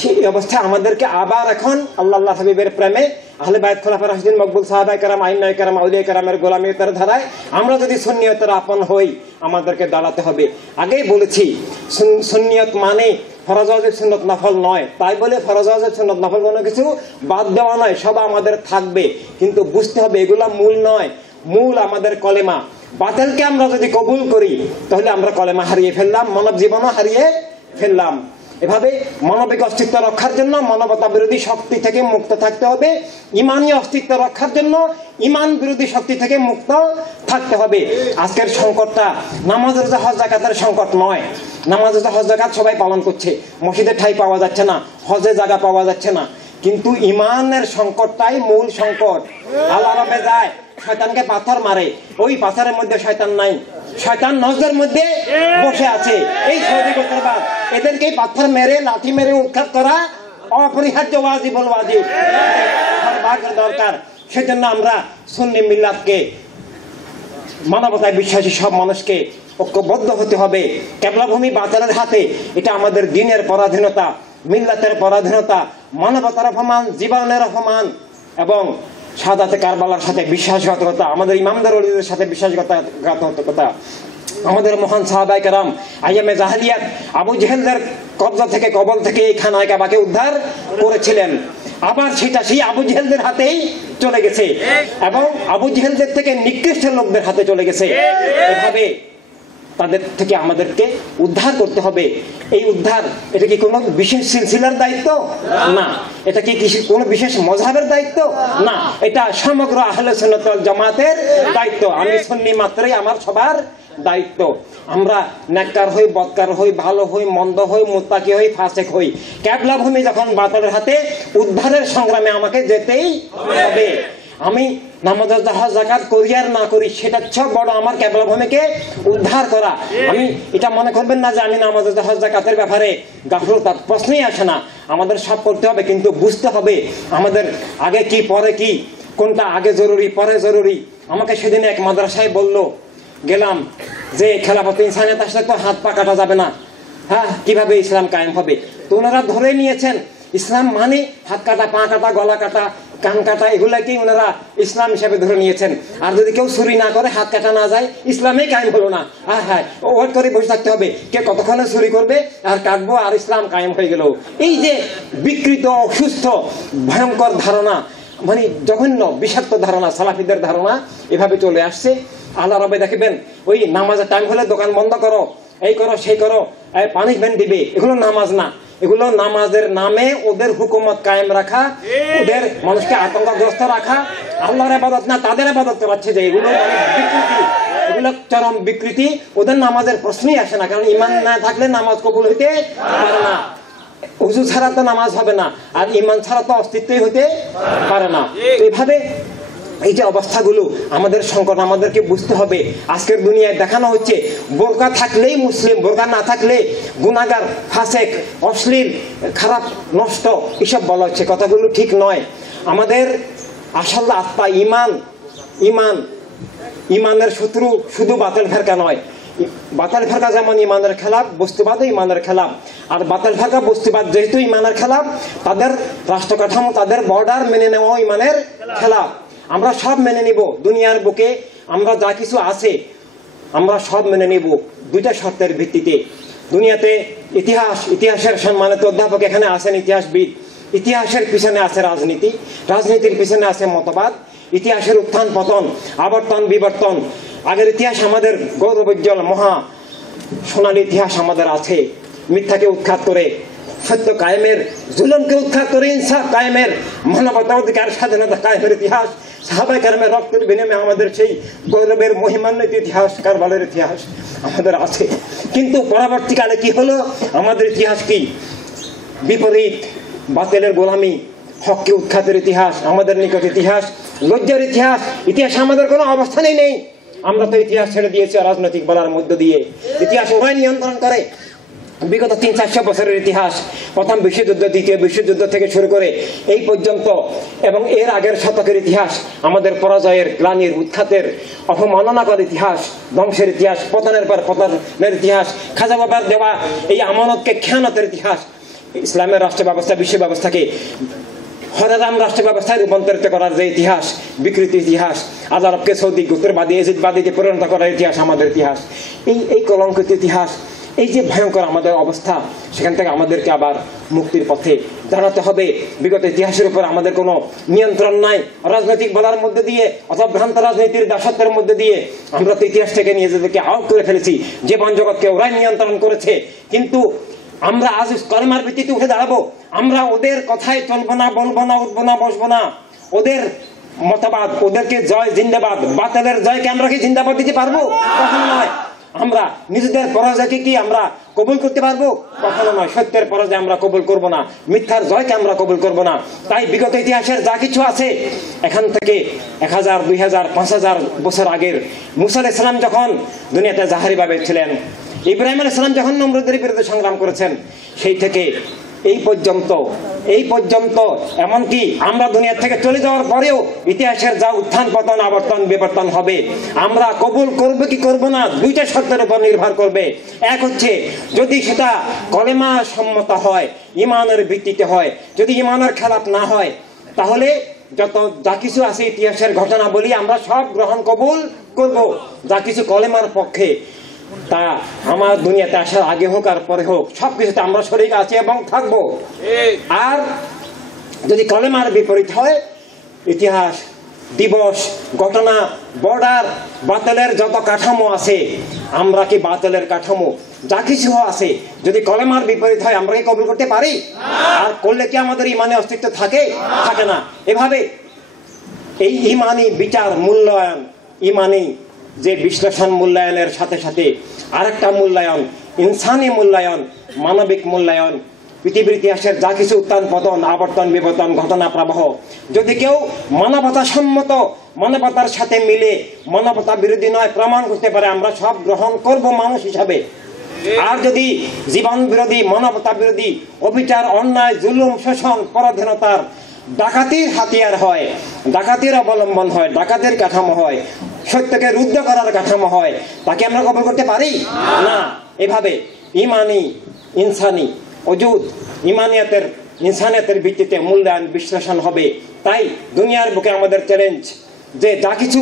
সেই অবস্থায় আমাদেরকে আবার এখন আল্লাহ হাবিবের প্রেমে, আহলে বায়ত, খোলাফা রাশিদিন, মকবুল, সাহাবায়ে কেরাম, আইম্মায়ে কেরাম, আউলিয়ায়ে কেরামের গোলামিয়তের ধারায় আমরা যদি সুন্নিয়তের আপন হই, আমাদেরকে দাঁড়াতে হবে। আগেই বলেছি, সুন্নিয়ত মানে ফরজ ওয়াজিব সুন্নত নফল নয়। তাই বলে ফরজ ওয়াজিব সুন্নত নফল কোনো কিছু বাদ দেওয়া নয়, সব আমাদের থাকবে, কিন্তু বুঝতে হবে এগুলা মূল নয়। মূল আমাদের কলেমা। বাতিলকে আমরা যদি কবুল করি, তাহলে আমরা কলেমা হারিয়ে ফেললাম, মানব জীবনও হারিয়ে ফেললাম। এভাবে মানবিক অস্তিত্ব রক্ষার জন্য মানবতা বিরোধী শক্তি থেকে মুক্ত থাকতে হবে। ইমানি অস্তিত্ব রক্ষার জন্য ইমান বিরোধী শক্তি থেকে মুক্ত থাকতে হবে। আজকের সংকটটা নামাজ, রোজা, হজ, যাকাতের সংকট নয়। নামাজ, রোজা, হজ, যাকাত সবাই পালন করছে, মসজিদে ঠাঁই পাওয়া যাচ্ছে না, হজে জায়গা পাওয়া যাচ্ছে না, কিন্তু ইমানের সংকটটাই মূল সংকট। আল্লাহ রবে যায়, শয়তানকে পাথর মারে, ওই পাথরের মধ্যে শয়তান নাই, শয়তান নজরের মধ্যে বসে আছে। এই সৌদি গোত্রবাদ, এদেরকে পাথর মেরে, লাঠি মেরে উৎখাত করা অপরিহার্য, ওয়াজিবুল ওয়াজিব, দরকার। সেজন্য আমরা সুন্নি মিল্লাতকে, মানবতায় বিশ্বাসী সব মানুষকে ঐক্যবদ্ধ হতে হবে। কেবলাভূমি বাতিলের হাতে, এটা আমাদের দিনের পরাধীনতা, মিল্লাতের পরাধীনতা, মানবতার অপমান, জীবনের অপমান, এবং শাহাদাতে কারবালার সাথে বিশ্বাসঘাতকতা, আমাদের ইমামদের ওলিদের সাথে বিশ্বাসঘাতকতা। আমাদের মহান সাহাবায়ে কেরাম আইয়ামে জাহেলিয়াত আবু জেহেলদের কবজা থেকে, কবল থেকে এই খানায় কাবাকে উদ্ধার করেছিলেন। আবার সেটা সেই আবু জেহেলদের হাতেই চলে গেছে, এবং আবু জেহেলদের থেকে নিকৃষ্ট লোকদের হাতে চলে গেছে। এভাবে তাদের থেকে আমাদেরকে উদ্ধার করতে হবে। এই উদ্ধার, এটা কি কোনো বিশেষ সিলসিলার দায়িত্ব? না। এটা কি কোনো বিশেষ মযহাবের দায়িত্ব? না। এটা সমগ্র আহলে সুন্নাত ওয়াল জামাতের দায়িত্ব। আমি সুন্নি মাত্রই আমার সবার দায়িত্ব। আমরা নেককার হই, বদকার হই, ভালো হই, মন্দ হই, মুত্তাকি হই, ফাসিক হই, কেবলা ভূমি যখন বাতিলের হাতে, উদ্ধারের সংগ্রামে আমাকে যেতেই হবে। আমি নামাজ, হজ, যাকাত করি আর না করি, সেটা সব বড় আমার কেবলা ভূমিকে উদ্ধার করা। আমি এটা মনে করবেন না যে আমি নামাজ, হজ, যাকাতের ব্যাপারে গাফলত, প্রশ্নই আসে না। আমাদের সব করতে হবে, কিন্তু বুঝতে হবে আমাদের আগে কি পরে কি, কোনটা আগে জরুরি পরে জরুরি। আমাকে সেদিন এক মাদ্রাসায় বলল, গেলাম, যে খেলাফতে ইনসানিয়াত আসলে তো হাত পা কাটা যাবে না, হ্যাঁ, কিভাবে ইসলাম কায়েম হবে? তো ওনারা ধরে নিয়েছেন ইসলাম মানে হাত কাটা, পা কাটা, গলা কাটা, কান কাটা এগুলাকেই ওনারা ইসলাম হিসাবে ধরে নিয়েছেন। আর যদি কেউ চুরি না করে, হাত কাটা না যায়, ইসলামে কায়েম হলো না। হ্যাঁ, ওয়েট করে বসে থাকতে হবে, কে কতক্ষণে চুরি করবে আর কাটবো, আর ইসলাম কায়েম হয়ে গেল। এই যে বিকৃত, অসুস্থ, ভয়ঙ্কর ধারণা, মানে জঘন্য বিষাক্ত ধারণা, সালাফিদের ধারণা এভাবে চলে আসছে। আল্লাহ রবে দেখবেন ওই নামাজের টাইম হলে দোকান বন্ধ করো, এই করো সেই করো, পানিশমেন্ট দিবে, এগুলো নামাজ না। এগুলো নামাজের নামে ওদের হুকুমত কায়েম রাখা, ওদের মানুষকে আতঙ্কগ্রস্ত রাখা, আল্লাহর ইবাদত না তাদের ইবাদত করাচ্ছে। যে এগুলো বিকৃতি, এগুলো চরম বিকৃতি। ওদের নামাজের প্রশ্নই আসে না, কারণ ইমান না থাকলে নামাজ কবুল হইতে পারে না। ওযু ছাড়া তো নামাজ হবে না, আর ইমান ছাড়া তো অস্তিত্বই হতে পারে না। এইভাবে এই যে অবস্থাগুলো আমাদের সংকট, আমাদেরকে বুঝতে হবে। আজকের দুনিয়ায় দেখানো হচ্ছে বোরকা থাকলেই মুসলিম, বোরকা না থাকলে গুনাহগার, ফাসেক, অশ্লীল, খারাপ, নষ্ট, এসব বলা হচ্ছে। কথাগুলো ঠিক নয়। আমাদের আসল আত্মা ইমান, ইমানের শত্রু শুধু বাতিল ফেরকা নয়। বাতিল ফেরকা যেমন ইমানের খেলাফ, বস্তুবাদও ইমানের খেলাফ। আর বাতিল ফেরকা, বস্তুবাদ যেহেতু ইমানের খেলাফ, তাদের রাষ্ট্র কাঠামো, তাদের বর্ডার মেনে নেওয়া ইমানের খেলাফ। আমরা সব মেনে নিব দুনিয়ার বুকে, আমরা যা কিছু আছে আমরা সব মেনে নিব দুইটা শর্তের ভিত্তিতে। দুনিয়াতে ইতিহাসের সম্মানিত অধ্যাপক এখানে আছেন, ইতিহাসবিদ। ইতিহাসের পিছনে আছে রাজনীতি, রাজনীতির পিছনে আছে মতবাদ, ইতিহাসের উত্থান পতন, আবর্তন বিবর্তন। আগের ইতিহাস আমাদের গৌরবোজ্জ্বল, মহা সোনালী ইতিহাস আমাদের আছে। মিথ্যাকে উৎখাত করে, সত্য কায়েমের, জুলুমকে উৎখাত করে ইনসাফ কায়েমের, মানবতা অধিকার, স্বাধীনতা কায়েমের ইতিহাস, সাহাবায়ে কেরামের রক্তের বিনিময়ে আমাদের সেই গৌরবের মহিমান্বিত ইতিহাস, কারবালের ইতিহাস আমাদের আছে। কিন্তু পরবর্তীকালে কি হলো? আমাদের ইতিহাস কি? বিপরীত, বাতিলের গোলামি, হককে উৎখাতের ইতিহাস আমাদের নিকট ইতিহাস, লজ্জার ইতিহাস। ইতিহাস আমাদের কোনো অবস্থানই নেই। আমরা তো ইতিহাস ছেড়ে দিয়েছি রাজনৈতিক বলার মধ্য দিয়ে। ইতিহাস ওরাই নিয়ন্ত্রণ করে। বিগত 300-400 বছরের ইতিহাস, প্রথম বিশ্বযুদ্ধ, দ্বিতীয় বিশ্বযুদ্ধ থেকে শুরু করে এই পর্যন্ত, এবং এর আগের শতকের ইতিহাস আমাদের পরাজয়ের, গ্লানির, উৎখাতের, অপমাননাকর ইতিহাস, ধ্বংসের ইতিহাস, পতনের পর পতনের ইতিহাস, খাজা বাবার দেওয়া এই আমানতকে খেয়ানতের ইতিহাস, ইসলামের রাষ্ট্র ব্যবস্থা, বিশ্ব ব্যবস্থাকে হরারাম রাষ্ট্র ব্যবস্থায় রূপান্তরিত করার যে ইতিহাস, বিকৃতি ইতিহাস, আরবকে সৌদি, গোত্রবাদী, এজিদবাদীতে পরিণত করার ইতিহাস আমাদের ইতিহাস। এই কলঙ্কিত ইতিহাস, এই যে ভয়ঙ্কর আমাদের অবস্থা, সেখান থেকে আমাদেরকে আবার মুক্তির পথে দাঁড়াতে হবে। বিগত ইতিহাসের উপর আমাদের কোনো নিয়ন্ত্রণ নাই। রাজনৈতিক বলার মধ্যে দিয়ে অথবা ভ্রান্ত রাজনীতির দাসত্বের মধ্যে দিয়ে আমরা তো ইতিহাস থেকে নিজেদেরকে আউট করে ফেলেছি। জীবন জগৎকে ওরাই নিয়ন্ত্রণ করেছে। কিন্তু আমরা আজ কলেমার ভিত্তিতে উঠে দাঁড়াবো। আমরা ওদের কথায় চলবো না, বলবো না, উঠবো না, বসবো না। ওদের মতবাদ, ওদেরকে জয় জিন্দাবাদ, বাতিলের জয়কে আমরা কি জিন্দাবাদ দিতে পারবো? কখনো নয়। আমরা নিজেদের পরাজয়কে কি আমরা কবুল করতে পারবো? কখনো নয়। সত্যের পরাজয় আমরা কবুল করব না, মিথ্যার জয়কে আমরা কবুল করব না। তাই বিগত ইতিহাসের যা কিছু আছে, এখান থেকে 1000, 2000, 5000 বছর আগের মুসা আলাইহিস সালাম যখন দুনিয়াতে জাহারিভাবে ছিলেন, ইব্রাহিম আলাইহিস সালাম যখন নমরুদের বিরুদ্ধে সংগ্রাম করেছেন, সেই থেকে এই পর্যন্ত এমনকি আমরা দুনিয়া থেকে চলে যাওয়ার পরেও ইতিহাসের যা উত্থান পতন, আবর্তন বিবর্তন হবে, আমরা কবুল করবো কি করবো না, দুইটা শর্তের উপর নির্ভর করবে। এক হচ্ছে যদি সেটা কলেমা সম্মত হয়, ইমানের ভিত্তিতে হয়। যদি ইমানের খেলাফ না হয়, তাহলে যা কিছু আছে ইতিহাসের ঘটনা বলি আমরা সব গ্রহণ কবুল করব। যা কিছু কলেমার পক্ষে, তা আমার দুনিয়াতে আসার আগে হোক আর পরে হোক, সবকিছুতে আমরা শরীক আছি এবং থাকবো। আর যদি কলেমার বিপরীত হয়, ইতিহাস, দিবস, ঘটনা, বর্ডার, বাতিলের যত কাঠামো আছে, আমরা কি বাতিলের কাঠামো যা কিছু আছে যদি কলেমার বিপরীত হয়, আমরা কি কবুল করতে পারি? আর করলে কি আমাদের ইমানে অস্তিত্ব থাকে? থাকে না। এভাবে এই ইমানি বিচার, মূল্যায়ন, ইমানি যে বিশ্লেষণ, মূল্যায়নের সাথে সাথে আরেকটা মূল্যায়ন, ইনসানি মূল্যায়ন, মানবিক মূল্যায়ন। পৃথিবীর ইতিহাসের যা কিছু উত্থান পতন, আবর্তন বিবর্তন, ঘটনা প্রবাহ যদি কেউ মানবতা সম্মত, মানবতার সাথে মিলে, মানবতা বিরোধী নয় প্রমাণ করতে পারে, আমরা সব গ্রহণ করব মানুষ হিসাবে। আর যদি জীবন বিরোধী, মানবতা বিরোধী, অবিচার, অন্যায়, জুলুম, শোষণ, পরাধীনতার, ডাকাতির হাতিয়ার হয়, ডাকাতির অবলম্বন হয়, ডাকাতের কাঠামো হয়, সত্যকে রুদ্ধ করার কাঠামো হয়, তাকে আমরা কবুল করতে পারি না। এভাবে ইমানি, ইনসানি, অজুদ, ইমানিয়াতের ইনসানিয়তের ভিত্তিতে মূল্যায়ন বিশ্লেষণ হবে। তাই দুনিয়ার বুকে আমাদের চ্যালেঞ্জ যে যা কিছু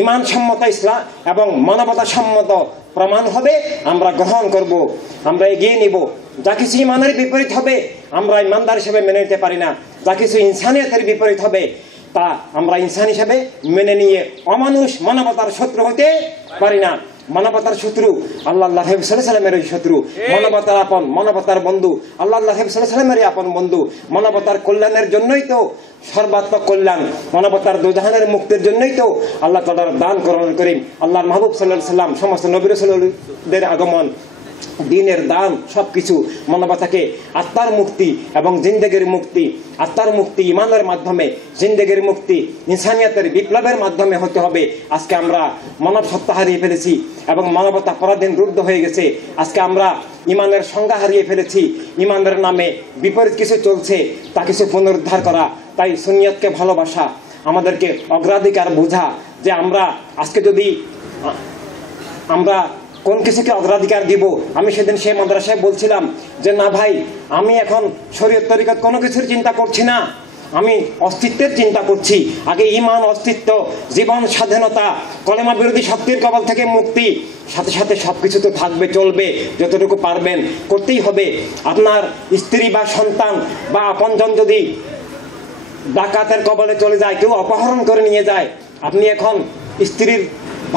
ইমান সম্মত ইসলাম এবং মানবতা সম্মত প্রমাণ হবে আমরা গ্রহণ করব, আমরা এগিয়ে নিব। যা কিছু ইমানের বিপরীত হবে আমরা ইমানদার হিসেবে মেনে নিতে পারি না। যা কিছু ইনসানিয়তের বিপরীত হবে তা আমরা ইনসান হিসেবে মেনে নিয়ে অমানুষ মানবতার শত্রু হতে পারি না। মানবতার শত্রু আল্লাহ সাল্লামের শত্রু, মানবতার আপন, মানবতার বন্ধু আল্লাহ সাল্লামের আপন বন্ধু। মানবতার কল্যাণের জন্যই তো সর্বাত্মক কল্যাণ, মানবতার দুজাহানের মুক্তির জন্যই তো আল্লাহ তাআলার দান করণ করিম আল্লাহর মাহবুব সাল্লাল্লাহু আলাইহি সাল্লাম, সমস্ত নবী রাসূলদের আগমন, দিনের দান, সবকিছু মানবতাকে আত্মার মুক্তি এবং জিন্দেগির মুক্তি, আত্মার মুক্তি ইমানের মাধ্যমে, জিন্দেগির মুক্তি ইনসানিয়তের বিপ্লবের মাধ্যমে হতে হবে। আজকে আমরা মানব সত্তা হারিয়ে ফেলেছি এবং মানবতা পরাধীন রুদ্ধ হয়ে গেছে। আজকে আমরা ইমানের সংজ্ঞা হারিয়ে ফেলেছি, ইমানের নামে বিপরীত কিছু চলছে, তা কিছু পুনরুদ্ধার করা। তাই সুন্নিয়তকে ভালোবাসা, আমাদেরকে অগ্রাধিকার বোঝা যে আমরা আজকে যদি আমরা কোন কিছুকে অগ্রাধিকার দিব। আমি সেদিন সেই মাদ্রাসায় বলছিলাম যে না ভাই, আমি এখন শরীয়ত তরিকত কোনো কিছুর চিন্তা করছি না, আমি অস্তিত্বের চিন্তা করছি। আগে ইমান, অস্তিত্ব, জীবন, স্বাধীনতা, কলেমা বিরোধী শক্তির কবল থেকে মুক্তি, সাথে সাথে সবকিছু তো থাকবে, চলবে, যতটুকু পারবেন করতেই হবে। আপনার স্ত্রী বা সন্তান বা আপনজন যদি ডাকাতের কবলে চলে যায়, কেউ অপহরণ করে নিয়ে যায়, আপনি এখন স্ত্রীর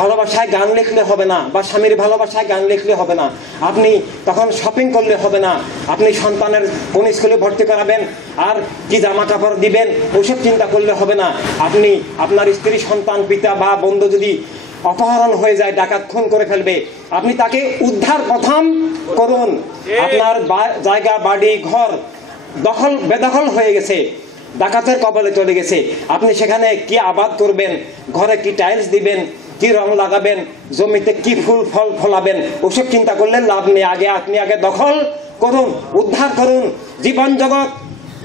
ভালোবাসায় গান লিখলে হবে না বা স্বামীর ভালোবাসায় গান লিখলে হবে না, আপনি তখন শপিং করলে হবে না, আপনি সন্তানের কোন স্কুলে ভর্তি করাবেন আর কি জামা কাপড় দিবেন ওইসব চিন্তা করলে হবে না। আপনি আপনার স্ত্রী, সন্তান, পিতা বা বন্ধু যদি অপহরণ হয়ে যায়, ডাকাত খুন করে ফেলবে, আপনি তাকে উদ্ধার প্রথম করুন। আপনার জায়গা, বাড়ি, ঘর বেদখল হয়ে গেছে, ডাকাতের কবলে চলে গেছে, আপনি সেখানে কি আবাদ করবেন, ঘরে কি টাইলস দিবেন, কি রং লাগাবেন, জমিতে কি ফুল ফল ফলাবেন, ওসব চিন্তা করলে লাভ নেই। আপনি আগে দখল করুন, উদ্ধার করুন। জীবন জগৎ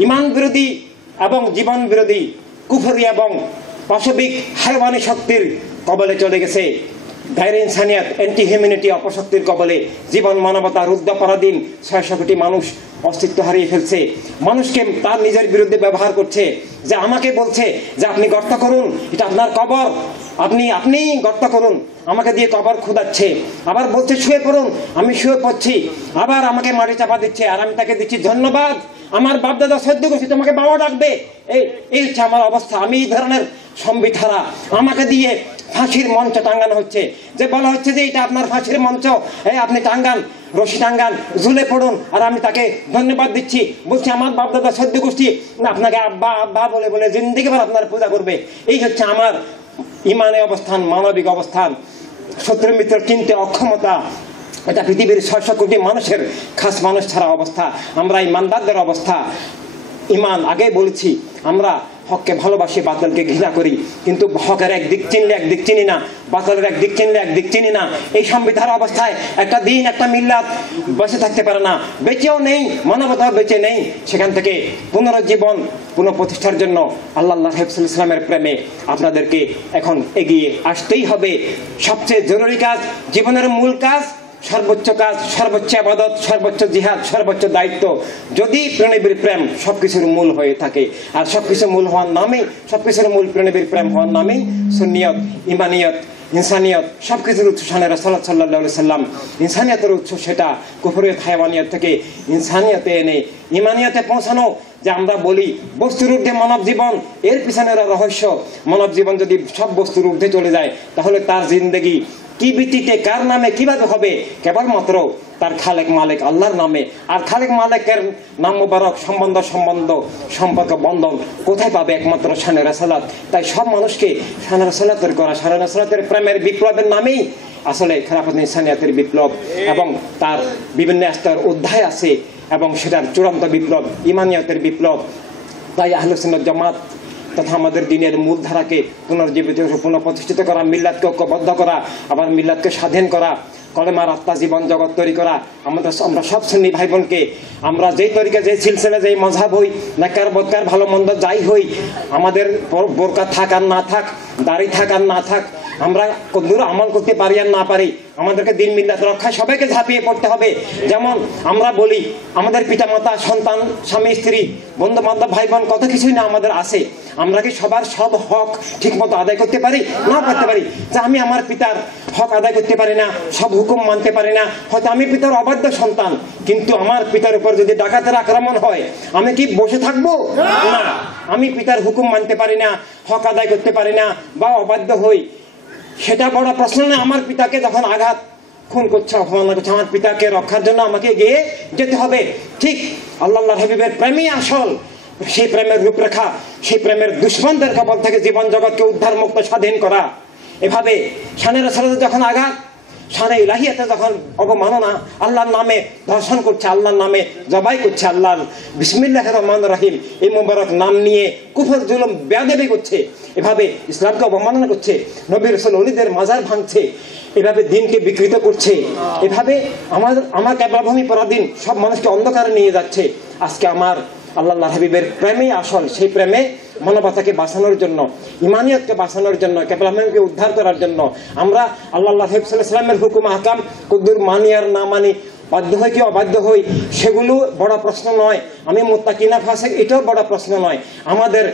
ইমান বিরোধী এবং জীবন বিরোধী কুফরি এবং পাশবিক হাইওয়ানি শক্তির কবলে চলে গেছে। গায়রে ইনসানিয়াত, অ্যান্টি হিউম্যানিটি অপশক্তির কবলে জীবন মানবতা রুদ্ধ পরাধীন। 600 কোটি মানুষ অস্তিত্ব হারিয়ে ফেলছে। মানুষকে তার নিজের বিরুদ্ধে ব্যবহার করছে, যে আমাকে বলছে যে আপনি গর্ত করুন, এটা আপনার কবর, আপনি গর্ত করুন, আমাকে দিয়ে কবর খুদাচ্ছে। আবার বলছে শুয়ে পড়ুন, আমি শুয়ে পড়ছি, আবার আমাকে মাটি চাপা দিচ্ছে আর আমি তাকে দিচ্ছি ধন্যবাদ, আমার বাপদাদা সহ্য করছি, তোমাকে বাবা ডাকবে। এই হচ্ছে আমার অবস্থা। আমি এই ধরনের সম্বিধারা, আমাকে দিয়ে ফাঁসির মঞ্চ টাঙ্গানো হচ্ছে, যে বলা হচ্ছে যে এটা আপনার ফাঁসির মঞ্চ, আপনি টাঙ্গান, রশি টাঙ্গান, ঝুলে পড়ুন, আর আমি তাকে ধন্যবাদ দিচ্ছি, বলছি আমার বাপদাদা সহ্য করছি, আপনাকে আব্বা আব্বা বলে বলে জিন্দেগি ভর আপনার পূজা করবে। এই হচ্ছে আমার ইমানে অবস্থান, মানবিক অবস্থান। শত্রু মিত্র চিনতে অক্ষমতা, এটা পৃথিবীর 600 কোটি মানুষের খাস মানুষ ছাড়া অবস্থা, আমরা ইমানদারদের অবস্থা। ইমান আগে বলেছি, আমরা হককে ভালোবাসি, বাতিলকে ঘৃণা করি, কিন্তু হকের একদিক চিনলে একদিক চিনি না, বাতিলের একদিক চিনলে একদিক চিনি না। এই সংবিধান অবস্থায় একটা দিন, একটা মিল্লাত বেঁচে থাকতে পারে না, বেঁচেও নেই, মানবতাও বেঁচে নেই। সেখান থেকে পুনরুজ্জীবন, পুনঃপ্রতিষ্ঠার জন্য আল্লাহ ইসলামের প্রেমে আপনাদেরকে এখন এগিয়ে আসতেই হবে। সবচেয়ে জরুরি কাজ, জীবনের মূল কাজ, সর্বোচ্চ কাজ, সর্বোচ্চ ইবাদত, সর্বোচ্চ জিহাদ, সর্বোচ্চ দায়িত্ব যদি প্রণবীর প্রেম সবকিছুর মূল হয়ে থাকে। আর সবকিছু মূল হওয়ার নামেই, সবকিছুর মূল প্রণবীর প্রেম হওয়ার নামেই সুন্নিয়ত, ইমানিয়ত, ইনসানিয়ত, সবকিছুর উৎস শানে রাসূলুল্লাহ সাল্লাল্লাহু আলাইহি সাল্লাম। ইনসানিয়তের উৎস সেটা কুফরিয়ত, হায়ওয়ানিয়ত থেকে ইনসানিয়তে এনে ইমানিয়তে পৌঁছানো। যে আমরা বলি বস্তুর ঊর্ধ্বে মানব জীবন, এর পিছনের রহস্য। মানব জীবন যদি সব বস্তুর ঊর্ধ্বে চলে যায়, তাহলে তার জিন্দেগি কি ভিত্তিতে, কার নামে, কিভাবে হবে? কেবলমাত্র তার খালেক মালিক আল্লাহর নামে। আর খালেক মালিকের নাম মুবারক, সম্পর্ক বন্ধন কোথায় পাবে? একমাত্র শানে রাসালাত। তাই সব মানুষকে শানে রাসালাতের করা, শানে রাসালাতের প্রেমের বিপ্লবের নামেই আসলে খেলাফত ইনসানিয়াতের বিপ্লব, এবং তার বিভিন্ন স্তর অধ্যায় আছে, এবং সেটার চূড়ান্ত বিপ্লব ইমানিয়তের বিপ্লব। তাই আহলে সুন্নাত জামাত তথা আমাদের দিনের মূলধারাকে পুনর্জীবিত, পুনঃপ্রতিষ্ঠিত করা, মিল্লাতকে ঐক্যবদ্ধ করা, আবার মিল্লাতকে স্বাধীন করা, কলেমার আত্মা জীবন জগৎ তৈরি করা। আমরা সব সুন্নি ভাই বোনকে, আমরা যেই তরিকা, যেই সিলসিলা, যেই মযহাব হই, নেককার বদকার, ভালো মন্দ যাই হই, আমাদের বোরকা থাক আর না থাক, দাড়ি থাক আর না থাক, আমরা কতদূর আমল করতে পারি আর না পারি, আমাদেরকে দিন মিল্লাত রক্ষায় সবাইকে ঝাঁপিয়ে পড়তে হবে। যেমন আমরা বলি আমাদের পিতামাতা, সন্তান, স্বামী স্ত্রী, বন্ধু বান্ধব, ভাই বোন, কত কিছুই না আমাদের আছে। আমরা কি সবার সব হক ঠিক মতো আদায় করতে পারি? না করতে পারি। যে আমি আমার পিতার হক আদায় করতে পারি না, সব হুকুম মানতে পারি না, হয়তো আমি পিতার অবাধ্য সন্তান, কিন্তু আমার পিতার উপর যদি ডাকাতের আক্রমণ হয় আমি কি বসে থাকবো? না। আমি পিতার হুকুম মানতে পারি না, হক আদায় করতে পারি না বা অবাধ্য হই, সেটা বড় প্রশ্ন না। আমার পিতাকে যখন আঘাত, খুন করছে, অপমান করছে, আমার পিতাকে রক্ষার জন্য আমাকে এগিয়ে যেতে হবে। ঠিক আল্লাহর হাবিবের প্রেমই আসল, সেই প্রেমের রূপরেখা, সেই প্রেমের দুশ্মনদের কবল থেকে জীবন জগৎকে উদ্ধার মুক্ত স্বাধীন করা। এভাবে শানে রাসূলের যখন আঘাত, শানে ইলাহিয়াতে যখন অবমাননা, আল্লাহর নামে ধর্ষণ করছে, আল্লাহর নামে জবাই করছে, আল্লাহর বিসমিল্লাহির রহমানির রহিম এই মুবারক নাম নিয়ে কুফর, জুলুম, বেয়াদবি করছে, এভাবে ইসলামকে অবমাননা করছে, নবী রাসূল ওলিদের মাজার ভাঙছে, এভাবে দিনকে বিকৃত করছে, এভাবে আমার কেবলাভূমি পরাধীন সব মানুষকে অন্ধকারে নিয়ে যাচ্ছে। আজকে আমার আল্লাহর হাবিবের প্রেমেই আসল, সেই প্রেমে মানবতাকে বাঁচানোর জন্য, ইমানিয়তকে বাঁচানোর জন্য, কেবলাভূমিকে উদ্ধার করার জন্য আমরা আল্লাহর হাবিব সাল্লাল্লাহু আলাইহি ওয়াসাল্লামের হুকুম আহকাম কদ্দুর মানি আর না মানি, বাধ্য হই কি অবাধ্য হই, সেগুলো বড় প্রশ্ন নয়। আমি মুত্তাকি না ফাসিক, এটাও বড় প্রশ্ন নয়। আমাদের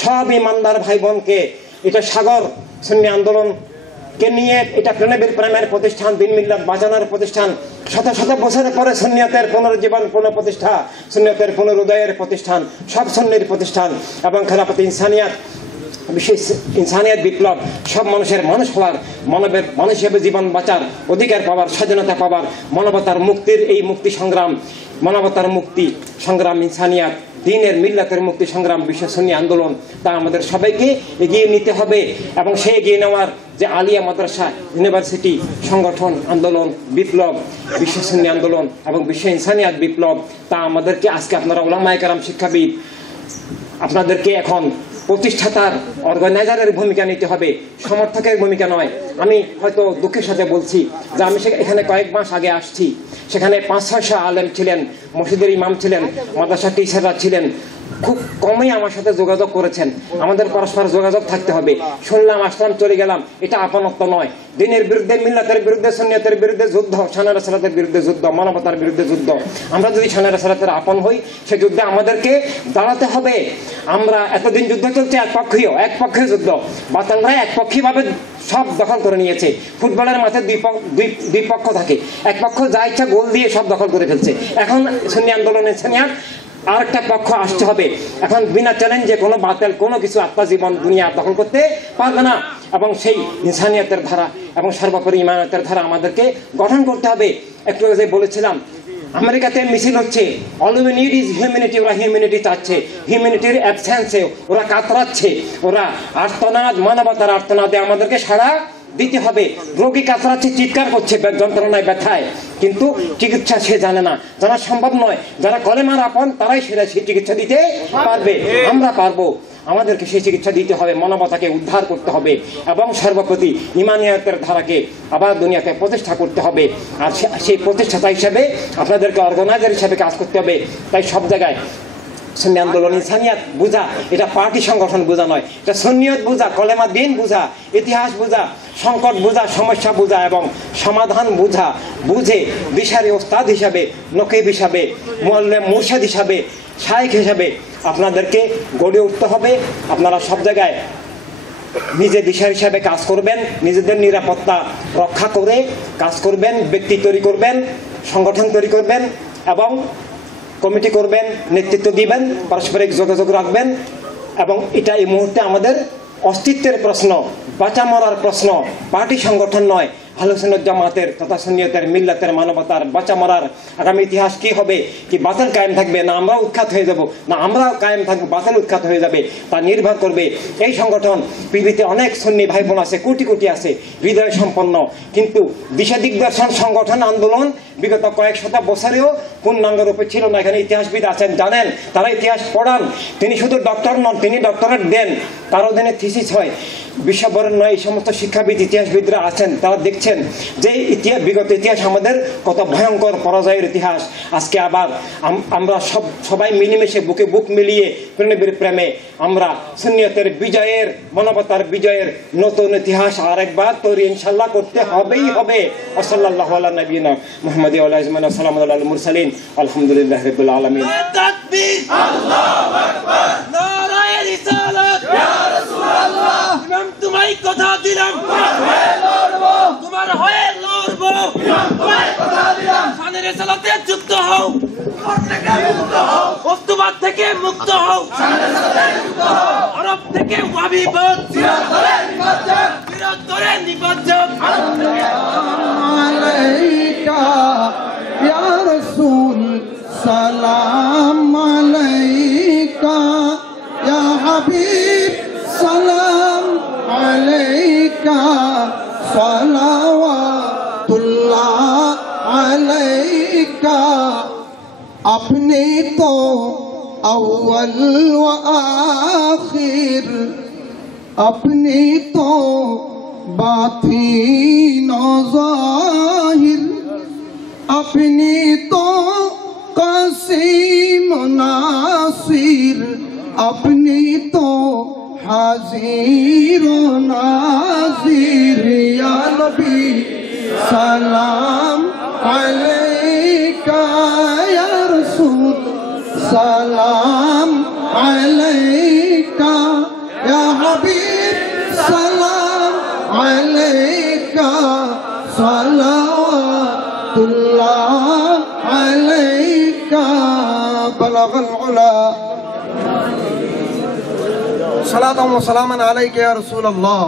সব ইমানদার ভাই বোনকে, এটা সাগর সুন্নি আন্দোলনকে নিয়ে, এটা প্রেমের প্রতিষ্ঠান, দিন মিল্লাত বাঁচানোর প্রতিষ্ঠান, শত শত বছরের পরে সুন্নিয়তের পুনর্জীবন, পুনঃপ্রতিষ্ঠা, সুন্নিয়তের পুনরুদয়ের প্রতিষ্ঠান, সব সুন্নির প্রতিষ্ঠান এবং খেলাফতে ইনসানিয়াত, বিশেষ ইনসানিয়াত বিপ্লব, সব মানুষের মানুষ হওয়ার, মানবের মানুষ হিসেবে জীবন বাঁচার অধিকার পাওয়ার, স্বাধীনতা পাওয়ার, মানবতার মুক্তির এই মুক্তি সংগ্রাম, মানবতার মুক্তি সংগ্রাম, ইনসানিয়াত, দিনের মিল্লাতের মুক্তি সংগ্রাম, বিশ্ব সুন্নি আন্দোলন, তা আমাদের সবাইকে এগিয়ে নিতে হবে। এবং সেই এগিয়ে নেওয়ার যে আলিয়া মাদ্রাসা, ইউনিভার্সিটি, সংগঠন, আন্দোলন, বিপ্লব, বিশ্ব সুন্নি আন্দোলন এবং বিশ্ব ইনসানিয়াত বিপ্লব, তা আমাদেরকে আজকে আপনারা উলামায়ে কেরাম, শিক্ষাবিদ, আপনাদেরকে এখন প্রতিষ্ঠাতার, অর্গানাইজারের ভূমিকা নিতে হবে, সমর্থকের ভূমিকা নয়। আমি হয়তো দুঃখের সাথে বলছি যে আমি এখানে কয়েক মাস আগে আসছি, সেখানে 500-600 আলেম ছিলেন, মসজিদের ইমাম ছিলেন, মাদ্রাসা টিচাররা ছিলেন, খুব কমই আমার সাথে যোগাযোগ করেছেন। আমাদের পরস্পর যোগাযোগ থাকতে হবে। শুনলাম, আসলাম, চলে গেলাম, এটা আপনত্ব নয়। দিনের বিরুদ্ধে, মিল্লাতের বিরুদ্ধে, সুন্নিয়তের বিরুদ্ধে যুদ্ধ, শানে রাসূলের বিরুদ্ধে যুদ্ধ, মানবতার বিরুদ্ধে যুদ্ধ। আমরা যদি শানে রাসূলের আপন হই, সে যুদ্ধে আমাদেরকে দাঁড়াতে হবে। আমরা এতদিন যুদ্ধ চলছে একপক্ষীয় যুদ্ধ, বাতানরা একপক্ষীভাবে সব দখল করে নিয়েছে। ফুটবলের মাঠে দুই পক্ষ থাকে, এক পক্ষ যা ইচ্ছা গোল দিয়ে সব দখল করে ফেলছে। এখন সুন্নি আন্দোলনের ইনসানিয়াত আর একটা পক্ষ আসতে হবে। এখন বিনা চ্যালেঞ্জে কোনো বাতিল, কোনো কিছু আত্মা জীবন দুনিয়া দখল করতে পারবে না। এবং সেই ইনসানিয়াতের ধারা এবং সর্বোপরি ইমানিয়তের ধারা আমাদেরকে গঠন করতে হবে। একটু আগে বলেছিলাম, আমেরিকাতে মিছিল হচ্ছে, all we need is humanity. ওরা হিউম্যানিটি চাচ্ছে, হিউম্যানিটির অ্যাবসেন্সে ওরা কাতরাচ্ছে, ওরা আর্তনাদ, মানবতার আর্তনাদে আমাদেরকে সাড়া দিতে হবে। রোগী কাতরাচ্ছে, চিৎকার করছে যন্ত্রণায়, ব্যথায়, কিন্তু চিকিৎসা সে জানে না, জানা সম্ভব নয়। যারা কলেমার আপন তারাই সেটা সেই চিকিৎসা দিতে পারবে। আমরা পারবো, আমাদেরকে সেই চিকিৎসা দিতে হবে, মানবতাকে উদ্ধার করতে হবে এবং সর্বপ্রতি ইমানিয়তের ধারাকে আবার দুনিয়াতে প্রতিষ্ঠা করতে হবে। আর সেই প্রতিষ্ঠাতা হিসেবে আপনাদেরকে অর্গানাইজার হিসেবে কাজ করতে হবে। তাই সব জায়গায় সুন্নি আন্দোলন, ইনসানিয়াত বুঝা, এটা পার্টি সংগঠন বোঝা নয়, এটা সুন্নিয়ত বুঝা, কলেমা দিন বুঝা, ইতিহাস বুঝা, সংকট বুঝা, সমস্যা বুঝা এবং সমাধান বুঝা, বুঝে দিশারি ওস্তাদ হিসাবে, নকিব হিসাবে, মুআল্লিম, মুরশিদ হিসাবে, শায়েখ হিসাবে আপনাদেরকে গড়ে উঠতে হবে। আপনারা সব জায়গায় নিজে দিশার হিসাবে কাজ করবেন, নিজেদের নিরাপত্তা রক্ষা করে কাজ করবেন, ব্যক্তি তৈরি করবেন, সংগঠন তৈরি করবেন এবং কমিটি করবেন, নেতৃত্ব দিবেন, পারস্পরিক যোগাযোগ রাখবেন। এবং এটা এই মুহূর্তে আমাদের অস্তিত্বের প্রশ্ন, বাঁচা মরার প্রশ্ন, পার্টি সংগঠন নয়। আহলে সুন্নাত জামাতের তথা সুন্নিয়তের, মিল্লাতের, মানবতার বাঁচা মরার আগামী ইতিহাস কি হবে? কি বাতিল কায়েম থাকবে, না আমরা উৎখাত হয়ে যাব, না আমরা কায়েম থাকবো, বাতিল উৎখাত হয়ে যাবে, তা নির্ভর করবে এই সংগঠন। পৃথিবীতে অনেক সুন্নি ভাই বোন আছে, কোটি কোটি আছে, হৃদয় সম্পন্ন, কিন্তু দিশা দিগদর্শন সংগঠন আন্দোলন বিগত কয়েক শত বছরেও পূর্ণাঙ্গ রূপে ছিল না। এখানে ইতিহাসবিদ আছেন, জানেন, তারা ইতিহাস পড়ান। তিনি শুধু ডক্টর নন, তিনি ডক্টরেট দেন, তার অধীনে থিসিস হয়। বিশ্ববরেণ্য এই সমস্ত শিক্ষাবিদ ইতিহাসবিদরা আছেন, তারা দেখছেন যে বিগত ইতিহাস আমাদের কত ভয়ঙ্কর পরাজয়ের ইতিহাস। আজকে আবার আমরা সবাই মিলেমিশে বুকে বুক মিলিয়ে নবীর প্রেমে আমরা সুন্নিয়তের বিজয়ের, মানবতার বিজয়ের নতুন ইতিহাস আরেকবার তৈরি ইনশাল্লাহ করতে হবেই হবে। সাল্লাল্লাহু আলা নবিয়িনা মুহাম্মাদি ওয়া আলা আলিহি ওয়া সাল্লামু আলাল মুরসালিন, আলহামদুলিল্লাহি রাব্বিল আলামিন। তাকবীর, আল্লাহু আকবার, নারায়ে রিসালাত, ইয়া রাসূলুল্লাহ। ইমাম তোমায় কথা দিলাম, তোমার হয়ে লড়ব, ইমাম তোমায় কথা দিলাম। শানের রিসালাতে যুক্ত হও, বস্তুবাদ থেকে মুক্ত হও, আরব থেকে ওয়াহাবিবাদ, বিরোধ করে নিবজ্জক। আলাইকা ইয়া রাসূল সালাম আলাইকা, ইয়া হাবিব সালাম আলাইকা, সালাওয়াতুল্লাহ আলাইকা। আপনি তো আউয়াল ওয়া আখির, আপনি তো বাতিন ও জাহির, আপনি তো কাসিম ও নাসির, আপনি তো হাজির ও নাজির। ইয়া নবী সালাম আলাইকা, ইয়া রাসূল সালাম আলাইকা, ইয়া হাবিব সালাম আলাইকা, সালাওয়াতুল্লাহ আলাইকা। বালাগাল উলা সালাতাম ওয়া সালামান আলাইকা ইয়া রাসূলুল্লাহ।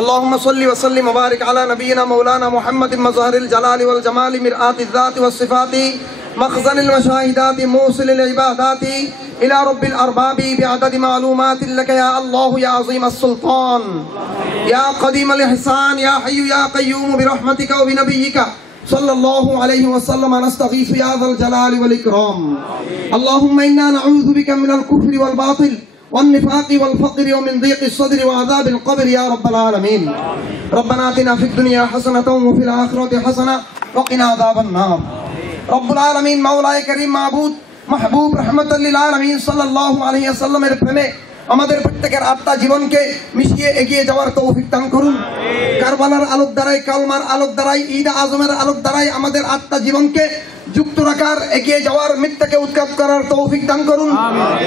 اللهم صل وسلم وبارك على نبينا مولانا محمد مظهر الجلال والجمال مرآة الذات والصفات مخزن المشاهدات موصل العبادات إلى رب الأرباب بعدد معلومات لك يا الله يا عظيم السلطان يا قديم الإحسان يا حي يا قيوم برحمتك وبنبيك صلى الله عليه وسلم نستغيث يا ذا الجلال والإكرام. اللهم إنا نعوذ بك من الكفر والباطل والنفاق والفقر ومن ضيق الصدر وعذاب القبر يا رب العالمين. ربنا آتنا في الدنيا حسنة وفي الآخرة حسنة وقنا عذاب النار. رب العالمين مولاي كريم معبود محبوب رحمة للعالمين সাল্লাল্লাহু আলাইহি ওয়াসাল্লামের প্রেমে আমাদের প্রত্যেকের আত্মা জীবনকে মিশিয়ে এগিয়ে যাওয়ার তৌফিক দান করুন। কারবালার আলোক দ্বারাই, কালমার আলোক দ্বারাই, ঈদ আজমের আলোক দ্বারাই আমাদের আত্মা জীবনকে যুক্ত রাখার, এগিয়ে যাওয়ার, মিথ্যাকে উৎখাত করার তৌফিক দান করুন।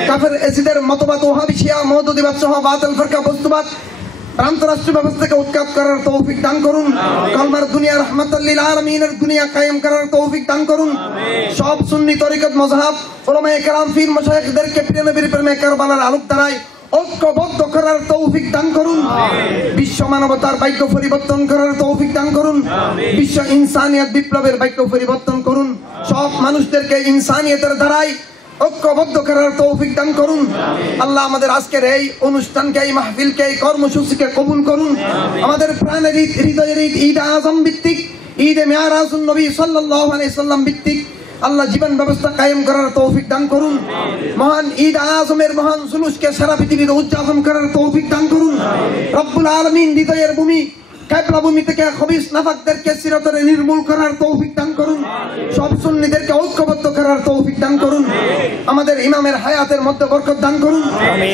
কাফের এসিদের মতবাদ, ওহাবি, শিয়া, মওদুদিবাদ সহ বাতিল ফিরকা, বস্তুবাদ, ভ্রান্ত রাষ্ট্র ব্যবস্থাকে উৎখাত করার তৌফিক দান করুন। কালমার দুনিয়া রহমাতুল লিল আলামিনের দুনিয়া কায়েম করার তৌফিক দান করুন। সব সুন্নি তরিকত মাযহাব উলামায়ে কেরাম পীর মাশায়েখদেরকে প্রিয় নবীর প্রেমে কারবালার আলোক দ্বারাই ঐক্যবদ্ধ করার তৌফিক দান করুন। বিশ্ব মানবতার ভাগ্য পরিবর্তন করার তৌফিক দান করুন। বিশ্ব ইনসানিয়ত বিপ্লবের ভাগ্য পরিবর্তন করুন। সব মানুষদেরকে ইনসানিয়তের দ্বারাই ঐক্যবদ্ধ করার তৌফিক দান করুন। আল্লাহ আমাদের আজকের এই অনুষ্ঠানকে, এই মাহফিলকে, এই কর্মসূচিকে কবুল করুন। আমাদের প্রাণের ঈদ, হৃদয়ের ঈদ, ঈদ আজম ভিত্তিক, ঈদে মেয়ারাজুন নবী সাল্লাল্লাহু আলাইহি সাল্লাম ভিত্তিক আল্লাহ জীবন ব্যবস্থা কায়েম করার তৌফিক দান করুন। মহান ঈদ আজমের মহান জুলুসকে সারা পৃথিবীতে উদযাপন করার তৌফিক দান করুন। রব্বুল আলামিন হৃদয়ের ভূমি, কাবলা ভূমি থেকে খবিস নাফাকদেরকে চিরতরে নির্মূল করার তৌফিক দান করুন। সব সুন্নিদেরকে ঐক্যবদ্ধ করার তৌফিক দান করুন। আমাদের ইমামের হায়াতের মধ্যে বরকত দান করুন।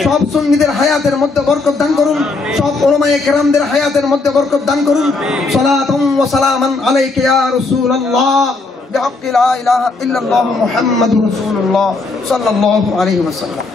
সব সুন্নিদের হায়াতের মধ্যে বরকত দান করুন। সব উলামায়ে কেরামদের হায়াতের মধ্যে বরকত দান করুন। সালাতুম ওয়া সালামান আলাইকা ইয়া রাসূলুল্লাহ বিহাক্কি লা ইলাহা ইল্লাল্লাহু মুহাম্মাদুর রাসূলুল্লাহ সাল্লাল্লাহু আলাইহি ওয়াসাল্লাম।